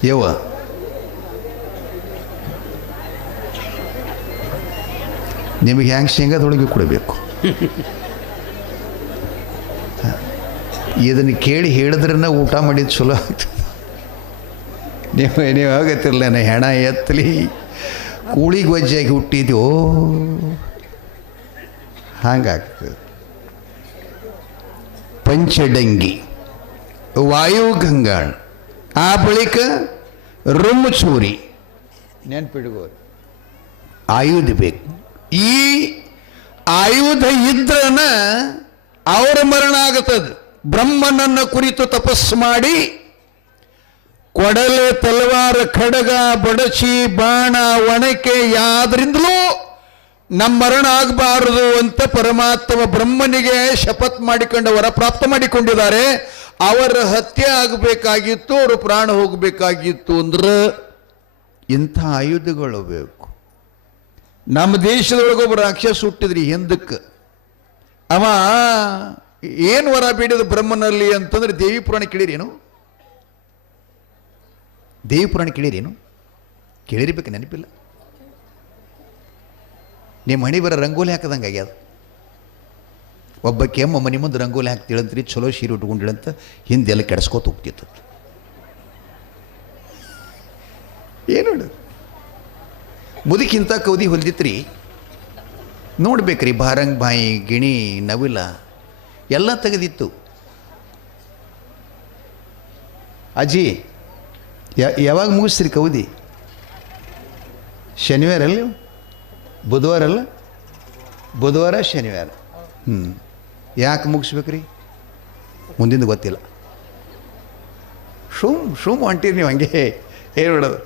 ಯವ್ವ ನಿಮಗೆ ಹ್ಯಾಂಗೆ ಶೇಂಗಾದೊಳಗೆ ಕೊಡಬೇಕು. ಇದನ್ನು ಕೇಳಿ ಹೇಳಿದ್ರನ್ನ ಊಟ ಮಾಡಿದ್ದು ಚಲೋ ಆಗ್ತದೆ. ನೀವು ಆಗತ್ತಿರಲ್ಲ, ಹೆಣ ಎತ್ತಲಿ ಕೂಳಿಗೆ ವಜ್ಜಾಗಿ ಹುಟ್ಟಿದ್ಯೋ ಹಾಗಾಗ್ತದೆ. ಪಂಚಡಂಗಿ, ವಾಯು ಗಂಗಾಳ, ಆ ಬಳಿಕ ರುಮ್ಮಚೂರಿ, ನೆನ್ಪಿಡ್ಗೋರು ಆಯುಧ ಬೇಕು. ಈ ಆಯುಧ ಇದ್ರನ ಅವರ ಮರಣ ಆಗತ್ತದ. ಬ್ರಹ್ಮನನ್ನ ಕುರಿತು ತಪಸ್ಸು ಮಾಡಿ ಕೊಡಲೆ, ತಲವಾರ, ಖಡ್ಗ, ಬಡಚಿ, ಬಾಣ, ಒಣಕೆ ಯಾವ್ದ್ರಿಂದಲೂ ನಮ್ಮ ಮರಣ ಆಗಬಾರದು ಅಂತ ಪರಮಾತ್ಮ ಬ್ರಹ್ಮನಿಗೆ ಶಪಥ ಮಾಡಿಕೊಂಡು ವರ ಪ್ರಾಪ್ತ ಮಾಡಿಕೊಂಡಿದ್ದಾರೆ. ಅವರ ಹತ್ಯೆ ಆಗಬೇಕಾಗಿತ್ತು, ಅವರು ಪ್ರಾಣ ಹೋಗಬೇಕಾಗಿತ್ತು ಅಂದ್ರೆ ಇಂಥ ಆಯುಧಗಳು ಬೇಕು. ನಮ್ಮ ದೇಶದೊಳಗೊಬ್ಬ ರಾಕ್ಷಸ ಹುಟ್ಟಿದ್ರಿ ಹಿಂದಕ್ಕೆ. ಅವ ಏನು ವರ ಬೇಡಿದ ಬ್ರಹ್ಮನಲ್ಲಿ ಅಂತಂದ್ರೆ ದೇವಿ ಪುರಾಣ ಕೇಳಿರೇನು? ದೇವಿ ಪುರಾಣ ಕೇಳಿರೇನು? ಕೇಳಿರ್ಬೇಕು, ನೆನಪಿಲ್ಲ. ನಿಮ್ಮ ಹಣಿ ಬರ ರಂಗೋಲಿ ಹಾಕದಂಗೆ ಆಗ್ಯದ. ಒಬ್ಬ ಕೆಮ್ಮ ಮನೆ ಮುಂದೆ ರಂಗೋಲಿ ಹಾಕ್ತಿಳಂತ್ರಿ, ಚಲೋ ಸೀರೆ ಉಟ್ಕೊಂಡಿಳಂತ ಹಿಂದೆಲ್ಲ ಕೆಡಿಸ್ಕೋತ ಹೋಗ್ತಿತ್ತು. ಏನು ಮುದುಕಿಂತ ಕೌದಿ ಹೊಲ್ದಿತ್ರಿ, ನೋಡ್ಬೇಕ್ರಿ. ಭಾರಂಗ್ ಬಾಯಿ, ಗಿಣಿ, ನವಿಲ ಎಲ್ಲ ತೆಗೆದಿತ್ತು. ಅಜ್ಜಿ ಯಾವಾಗ ಮುಗಿಸ್ರಿ ಕೌದಿ? ಶನಿವಾರ ಅಲ್ಲ, ಬುಧವಾರ ಅಲ್ಲ, ಬುಧವಾರ ಶನಿವಾರ. ಯಾಕೆ ಮುಗಿಸ್ಬೇಕ್ರಿ? ಮುಂದಿಂದ ಗೊತ್ತಿಲ್ಲ. ಶೂಮ್ ಹೊಂಟಿರಿ ನೀವು ಹಂಗೆ ಏನು ಬಿಡೋದು.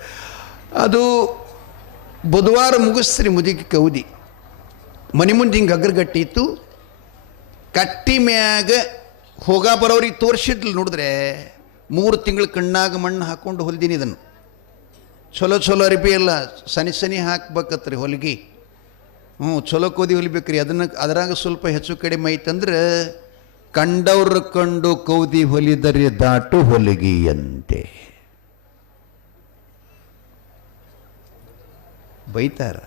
ಅದು ಬುಧವಾರ ಮುಗಿಸ್ರಿ ಮುದುಕಿ ಕೌದಿ. ಮನೆ ಮುಂದೆ ಹಿಂಗೆ ಅಗ್ರಗಟ್ಟಿ ಇತ್ತು, ಕಟ್ಟಿ ಮ್ಯಾಗ ಹೋಗ ಬರೋರಿಗೆ ತೋರಿಸಿದ್ಲು. ನೋಡಿದ್ರೆ 3 ತಿಂಗಳು ಕಣ್ಣಾಗ ಮಣ್ಣು ಹಾಕ್ಕೊಂಡು ಹೊಲ್ದೀನಿ. ಇದನ್ನು ಚಲೋ ಚಲೋ ಅರಿಬಿ ಎಲ್ಲ ಸನಿ ಹಾಕ್ಬೇಕತ್ರಿ ಹೊಲಿಗೆ. ಚಲೋ ಕೋದಿ ಹೊಲಿಬೇಕ್ರಿ. ಅದರಾಗ ಸ್ವಲ್ಪ ಹೆಚ್ಚು ಕಡಿಮೆ ಐತಂದ್ರೆ ಕಂಡವ್ರ ಕಂಡು ಕೌದಿ ಹೊಲಿದರೆ ದಾಟು ಹೊಲಿಗೆಯಂತೆ ಬೈತಾರ.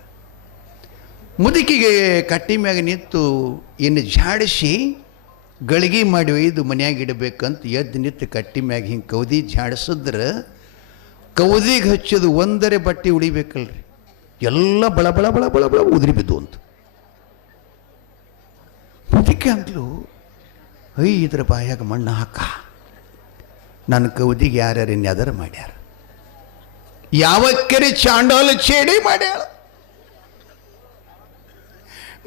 ಮುದುಕಿಗೆ ಕಟ್ಟಿ ಮ್ಯಾಗ ನಿಂತು ಇನ್ನು ಝಾಡಿಸಿ ಗಳಿಗೆ ಮಾಡಿ ಒಯ್ದು ಮನ್ಯಾಗ ಇಡಬೇಕಂತ ಎದ್ದು ನಿಂತು ಕಟ್ಟಿ ಮ್ಯಾಗ ಹಿಂಗೆ ಕೌದಿ ಝಾಡಿಸಿದ್ರೆ ಕೌದಿಗೆ ಹಚ್ಚೋದು ಒಂದರೆ ಬಟ್ಟೆ ಉಳಿಬೇಕಲ್ರಿ, ಎಲ್ಲ ಬಳ ಬಳ ಬಳ ಬಳ ಬಳ ಉದುರಿ ಬಿದ್ದು ಅಂತ. ಮುದುಕಿ ಅಂದ್ಲು, ಇದ್ರ ಬಾಯಾಗ ಮಣ್ಣು ಹಾಕ, ನನ್ನ ಕೌದಿಗೆ ಯಾರ್ಯಾರು ಇನ್ಯಾದಾರ ಮಾಡ್ಯಾರ, ಯಾವ ಕೆರೆ ಚಾಂಡಾಲ ಚೇಡಿ ಮಾಡ್ಯಾಳ.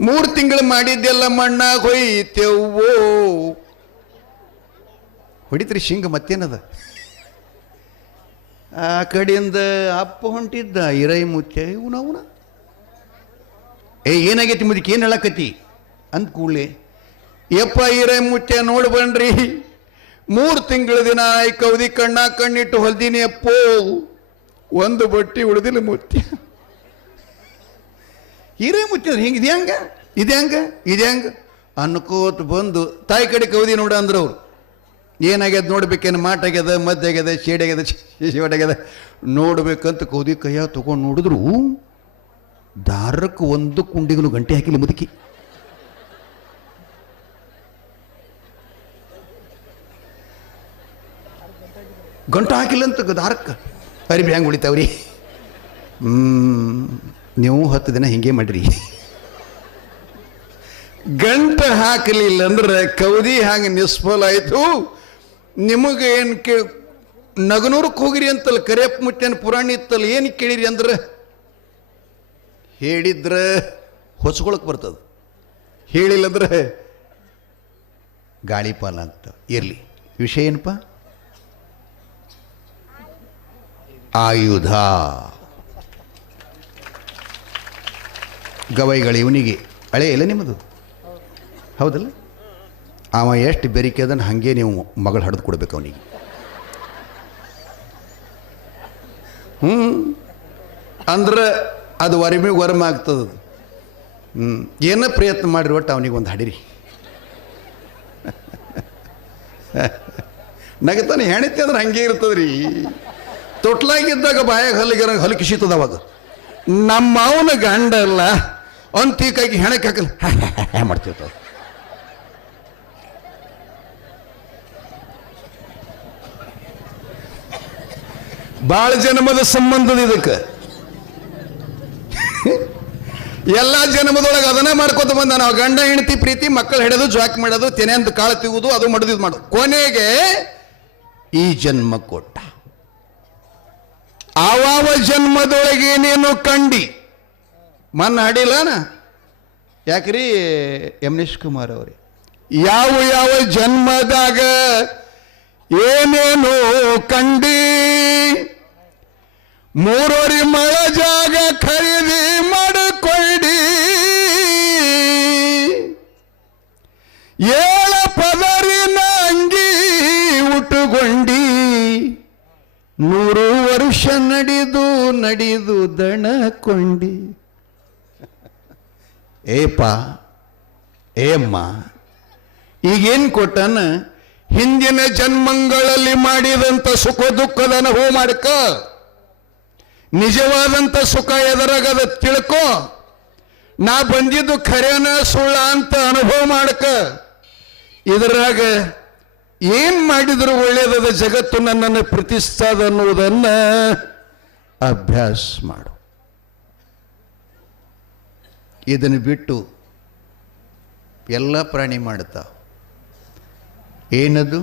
3 ತಿಂಗಳು ಮಾಡಿದ್ದೆಲ್ಲ ಮಣ್ಣಾಗ ಹೊಯ್ತೇವೋ. ಹೊಡಿತ್ರಿ ಶಿಂಗ, ಮತ್ತೇನದ? ಆ ಕಡೆಯಿಂದ ಅಪ್ಪ ಹೊಂಟಿದ್ದ ಇರೈ ಮುಚ್ಚ ಇವನವನ ಏನಾಗೈತಿ ಮುದಕ್ಕೆ, ಏನು ಹೇಳಕತಿ ಅಂದ ಕೂಡಲೇ ಯಪ್ಪ ಇರೈ ಮುಚ್ಚ ನೋಡಿ ಬನ್ರಿ, 3 ತಿಂಗಳ ದಿನ ಆಯ್ ಕೌದಿ ಕಣ್ಣಿಟ್ಟು ಹೊಲ್ದೀನಿ ಅಪ್ಪೋ, ಒಂದು ಬಟ್ಟಿ ಉಳಿದಿಲ್ಲ ಮುತ್ಯ. ಹಿರೇ ಮುಚ್ಚಿದ್ರೆ ಹಿಂಗೆ ಇದೆ ಹಂಗೆ ಅನ್ಕೋತ ಬಂದು ತಾಯಿ ಕಡೆ ಕೌದಿ ನೋಡ ಅಂದ್ರು ಅವ್ರು. ಏನಾಗ್ಯದ ನೋಡ್ಬೇಕೇನು, ಮಾಟ ಆಗ್ಯದ, ಮದ್ದು ಆಗ್ಯದ, ಶೇಡ್ ಆಗ್ಯದ, ಶಿವಡ್ ಆಗ್ಯದ ನೋಡ್ಬೇಕಂತ ಕೌದಿ ಕೈಯಾಗ ತೊಗೊಂಡು ನೋಡಿದ್ರು ದಾರಕ್ಕೆ ಒಂದು ಕುಂಡಿಗಳು ಗಂಟೆ ಹಾಕಿಲ್ಲ ಮುದುಕಿ. ಗಂಟು ಹಾಕಿಲ್ಲ ಅಂತ ದಾರಕ್ಕೆ. ಅರಿಬಿ ಹೆಂಗೆ ಉಳಿತಾವ್ರಿ? ನೀವು 10 ದಿನ ಹಿಂಗೆ ಮಾಡ್ರಿ. ಗಂಟು ಹಾಕಲಿಲ್ಲ ಅಂದ್ರೆ ಕೌದಿ ಹಂಗೆ ನಿಷ್ಫಲ ಆಯಿತು. ನಿಮಗೆ ಏನು ನಗನೂರಕ್ಕೆ ಹೋಗಿರಿ ಅಂತಲ್ಲ, ಕರಿಯಪ್ಪ ಮುಟ್ಟೇನು ಪುರಾಣ ಇತ್ತಲ್ಲ, ಏನು ಕೇಳಿರಿ ಅಂದ್ರೆ ಹೇಳಿದ್ರೆ ಹೊಸ್ಕೊಳಕ್ಕೆ ಬರ್ತದೆ, ಹೇಳಿಲ್ಲ ಅಂದ್ರೆ ಗಾಳಿ ಪಾಲ ಅಂತ. ಇರಲಿ, ವಿಷಯ ಏನಪ್ಪ? ಆಯುಧ. ಗವೈಗಳು ಇವನಿಗೆ ಹಳೆ ಇಲ್ಲ ನಿಮ್ಮದು, ಹೌದಲ್ಲ? ಅವ ಎಷ್ಟು ಬೆರಿಕೆ ಅದನ್ನು ಹಾಗೆ ನೀವು ಮಗಳು ಹಡ್ದು ಕೊಡ್ಬೇಕು ಅವನಿಗೆ. ಅಂದ್ರೆ ಅದು ವರ್ಮ ಆಗ್ತದೆ. ಏನೋ ಪ್ರಯತ್ನ ಮಾಡಿರಿ, ಒಟ್ಟು ಅವನಿಗೆ ಒಂದು ಹಡಿರಿ. ನಗತಾನೆ ಹೆಣಿತಿ ಅಂದ್ರೆ ಹಂಗೆ ಇರ್ತದ್ರಿ. ತೊಟ್ಲಾಗಿದ್ದಾಗ ಬಾಯಾಗ ಹಲ್ಲಿಗೆ ಹಲಕಿ ಶೀತದ ಅವಾಗ. ನಮ್ಮ ಅವನ ಗಂಡ ಅಲ್ಲ ಅಂತೀಕಾಗಿ ಹೆಣಕ್ಕೆ ಹಾಕಲ್ಲ ಮಾಡ್ತಿರ್ತಾವ. ಭಾಳ ಜನ್ಮದ ಸಂಬಂಧದ ಇದಕ್ಕೆ. ಎಲ್ಲ ಜನ್ಮದೊಳಗೆ ಅದನ್ನ ಮಾಡ್ಕೊತ ಬಂದ. ನಾವು ಗಂಡ ಹೆಂಡತಿ ಪ್ರೀತಿ, ಮಕ್ಕಳು ಹಿಡಿದು ಜಾಕ್ ಮಾಡೋದು, ತೆನೆ ಅಂತ ಕಾಳು ತೆಗುವುದು, ಅದು ಮಾಡೋದು, ಇದು ಮಾಡೋದು. ಕೊನೆಗೆ ಈ ಜನ್ಮ ಕೊಟ್ಟ. ಆವಾವ ಜನ್ಮದೊಳಗೆ ಏನೇನು ಕಂಡಿ ಮನ್ನ ಹಾಡಿಲ್ಲನ. ಯಾಕ್ರಿ ಯಮನೇಶ್ ಕುಮಾರ್ ಅವ್ರಿ, ಯಾವ ಯಾವ ಜನ್ಮದಾಗ ಏನೇನು ಕಂಡಿ, 3 ಮಳ ಜಾಗ ಖರೀದಿ ಮಾಡಿಕೊಳ್ಳಿ, 7 ಪದರಿನ ಅಂಗಿ ಉಟ್ಟುಕೊಂಡಿ, 100 ವರ್ಷ ನಡೆದು ದಣಕೊಂಡಿ. ಏಪ ಏಮ್ಮ ಈಗೇನು ಕೊಟ್ಟನ? ಹಿಂದಿನ ಜನ್ಮಗಳಲ್ಲಿ ಮಾಡಿದಂಥ ಸುಖ ದುಃಖದ ಅನುಭವ ಮಾಡ್ಕ. ನಿಜವಾದಂಥ ಸುಖ ಎದರಾಗದ ತಿಳ್ಕೊ. ನಾ ಬಂದಿದ್ದು ಖರೇನ ಸುಳ್ಳ ಅಂತ ಅನುಭವ ಮಾಡ್ಕ. ಇದರಾಗ ಏನ್ ಮಾಡಿದ್ರು ಒಳ್ಳೆಯದಾದ, ಜಗತ್ತು ನನ್ನನ್ನು ಪ್ರೀತಿಸ್ತದ ಅನ್ನುವುದನ್ನ ಅಭ್ಯಾಸ ಮಾಡು. ಇದನ್ನು ಬಿಟ್ಟು ಎಲ್ಲ ಪ್ರಾಣಿ ಮಾಡ್ತಾವ. ಏನದು?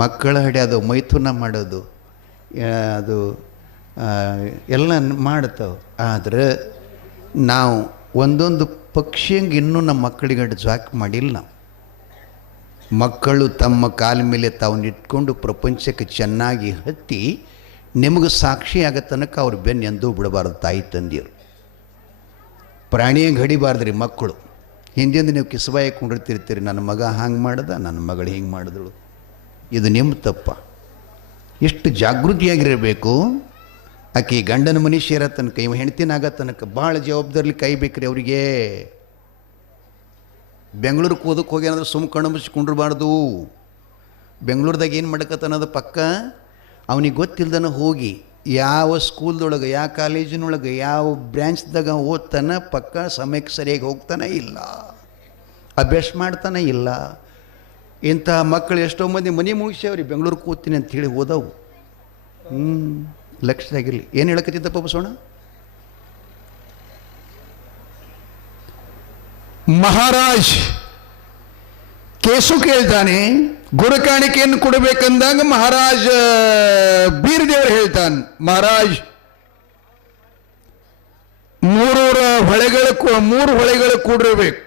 ಮಕ್ಕಳ ಹಡ್ಯೋದು, ಮೈಥುನ ಮಾಡೋದು, ಅದು ಎಲ್ಲ ಮಾಡ್ತಾವೆ. ಆದರೆ ನಾವು ಒಂದೊಂದು ಪಕ್ಷಿಯಂಗೆ ಇನ್ನೂ ನಮ್ಮ ಮಕ್ಕಳಿಗೆ ಜಾಕ್ ಮಾಡಿಲ್ಲ ನಾವು. ಮಕ್ಕಳು ತಮ್ಮ ಕಾಲ ಮೇಲೆ ತಾವು ನಿಂತ್ಕೊಂಡು ಪ್ರಪಂಚಕ್ಕೆ ಚೆನ್ನಾಗಿ ಹತ್ತಿ ನಿಮಗೆ ಸಾಕ್ಷಿ ಆಗೋ ತನಕ ಅವ್ರ ಬೆನ್ನು ಎಂದೂ ಬಿಡಬಾರ್ದು ತಾಯಿ ತಂದೆಯರು. ಪ್ರಾಣಿಯಂಗೆ ಹಡಿಬಾರ್ದ್ರಿ ಮಕ್ಕಳು. ಹಿಂದಿಂದ ನೀವು ಕಿಸಬಾಯಿ ಕೊಂಡಿರ್ತಿರ್ತೀರಿ, ನನ್ನ ಮಗ ಹಂಗೆ ಮಾಡ್ದ, ನನ್ನ ಮಗಳು ಹಿಂಗೆ ಮಾಡಿದಳು. ಇದು ನಿಮ್ಮ ತಪ್ಪ. ಎಷ್ಟು ಜಾಗೃತಿಯಾಗಿರಬೇಕು. ಆಕೆ ಗಂಡನ ಮನೆ ಸೇರೋ ತನಕ, ಇವ ಹೆಣ್ತಿನಾಗ ತನಕ ಭಾಳ ಜವಾಬ್ದಾರಿ ಕೈ ಬೇಕ್ರಿ ಅವರಿಗೆ. ಬೆಂಗಳೂರಿಗೆ ಓದಕ್ಕೆ ಹೋಗಿ ಏನಾದರೂ ಸುಮ್ಮ ಕಣ್ಣು ಮುಚ್ಚಿಕೊಂಡಿರಬಾರ್ದು. ಬೆಂಗಳೂರ್ದಾಗ ಏನು ಮಾಡಕತ್ತನ್ನೋದು ಪಕ್ಕ ಅವನಿಗೆ ಗೊತ್ತಿಲ್ದನ ಹೋಗಿ ಯಾವ ಸ್ಕೂಲ್ದೊಳಗೆ, ಯಾವ ಕಾಲೇಜಿನೊಳಗೆ, ಯಾವ ಬ್ರ್ಯಾಂಚ್ದಾಗ ಓದ್ತಾನೆ, ಪಕ್ಕ ಸಮಯಕ್ಕೆ ಸರಿಯಾಗಿ ಹೋಗ್ತಾನೆ ಇಲ್ಲ, ಅಭ್ಯಾಸ ಮಾಡ್ತಾನೆ ಇಲ್ಲ. ಇಂಥ ಮಕ್ಕಳು ಎಷ್ಟೋ ಮಂದಿ ಮನೆ ಮುಗಿಸ್ಯಾವ್ರಿ, ಬೆಂಗಳೂರಿಗೆ ಓದ್ತೀನಿ ಅಂಥೇಳಿ ಓದವು. ಲಕ್ಷ್ಯದಾಗಿರಲಿ. ಏನು ಹೇಳಕತ್ತಿದ್ದಪ್ಪ ಬಸವಣ್ಣ? ಮಹಾರಾಜ್ ಕೇಸು ಕೇಳ್ತಾನೆ, ಗುರು ಕಾಣಿಕೆಯನ್ನು ಕೊಡಬೇಕಂದಾಗ ಮಹಾರಾಜ ಬೀರದೇವರು ಹೇಳ್ತಾನೆ, ಮಹಾರಾಜ್ 3 ಹೊಳೆಗಳು ಕೂಡಿರ್ಬೇಕು,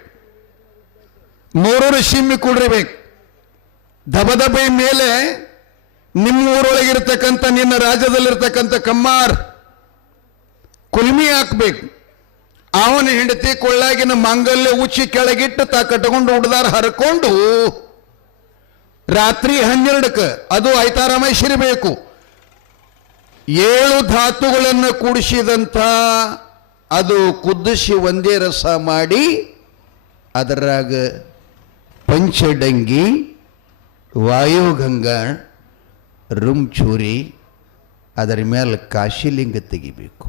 3 ಸಿಮ್ಮಿ ಕೂಡಿರ್ಬೇಕು. ದಬದಬೆ ಮೇಲೆ ನಿಮ್ಮ ಊರೊಳಗಿರ್ತಕ್ಕಂಥ, ನಿನ್ನ ರಾಜ್ಯದಲ್ಲಿರ್ತಕ್ಕಂಥ ಕಮ್ಮಾರ್ ಕುಲ್ಮಿ ಹಾಕ್ಬೇಕು. ಅವನ ಹೆಂಡತಿ ಕೊಳ್ಳಾಗಿನ ಮಾಂಗಲ್ಯ ಉಚ್ಚಿ ಕೆಳಗಿಟ್ಟು ತಾ ಕಟ್ಕೊಂಡು ಉಡ್ದಾರ ಹರ್ಕೊಂಡು ರಾತ್ರಿ 12ಕ್ಕೆ ಅದು ಐತಾರಾಮೇಶ್ವರಿಬೇಕು. 7 ಧಾತುಗಳನ್ನು ಕೂಡಿಸಿದಂಥ ಅದು ಕುದಿಸಿ ಒಂದೇ ರಸ ಮಾಡಿ ಅದರಾಗ ಪಂಚಡಂಗಿ, ವಾಯುಗಂಗಾ, ರುಮ್ಚೂರಿ, ಅದರ ಮೇಲೆ ಕಾಶಿಲಿಂಗ ತೆಗಿಬೇಕು.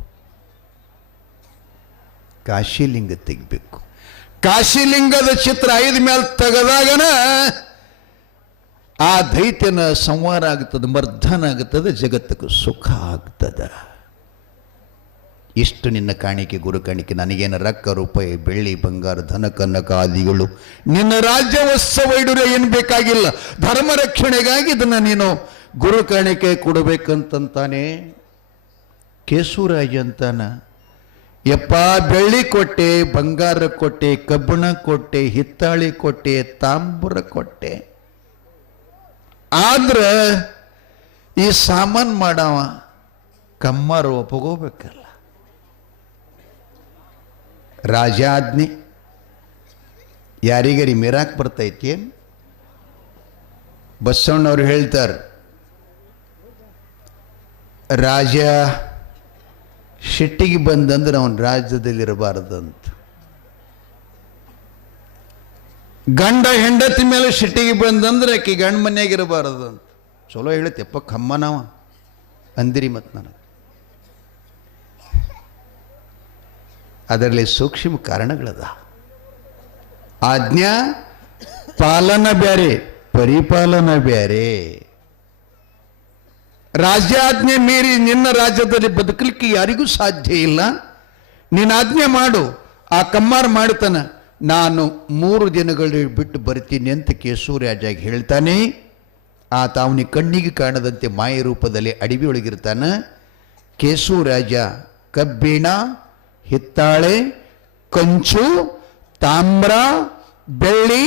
ಕಾಶಿಲಿಂಗ ತೆಗಿಬೇಕು. ಕಾಶಿಲಿಂಗದ ಚಿತ್ರ 5 ಮೇಲೆ ತೆಗೆದಾಗನ ಆ ದೈತ್ಯನ ಸಂಹಾರ ಆಗ್ತದೆ, ಮರ್ದನ ಆಗ್ತದೆ, ಜಗತ್ತಕ್ಕೆ ಸುಖ ಆಗ್ತದೆ. ಇಷ್ಟು ನಿನ್ನ ಕಾಣಿಕೆ, ಗುರು ಕಾಣಿಕೆ. ನನಗೇನು ರೊಕ್ಕ, ರೂಪಾಯಿ, ಬೆಳ್ಳಿ, ಬಂಗಾರ, ಧನ, ಕನಕ ಆದಿಗಳು, ನಿನ್ನ ರಾಜ್ಯ ವಸ್ಸ ವೈಡೂರ್ಯ ಏನು ಬೇಕಾಗಿಲ್ಲ. ಧರ್ಮ ರಕ್ಷಣೆಗಾಗಿ ಇದನ್ನು ನೀನು ಗುರು ಕಾಣಿಕೆ ಕೊಡಬೇಕಂತಾನೆ ಕೇಶವರಾಜ ಅಂತಾನ. ಯಪ್ಪ, ಬೆಳ್ಳಿ ಕೊಟ್ಟೆ, ಬಂಗಾರ ಕೊಟ್ಟೆ, ಕಬ್ಬಣ ಕೊಟ್ಟೆ, ಹಿತ್ತಾಳಿ ಕೊಟ್ಟೆ, ತಾಂಬೂರ ಕೊಟ್ಟೆ, ಆದ್ರೆ ಈ ಸಾಮಾನು ಮಾಡವ ಕಮ್ಮಾರು ಒಪ್ಪಗೋಬೇಕಲ್ಲ. ರಾಜಾಜ್ಞೆ ಯಾರಿಗರಿ ಮೀರಾಕ್ ಬರ್ತೈತಿ? ಬಸವಣ್ಣವ್ರು ಹೇಳ್ತಾರೆ, ರಾಜ ಸಿಟ್ಟಿಗೆ ಬಂದಂದ್ರೆ ಅವನ ರಾಜ್ಯದಲ್ಲಿರಬಾರದಂತ. ಗಂಡ ಹೆಂಡತಿ ಮೇಲೆ ಸಿಟ್ಟಿಗೆ ಬಂದಂದ್ರೆ ಆಕೆ ಗಂಡ ಮನೆಯಾಗಿರಬಾರದಂತ. ಚಲೋ ಹೇಳತ್ತೆಪ್ಪ ಕಮ್ಮನವ ಅಂದಿರಿ. ಮತ್ತು ನನಗೆ ಅದರಲ್ಲಿ ಸೂಕ್ಷ್ಮ ಕಾರಣಗಳದ. ಆಜ್ಞಾ ಪಾಲನ ಬ್ಯಾರೆ, ಪರಿಪಾಲನ ಬ್ಯಾರೆ. ರಾಜ್ಯಾಜ್ಞೆ ಮೀರಿ ನಿನ್ನ ರಾಜ್ಯದಲ್ಲಿ ಬದುಕಲಿಕ್ಕೆ ಯಾರಿಗೂ ಸಾಧ್ಯ ಇಲ್ಲ. ನೀನು ಆಜ್ಞೆ ಮಾಡು. ಆ ಕಮ್ಮಾರ ಮಾಡ್ತಾನೆ, ನಾನು 3 ದಿನಗಳು ಬಿಟ್ಟು ಬರ್ತೀನಿ ಅಂತ ಕೇಶವರಾಜಾಗಿ ಹೇಳ್ತಾನೆ. ಆತ ಅವನಿಗೆ ಕಣ್ಣಿಗೆ ಕಾಣದಂತೆ ಮಾಯ ರೂಪದಲ್ಲಿ ಅಡವಿ ಒಳಗಿರ್ತಾನೆ. ಕೇಶವರಾಜ ಕಬ್ಬಿಣ, ಹಿತ್ತಾಳೆ, ಕಂಚು, ತಾಮ್ರ, ಬೆಳ್ಳಿ,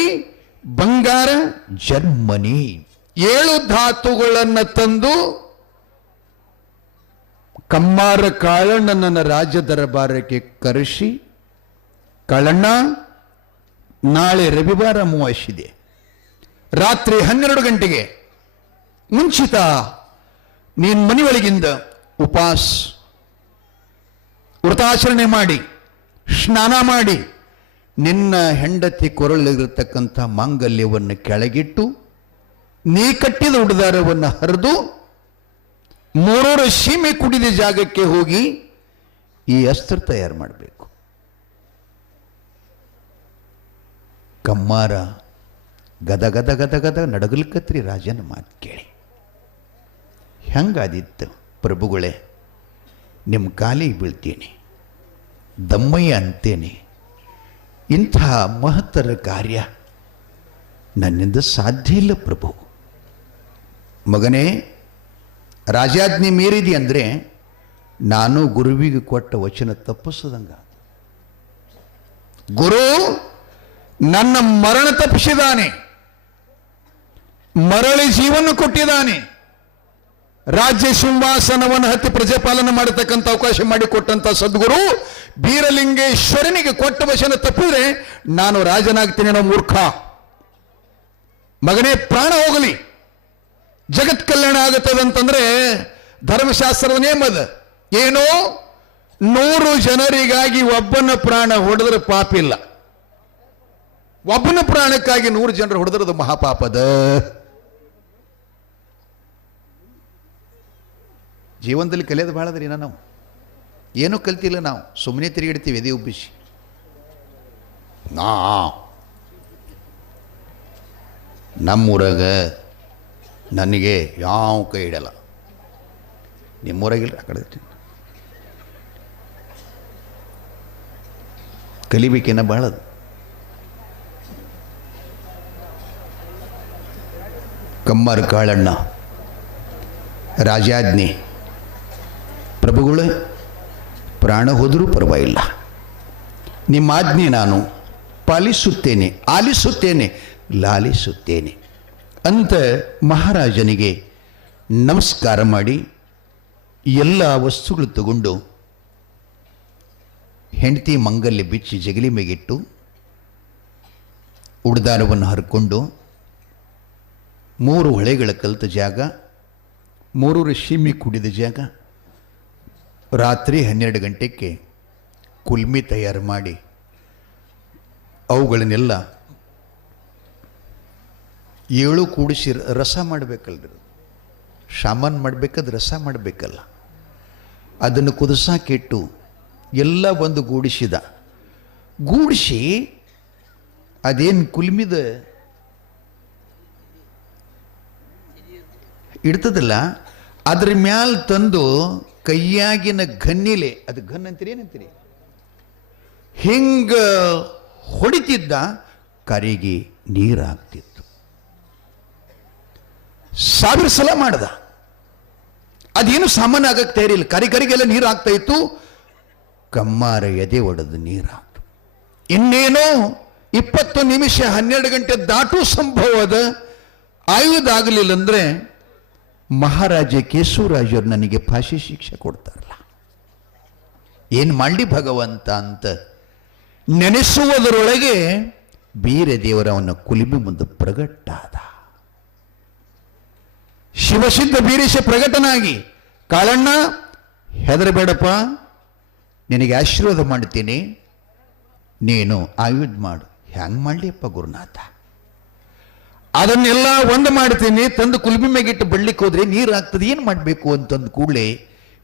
ಬಂಗಾರ, ಜರ್ಮನಿ 7 ಧಾತುಗಳನ್ನು ತಂದು ಕಮ್ಮಾರ ಕಾಳಣ್ಣನ ರಾಜ ದರಬಾರಕ್ಕೆ ಕರೆಸಿ, ಕಾಳಣ್ಣ, ನಾಳೆ ರವಿವಾರ ಅಮಾವಾಸ್ಯೆ, ರಾತ್ರಿ 12 ಗಂಟೆಗೆ ಮುಂಚಿತ ನೀನು ಮನೆಯೊಳಗಿಂದ ಉಪವಾಸ ವ್ರತಾಚರಣೆ ಮಾಡಿ, ಸ್ನಾನ ಮಾಡಿ, ನಿನ್ನ ಹೆಂಡತಿ ಕೊರಳಿಗಿರತಕ್ಕಂಥ ಮಾಂಗಲ್ಯವನ್ನು ಕೆಳಗಿಟ್ಟು, ನೀ ಕಟ್ಟಿದ ಉಡುದಾರವನ್ನು ಹರಿದು 3 ಸೀಮೆ ಕುಡಿದ ಜಾಗಕ್ಕೆ ಹೋಗಿ ಈ ಅಸ್ತ್ರ ತಯಾರು ಮಾಡಬೇಕು. ಕಮ್ಮಾರ ಗದ ಗದ ಗದ ಗದ ನಡಗಲ್ಕತ್ರಿ. ರಾಜನ ಮಾತು ಕೇಳಿ ಹೆಂಗಾದಿತ್ತು? ಪ್ರಭುಗಳೇ, ನಿಮ್ಮ ಕಾಲಿಗೆ ಬೀಳ್ತೀನಿ, ದಮ್ಮಯ್ಯ ಅಂತೇನೆ. ಇಂಥ ಮಹತ್ತರ ಕಾರ್ಯ ನನ್ನಿಂದ ಸಾಧ್ಯ ಇಲ್ಲ ಪ್ರಭು. ಮಗನೇ, ರಾಜಾಜ್ಞೆ ಮೀರಿದಿ ಅಂದರೆ ನಾನು ಗುರುವಿಗೆ ಕೊಟ್ಟ ವಚನ ತಪ್ಪಿಸದಂಗ. ಗುರು ನನ್ನ ಮರಣ ತಪ್ಪಿಸಿದಾನೆ, ಮರಳಿ ಜೀವನ ಕೊಟ್ಟಿದ್ದಾನೆ. ರಾಜ್ಯ ಸಿಂಹಾಸನವನ್ನು ಹತ್ತಿ ಪ್ರಜಾಪಾಲನೆ ಮಾಡತಕ್ಕಂಥ ಅವಕಾಶ ಮಾಡಿಕೊಟ್ಟಂಥ ಸದ್ಗುರು ಬೀರಲಿಂಗೇಶ್ವರನಿಗೆ ಕೊಟ್ಟ ವಚನ ತಪ್ಪಿದ್ರೆ ನಾನು ರಾಜನಾಗ್ತೀನಿ ಅನ್ನೋ ಮೂರ್ಖ. ಮಗನೇ, ಪ್ರಾಣ ಹೋಗಲಿ, ಜಗತ್ ಕಲ್ಯಾಣ ಆಗುತ್ತದಂತಂದ್ರೆ ಧರ್ಮಶಾಸ್ತ್ರದ ನೇಮದ ಏನೋ 100 ಜನರಿಗಾಗಿ ಒಬ್ಬನ ಪ್ರಾಣ ಹೊಡೆದ್ರೆ ಪಾಪಿಲ್ಲ. ಒಬ್ಬನ ಪ್ರಾಣಕ್ಕಾಗಿ 100 ಜನರು ಹೊಡೆದ್ರದು ಮಹಾಪಾಪದ. ಜೀವನದಲ್ಲಿ ಕಲಿಯೋದು ಭಾಳದ್ರಿ. ನಾವು ಏನೂ ಕಲ್ತಿಲ್ಲ. ನಾವು ಸುಮ್ಮನೆ ತಿರುಗಿಡ್ತೀವಿ ಎದೆ ಉಬ್ಬಿಸಿ. ನಮ್ಮೂರಾಗ ನನಗೆ ಯಾವ ಕೈ ಇಡಲ್ಲ. ನಿಮ್ಮೂರಾಗಿಲ್ಲ, ಆ ಕಡೆ ಕಲಿಬೇಕೇನ ಭಾಳದು. ಕಮ್ಮಾರ ಕಾಳಣ್ಣ ರಾಜಾಜ್ಞೆ, ಪ್ರಭುಗಳೇ, ಪ್ರಾಣ ಹೋದರೂ ಪರವಾಗಿಲ್ಲ, ನಿಮ್ಮ ಆಜ್ಞೆ ನಾನು ಪಾಲಿಸುತ್ತೇನೆ, ಆಲಿಸುತ್ತೇನೆ, ಲಾಲಿಸುತ್ತೇನೆ ಅಂತ ಮಹಾರಾಜನಿಗೆ ನಮಸ್ಕಾರ ಮಾಡಿ ಎಲ್ಲ ವಸ್ತುಗಳು ತಗೊಂಡು ಹೆಂಡತಿ ಮಂಗಲ್ಯ ಬಿಚ್ಚಿ ಜಗಲಿ ಮೇಗಿಟ್ಟು ಉಡ್ದಾರವನ್ನು ಹರ್ಕೊಂಡು 3 ಹೊಳೆಗಳ ಕಲಿತ ಜಾಗ, 3 ಸೀಮೆ ಕುಡಿದ ಜಾಗ, ರಾತ್ರಿ 12 ಗಂಟೆಗೆ ಕುಲ್ಮಿ ತಯಾರು ಮಾಡಿ ಅವುಗಳನ್ನೆಲ್ಲ 7 ಕೂಡಿಸಿ ರಸ ಮಾಡಬೇಕಲ್ರಿ, ಸಾಮಾನು ಮಾಡಬೇಕಾದ್ರೆ ರಸ ಮಾಡಬೇಕಲ್ಲ, ಅದನ್ನು ಕುದಿಸಾಕಿಟ್ಟು ಎಲ್ಲ ಒಂದು ಗೂಡಿಸಿ ಅದೇನು ಕುಲ್ಮಿದ ಇಡ್ತದಲ್ಲ ಅದ್ರ ಮ್ಯಾಲ ತಂದು ಕೈಯಾಗಿನ ಗನ್ನಿಲೆ, ಅದು ಗನ್ ಅಂತೀರಿ ಏನಂತೀರಿ, ಹಿಂಗ ಹೊಡಿತಿದ್ದ, ಕರಿಗೆ ನೀರಾಗ್ತಿತ್ತು. 1000 ಸಲ ಮಾಡ್ದ, ಅದೇನು ಸಾಮಾನ್ಯ ಆಗಕ್ಕೆ ತಯಾರಿಲ್ಲ. ಕರಿಗೆಲ್ಲ ನೀರು ಆಗ್ತಾ ಇತ್ತು, ಕಮ್ಮಾರ ಎದೆ ಒಡೆದು ನೀರಾಗ್ತು. ಇನ್ನೇನೋ 20 ನಿಮಿಷ 12 ಗಂಟೆ ದಾಟು ಸಂಭವದ ಆಯುಧ ಆಗಲಿಲ್ಲ ಅಂದ್ರೆ ಮಹಾರಾಜ ಕೇಶವರಾಜರು ನನಗೆ ಫಾಶಿ ಶಿಕ್ಷೆ ಕೊಡ್ತಾರಲ್ಲ, ಏನು ಮಾಡಲಿ ಭಗವಂತ ಅಂತ ನೆನೆಸುವುದರೊಳಗೆ ಬೀರದೇವರವನ್ನ ಕುಲಿಮೆ ಮುಂದೆ ಪ್ರಗಟ್ಟಾದ. ಶಿವಸಿದ್ಧ ಬೀರೇಶ ಪ್ರಗಟನಾಗಿ, ಕಾಳಣ್ಣ ಹೆದರಬೇಡಪ್ಪ, ನಿನಗೆ ಆಶೀರ್ವಾದ ಮಾಡ್ತೀನಿ, ನೀನು ಆಯುಧ ಮಾಡು. ಹ್ಯಾಂಗೆ ಮಾಡಲಿಯಪ್ಪ ಗುರುನಾಥ? ಅದನ್ನೆಲ್ಲ ಒಂದು ಮಾಡ್ತೀನಿ, ತಂದು ಕುಲ್ಬಿ ಮ್ಯಾಗಿಟ್ಟು ಬಳ್ಳಿಕ್ಕೆ ಹೋದ್ರೆ ನೀರಾಗ್ತದೆ, ಏನು ಮಾಡಬೇಕು ಅಂತಂದು ಕೂಡಲೇ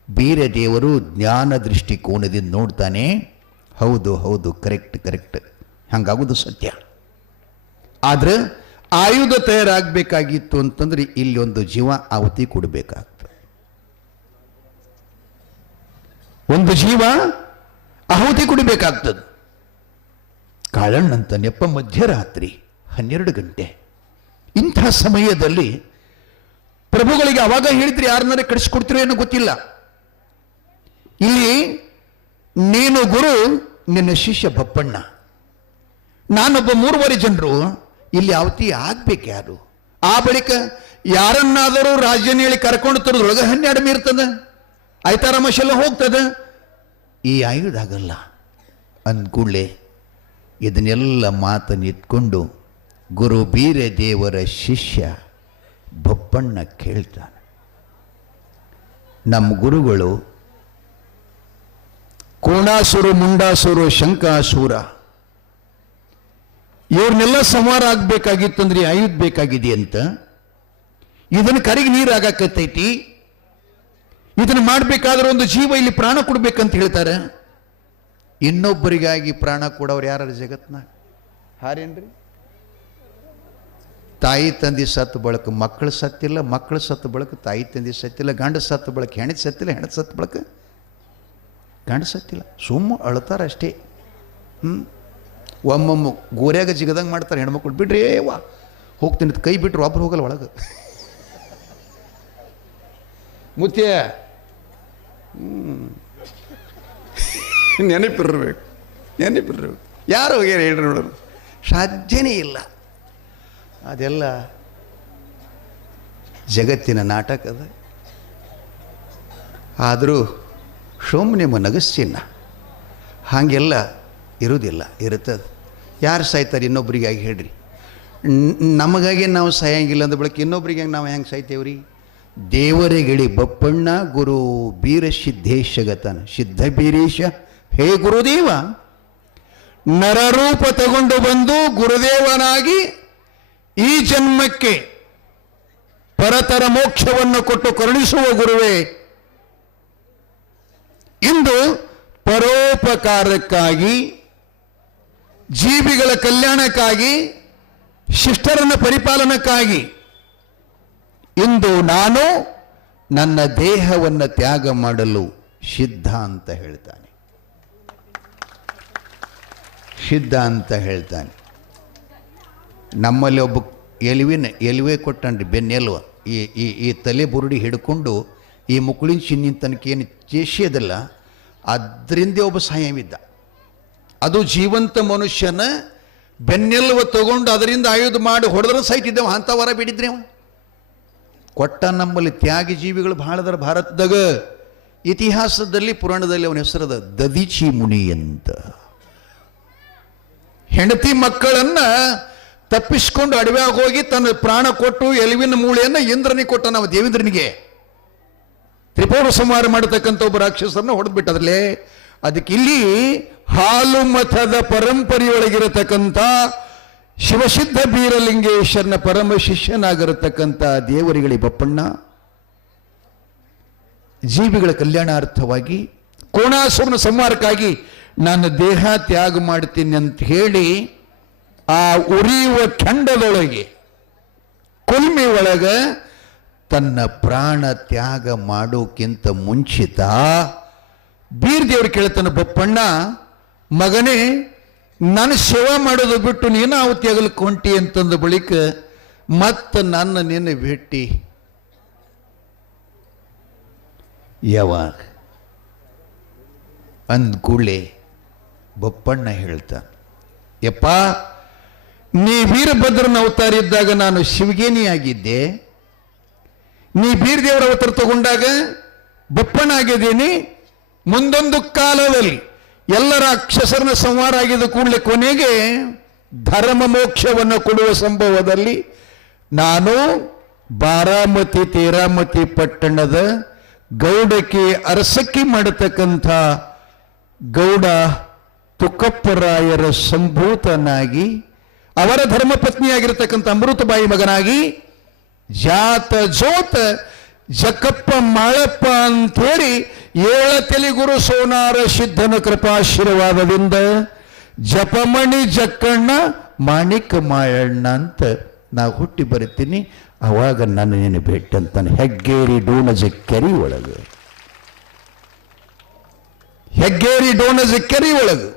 ಬೀರದೇವರು ಜ್ಞಾನ ದೃಷ್ಟಿಕೋನದಿಂದ ನೋಡ್ತಾನೆ. ಹೌದು ಕರೆಕ್ಟ್, ಹಂಗಾಗೋದು ಸತ್ಯ. ಆದ್ರೆ ಆಯುಧ ತಯಾರಾಗಬೇಕಾಗಿತ್ತು ಅಂತಂದ್ರೆ ಇಲ್ಲಿ ಒಂದು ಜೀವ ಆಹುತಿ ಕೊಡಬೇಕಾಗ್ತದೆ, ಒಂದು ಜೀವ ಆಹುತಿ ಕೊಡಬೇಕಾಗ್ತದೆ. ಕಾಳಣ್ಣಂತ ನೆಪ ಮಧ್ಯರಾತ್ರಿ 12 ಗಂಟೆ. ಇಂಥ ಸಮಯದಲ್ಲಿ ಪ್ರಭುಗಳಿಗೆ ಅವಾಗ ಹೇಳಿದ್ರಿ, ಯಾರನ್ನಾರ ಕಳಿಸ್ಕೊಡ್ತಿರೋ ಏನೋ ಗೊತ್ತಿಲ್ಲ, ಇಲ್ಲಿ ನೀನು ಗುರು, ನಿನ್ನ ಶಿಷ್ಯ ಬಪ್ಪಣ್ಣ, ನಾನೊಬ್ಬ 3 ಜನರು ಇಲ್ಲಿ ಆವತಿ ಆಗ್ಬೇಕು. ಯಾರು ಆ ಬಳಿಕ ಯಾರನ್ನಾದರೂ ರಾಜ್ಯನ ಹೇಳಿ ಕರ್ಕೊಂಡು ತರೋದ್ರೊಳಗೆ 12 ಮೀರ್ತದ, ಆಯ್ತಾರಾಮಶೆಲ್ಲ ಹೋಗ್ತದ, ಈ ಆಯುಧ ಆಗಲ್ಲ ಅಂದ್ಕೂಡ್ಲೆ ಇದನ್ನೆಲ್ಲ ಮಾತನ್ನಿಟ್ಕೊಂಡು ಗುರು ಬೀರದೇವರ ಶಿಷ್ಯ ಬಪ್ಪಣ್ಣ ಕೇಳ್ತಾನೆ, ನಮ್ಮ ಗುರುಗಳು ಕೋಣಾಸುರ, ಮುಂಡಾಸುರ, ಶಂಕಾಸುರ ಇವ್ರನ್ನೆಲ್ಲ ಸಂಹಾರ ಆಗ್ಬೇಕಾಗಿತ್ತಂದ್ರೆ ಆಯುಧ ಬೇಕಾಗಿದೆ ಅಂತ, ಇದನ್ನು ಕರಿಗೆ ನೀರಾಗಕತ್ತೈತಿ, ಇದನ್ನು ಮಾಡಬೇಕಾದ್ರೆ ಒಂದು ಜೀವ ಇಲ್ಲಿ ಪ್ರಾಣ ಕೊಡ್ಬೇಕಂತ ಹೇಳ್ತಾರೆ. ಇನ್ನೊಬ್ಬರಿಗಾಗಿ ಪ್ರಾಣ ಕೊಡೋರು ಯಾರು ಜಗತ್ನಾಗ ಹಾರೇನ್ರಿ? ತಾಯಿ ತಂದೆ ಸತ್ತು ಬಳಕ ಮಕ್ಕಳು ಸತ್ತಿಲ್ಲ, ಮಕ್ಕಳು ಸತ್ತು ಬಳಕ ತಾಯಿ ತಂದೆ ಸತ್ತಿಲ್ಲ, ಗಂಡ ಸತ್ತು ಬಳಕ ಹೆಣದ ಸತ್ತಿಲ್ಲ, ಹೆಣದ ಸತ್ತು ಬಳಕ ಗಂಡ ಸತ್ತಿಲ್ಲ. ಸುಮ್ಮ ಅಳ್ತಾರ ಅಷ್ಟೇ. ಒಮ್ಮೊಮ್ಮ ಗೋರ್ಯಾಗ ಜಿಗದಂಗೆ ಮಾಡ್ತಾರೆ ಹೆಣ್ಮಕ್ಳು. ಬಿಡ್ರಿ ವಾ ಹೋಗ್ತೀನಿ, ಕೈ ಬಿಟ್ರು ಒಬ್ರು ಹೋಗಲ್ಲ ಒಳಗೆ. ಮುತ್ಯ ನೆನಪಿರ್ಬೇಕು. ಯಾರು ಹೋಗ್ಯಾರ ಹೇಳ್ರಿ ನೋಡೋರು? ಸಾಧ್ಯನೇ ಇಲ್ಲ. ಅದೆಲ್ಲ ಜಗತ್ತಿನ ನಾಟಕದ. ಆದರೂ ಸುಮ್ಮನೆ ನಗಸ್ಸಿನ ಹಾಗೆಲ್ಲ ಇರುವುದಿಲ್ಲ, ಇರುತ್ತದೆ. ಯಾರು ಸಾಯ್ತಾರೆ ಇನ್ನೊಬ್ರಿಗಾಗಿ ಹೇಳ್ರಿ? ನಮಗಾಗಿ ನಾವು ಸಾಯಂಗಿಲ್ಲ ಅಂದ ಬಳಿಕ ಇನ್ನೊಬ್ರಿಗೆ ನಾವು ಹೆಂಗೆ ಸಾಯ್ತೇವ್ರಿ? ದೇವರಿಗಿಳಿ ಬಪ್ಪಣ್ಣ ಗುರು ಬೀರಸಿದ್ದೇಶಗತನ ಸಿದ್ಧ ಬೀರೇಶ, ಹೇ ಗುರುದೇವ, ನರರೂಪ ತಗೊಂಡು ಬಂದು ಗುರುದೇವನಾಗಿ ಈ ಜನ್ಮಕ್ಕೆ ಪರತರ ಮೋಕ್ಷವನ್ನು ಕೊಟ್ಟು ಕರುಣಿಸುವ ಗುರುವೇ, ಇಂದು ಪರೋಪಕಾರಕ್ಕಾಗಿ, ಜೀವಿಗಳ ಕಲ್ಯಾಣಕ್ಕಾಗಿ, ಶಿಷ್ಟರನ್ನ ಪರಿಪಾಲನಕ್ಕಾಗಿ ಇಂದು ನಾನು ನನ್ನ ದೇಹವನ್ನು ತ್ಯಾಗ ಮಾಡಲು ಸಿದ್ಧ ಅಂತ ಹೇಳ್ತಾನೆ. ಸಿದ್ಧ ಅಂತ ಹೇಳ್ತಾನೆ. ನಮ್ಮಲ್ಲಿ ಒಬ್ಬ ಎಲುವೆ ಕೊಟ್ಟನ್ರಿ, ಬೆನ್ನೆಲುವ, ಈ ತಲೆ ಬುರುಡಿ ಹಿಡ್ಕೊಂಡು ಈ ಮುಕುಳಿನ ಚಿನ್ನಿನ ತನಕ ಏನು ಚೇಷಿಯದಲ್ಲ, ಅದರಿಂದ ಒಬ್ಬ ಸಾಯವಿದ್ದ. ಅದು ಜೀವಂತ ಮನುಷ್ಯನ ಬೆನ್ನೆಲುವ ತಗೊಂಡು ಅದರಿಂದ ಆಯುಧ ಮಾಡಿ ಹೊಡೆದ್ರೆ ಸಾಯ್ತಿದ್ದೇವ. ಅಂಥ ವರ ಬಿಡಿದ್ರಿ ಅವ ಕೊಟ್ಟ. ನಮ್ಮಲ್ಲಿ ತ್ಯಾಗಿ ಜೀವಿಗಳು ಭಾಳ ಅದರ ಭಾರತದಾಗ. ಇತಿಹಾಸದಲ್ಲಿ ಪುರಾಣದಲ್ಲಿ ಅವನ ಹೆಸರದ ದದೀಚಿ ಮುನಿ ಅಂತ. ಹೆಂಡತಿ ಮಕ್ಕಳನ್ನ ತಪ್ಪಿಸ್ಕೊಂಡು ಅಡವ್ಯಾಗ ಹೋಗಿ ತನ್ನ ಪ್ರಾಣ ಕೊಟ್ಟು ಎಲುವಿನ ಮೂಳೆಯನ್ನು ಇಂದ್ರನಿಗೆ ಕೊಟ್ಟ. ನಾವು ದೇವೇಂದ್ರನಿಗೆ ತ್ರಿಪುರ ಸಂಹಾರ ಮಾಡತಕ್ಕಂಥ ಒಬ್ಬ ರಾಕ್ಷಸರನ್ನ ಹೊಡೆದ್ಬಿಟ್ಟದ್ರಲ್ಲೇ. ಅದಕ್ಕೆ ಇಲ್ಲಿ ಹಾಲು ಮಠದ ಪರಂಪರೆಯೊಳಗಿರತಕ್ಕಂಥ ಶಿವಸಿದ್ಧ ಬೀರಲಿಂಗೇಶ್ವರನ ಪರಮ ಶಿಷ್ಯನಾಗಿರತಕ್ಕಂಥ ದೇವರಿಗಳಿ ಬಪ್ಪಣ್ಣ ಜೀವಿಗಳ ಕಲ್ಯಾಣಾರ್ಥವಾಗಿ ಕೋಣಾಸುರನ ಸಂಹಾರಕ್ಕಾಗಿ ನಾನು ದೇಹ ತ್ಯಾಗ ಮಾಡ್ತೀನಿ ಅಂತ ಹೇಳಿ ಆ ಉರಿಯುವ ಕೆಂಡದೊಳಗೆ ಕುಲ್ಮಿ ಒಳಗ ತನ್ನ ಪ್ರಾಣ ತ್ಯಾಗ ಮಾಡೋಕ್ಕಿಂತ ಮುಂಚಿತ ಬೀರ್ದೇವ್ರು ಕೇಳ್ತಾನೆ, ಬಪ್ಪಣ್ಣ ಮಗನೇ, ನಾನು ಸೇವಾ ಮಾಡೋದು ಬಿಟ್ಟು ನೀನು ಆವತ್ತಿ ಆಗಲಿಕ್ಕೆ ಹೊಂಟಿ ಅಂತಂದ ಬಳಿಕ ಮತ್ತೆ ನನ್ನ ನಿನ್ನ ಭೇಟಿ ಯಾವಾಗ ಅಂದ ಕೂಡಲೇ ಬಪ್ಪಣ್ಣ ಹೇಳ್ತಾನೆ, ಯಪ್ಪ ನೀ ವೀರಭದ್ರನ ಅವತಾರ ಇದ್ದಾಗ ನಾನು ಶಿವಗೇನಿಯಾಗಿದ್ದೆ, ನೀ ಬೀರದೇವರ ಅವತಾರ ತಗೊಂಡಾಗ ಬಪ್ಪಣ್ಣ ಆಗಿದ್ದೀನಿ. ಮುಂದೊಂದು ಕಾಲದಲ್ಲಿ ಎಲ್ಲ ರಾಕ್ಷಸರನ್ನ ಸಂಹಾರ ಆಗಿದ್ದ ಕೂಡಲೇ ಕೊನೆಗೆ ಧರ್ಮ ಮೋಕ್ಷವನ್ನು ಕೊಡುವ ಸಂಭವದಲ್ಲಿ ನಾನು ಬಾರಾಮತಿ ತೇರಾಮತಿ ಪಟ್ಟಣದ ಗೌಡಕ್ಕೆ ಅರಸಕ್ಕಿ ಮಾಡತಕ್ಕಂಥ ಗೌಡ ತುಕ್ಕಪ್ಪರಾಯರ ಸಂಭೂತನಾಗಿ ಅವರ ಧರ್ಮಪತ್ನಿಯಾಗಿರ್ತಕ್ಕಂಥ ಅಮೃತಬಾಯಿ ಮಗನಾಗಿ ಜಾತ ಜೋತ ಜಕ್ಕಪ್ಪ ಮಾಳಪ್ಪ ಅಂಥೇಳಿ ಏಳತೆಲಿ ಗುರು ಸೋನಾರ ಸಿದ್ಧನ ಕೃಪಾಶೀರ್ವಾದದಿಂದ ಜಪಮಣಿ ಜಕ್ಕಣ್ಣ ಮಾಣಿಕ ಮಾಯಣ್ಣ ಅಂತ ನಾ ಹುಟ್ಟಿ ಬರುತ್ತೀನಿ. ಅವಾಗ ನನ್ನ ನೀನು ಭೇಟಿ ಅಂತಾನೆ. ಹೆಗ್ಗೇರಿ ಡೋಣಜ ಕೆರಿ ಒಳಗೆ, ಹೆಗ್ಗೇರಿ ಡೋಣಜ ಕೆರಿ ಒಳಗೆ,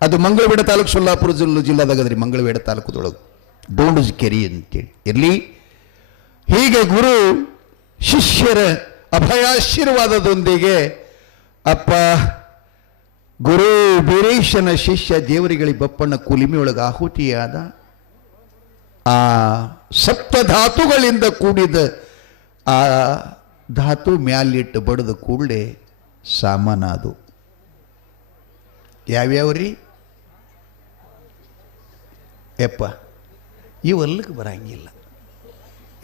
ಅದು ಮಂಗಳವೇಡ ತಾಲೂಕು ಸೊಲ್ಲಾಪುರ ಜಿಲ್ಲಾದಾಗದ್ರಿ. ಮಂಗಳವೇಡ ತಾಲೂಕದೊಳಗೆ ಡೋಣಜ ಕೆರಿ ಅಂತೇಳಿ ಇರಲಿ. ಹೀಗೆ ಗುರು ಶಿಷ್ಯರ ಅಭಯಾಶೀರ್ವಾದದೊಂದಿಗೆ ಅಪ್ಪ ಗುರು ಬೀರೇಶನ ಶಿಷ್ಯ ದೇವರಿಗಳಿ ಬಪ್ಪಣ್ಣ ಕುಲಿಮೆಯೊಳಗೆ ಆಹುತಿಯಾದ. ಆ ಸಪ್ತ ಧಾತುಗಳಿಂದ ಕೂಡಿದ ಆ ಧಾತು ಮ್ಯಾಲಿಟ್ಟು ಬಡಿದ ಕೂಡಲೇ ಸಾಮಾನಾದು. ಯಾವ್ಯಾವ್ರಿ ಯಪ್ಪ ಇವೆಲ್ಲಕ್ಕೆ ಬರಂಗಿಲ್ಲ.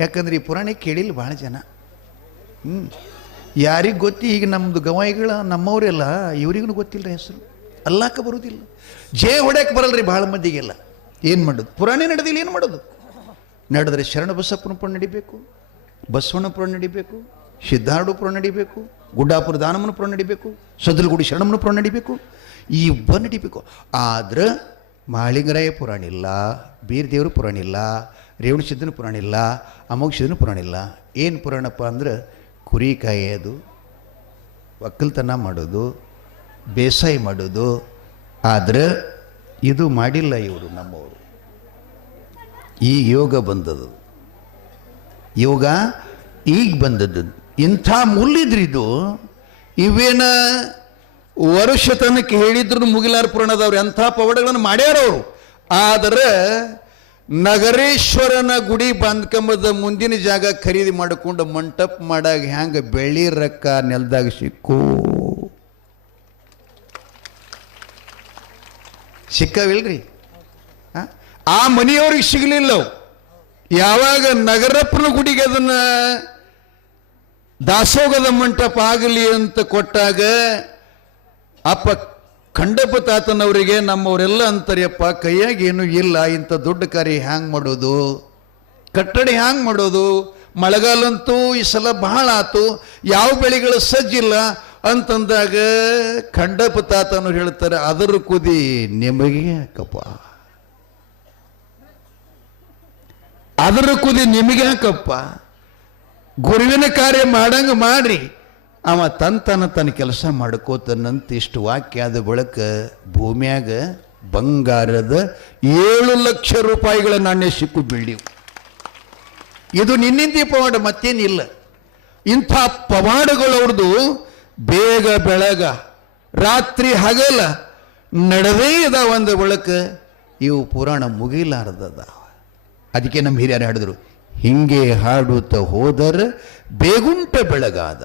ಯಾಕಂದ್ರೆ ಈ ಪುರಾಣ ಕೇಳಿಲ್ಲ ಭಾಳ ಜನ. ಯಾರಿಗೆ ಗೊತ್ತಿ ಈಗ ನಮ್ಮದು ಗವಾಯಿಗಳ ನಮ್ಮವರೆಲ್ಲ ಇವ್ರಿಗೂ ಗೊತ್ತಿಲ್ಲ ಹೆಸರು. ಅಲ್ಲಾಕ ಬರುವುದಿಲ್ಲ, ಜೇ ಹೊಡ್ಯಕ್ಕೆ ಬರಲ್ರಿ ಭಾಳ ಮಂದಿಗೆಲ್ಲ. ಏನು ಮಾಡೋದು? ಪುರಾಣ ನಡೆದಿಲ್ಲ, ಏನು ಮಾಡೋದು? ನಡೆದ್ರೆ ಶರಣ ಬಸಪ್ಪನ ಪುರಾಣ ನಡಿಬೇಕು, ಬಸವಣ್ಣ ಪುರಾಣ ನಡಿಬೇಕು, ಸಿದ್ಧಾರೂಢ ಪುರಾಣ ನಡಿಬೇಕು, ಗುಡ್ಡಾಪುರ ದಾನಮ್ಮನ ಪುರಾಣ ನಡಿಬೇಕು, ಸದಲಗುಡಿ ಶರಣಮ್ಮನ ಪುರಾಣ ನಡಿಬೇಕು, ಇಬ್ಬ ನಡಿಬೇಕು. ಆದ್ರೆ ಮಾಳಿಂಗರಾಯ ಪುರಾಣ ಇಲ್ಲ, ಬೀರದೇವ್ರ ಪುರಾಣ ಇಲ್ಲ, ರೇವಣ ಸಿದ್ಧನ ಪುರಾಣ ಇಲ್ಲ, ಅಮೋಘ ಸಿದ್ಧನ ಪುರಾಣ ಇಲ್ಲ. ಏನು ಪುರಾಣಪ್ಪ ಅಂದ್ರೆ ಕುರಿ ಕಾಯೋದು, ಒಕ್ಕಲ್ತನ ಮಾಡೋದು, ಬೇಸಾಯ ಮಾಡೋದು. ಆದ್ರೆ ಇದು ಮಾಡಿಲ್ಲ ಇವರು ನಮ್ಮವರು. ಈ ಯೋಗ ಬಂದದ್ದು, ಯೋಗ ಈಗ ಬಂದದ್ದು. ಇಂಥ ಮುಲ್ಲಿದ್ರಿದು ಇವೇನ ವರ್ಷ ತನಕ ಹೇಳಿದ್ರು ಮುಗಿಲಾರ ಪುರಾಣದವ್ರು ಎಂಥ ಪವಾಡಗಳನ್ನು ಮಾಡ್ಯಾರವರು. ಆದರೆ ನಗರೇಶ್ವರನ ಗುಡಿ ಬಾಂಧಕಂಬದ ಮುಂದಿನ ಜಾಗ ಖರೀದಿ ಮಾಡಿಕೊಂಡು ಮಂಟಪ ಮಾಡಾಗ ಹ್ಯಾಂಗ ಬೆಳ್ಳಿ ರೊಕ್ಕ ನೆಲದಾಗ ಸಿಕ್ಕು ಸಿಕ್ಕವಿಲ್ರಿ. ಆ ಮನೆಯವ್ರಿಗೆ ಸಿಗಲಿಲ್ಲ. ಯಾವಾಗ ನಗರಪ್ಪನ ಗುಡಿಗೆ ಅದನ್ನ ದಾಸೋಗದ ಮಂಟಪ ಆಗಲಿ ಅಂತ ಕೊಟ್ಟಾಗ ಅಪ್ಪ ಖಂಡಪ್ಪ ತಾತನವರಿಗೆ ನಮ್ಮವರೆಲ್ಲ ಅಂತಾರ್ಯಪ್ಪ ಕೈಯಾಗ ಏನೂ ಇಲ್ಲ, ಇಂಥ ದೊಡ್ಡ ಕಾರ್ಯ ಹ್ಯಾಂಗೆ ಮಾಡೋದು, ಕಟ್ಟಡ ಹ್ಯಾಂಗೆ ಮಾಡೋದು, ಮಳೆಗಾಲಂತೂ ಈ ಸಲ ಬಹಳ ಆತು, ಯಾವ ಬೆಳೆಗಳು ಸಜ್ಜಿಲ್ಲ ಅಂತಂದಾಗ ಖಂಡಪ್ಪ ತಾತನವ್ರು ಹೇಳ್ತಾರೆ, ಅದರ ಕುದಿ ನಿಮಗೆ ಯಾಕಪ್ಪ, ಅದರ ಕುದಿ ನಿಮಗೆ ಯಾಕಪ್ಪ, ಗುರುವಿನ ಕಾರ್ಯ ಮಾಡಂಗ ಮಾಡ್ರಿ, ಅವ ತನ್ನ ಕೆಲಸ ಮಾಡ್ಕೋತನಂತ ಇಷ್ಟು ವಾಕ್ಯ ಆದ ಬಳಿಕ ಭೂಮಿಯಾಗ ಬಂಗಾರದ 7 ಲಕ್ಷ ರೂಪಾಯಿಗಳ ನಾಣ್ಯ ಸಿಕ್ಕು ಬೀಳಿವು. ಇದು ನಿನ್ನಿಂದ ಪವಾಡ, ಮತ್ತೇನಿಲ್ಲ. ಇಂಥ ಪವಾಡಗಳವ್ರದ್ದು ಬೇಗ ಬೆಳಗ ರಾತ್ರಿ ಹಗಲ ನಡೆದೇ ಇದಾವ ಒಂದು ಬಳಿಕ ಇವು ಪುರಾಣ ಮುಗಿಲಾರ್ದದ. ಅದಕ್ಕೆ ನಮ್ಮ ಹಿರಿಯರು ಹಾಡಿದ್ರು, ಹಿಂಗೆ ಹಾಡುತ್ತ ಹೋದರೆ ಬೇಗುಂಟ ಬೆಳಗಾದ.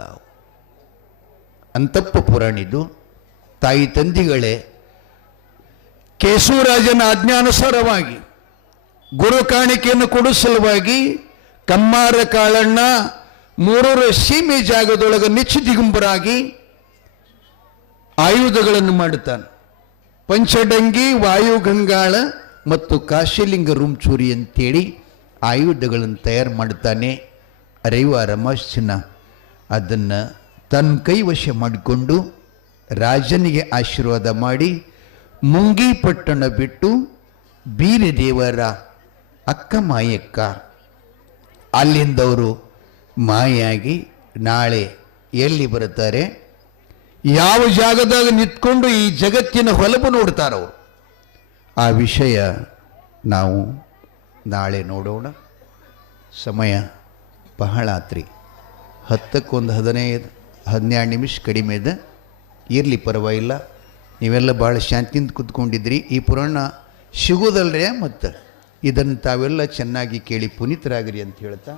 ಅಂತಪ್ಪ ಪುರಾಣಿದು. ತಾಯಿ ತಂದಿಗಳೇ, ಕೇಶವರಾಜನ ಆಜ್ಞಾನುಸಾರವಾಗಿ ಗುರು ಕಾಣಿಕೆಯನ್ನು ಕೊಡುವ ಸಲುವಾಗಿ ಕಮ್ಮಾರ ಕಾಳಣ್ಣ 3 ಸೀಮೆ ಜಾಗದೊಳಗೆ ನಿಚ್ಚ ದಿಗಂಬರಾಗಿ ಆಯುಧಗಳನ್ನು ಮಾಡುತ್ತಾನೆ. ಪಂಚಡಂಗಿ ವಾಯುಗಂಗಾಳ ಮತ್ತು ಕಾಶಿಲಿಂಗ ರೂಮ್ಚೂರಿ ಅಂತೇಳಿ ಆಯುಧಗಳನ್ನು ತಯಾರು ಮಾಡ್ತಾನೆ. ರೈವ ರಮಾಶ್ಚನ ಅದನ್ನು ತನ್ನ ಕೈವಶ ಮಾಡಿಕೊಂಡು ರಾಜನಿಗೆ ಆಶೀರ್ವಾದ ಮಾಡಿ ಮುಂಗಿಪಟ್ಟಣ ಬಿಟ್ಟು ಬೀರದೇವರ ಅಕ್ಕ ಮಾಯಕ್ಕ ಅಲ್ಲಿಂದವರು ಮಾಯಾಗಿ ನಾಳೆ ಎಲ್ಲಿ ಬರುತ್ತಾರೆ, ಯಾವ ಜಾಗದಾಗ ನಿಂತ್ಕೊಂಡು ಈ ಜಗತ್ತಿನ ಹೊಲಬು ನೋಡ್ತಾರವರು, ಆ ವಿಷಯ ನಾವು ನಾಳೆ ನೋಡೋಣ. ಸಮಯ ಬಹಳ ಆತ್ರಿ, 10-12 ನಿಮಿಷ ಕಡಿಮೆ ಇದೆ. ಇರಲಿ, ಪರವಾಗಿಲ್ಲ. ನೀವೆಲ್ಲ ಭಾಳ ಶಾಂತಿಯಿಂದ ಕೂತ್ಕೊಂಡಿದ್ರಿ. ಈ ಪುರಾಣ ಸಿಗೋದಲ್ರೇ, ಮತ್ತು ಇದನ್ನು ತಾವೆಲ್ಲ ಚೆನ್ನಾಗಿ ಕೇಳಿ ಪುನೀತರಾಗಿರಿ ಅಂತ ಹೇಳ್ತಾ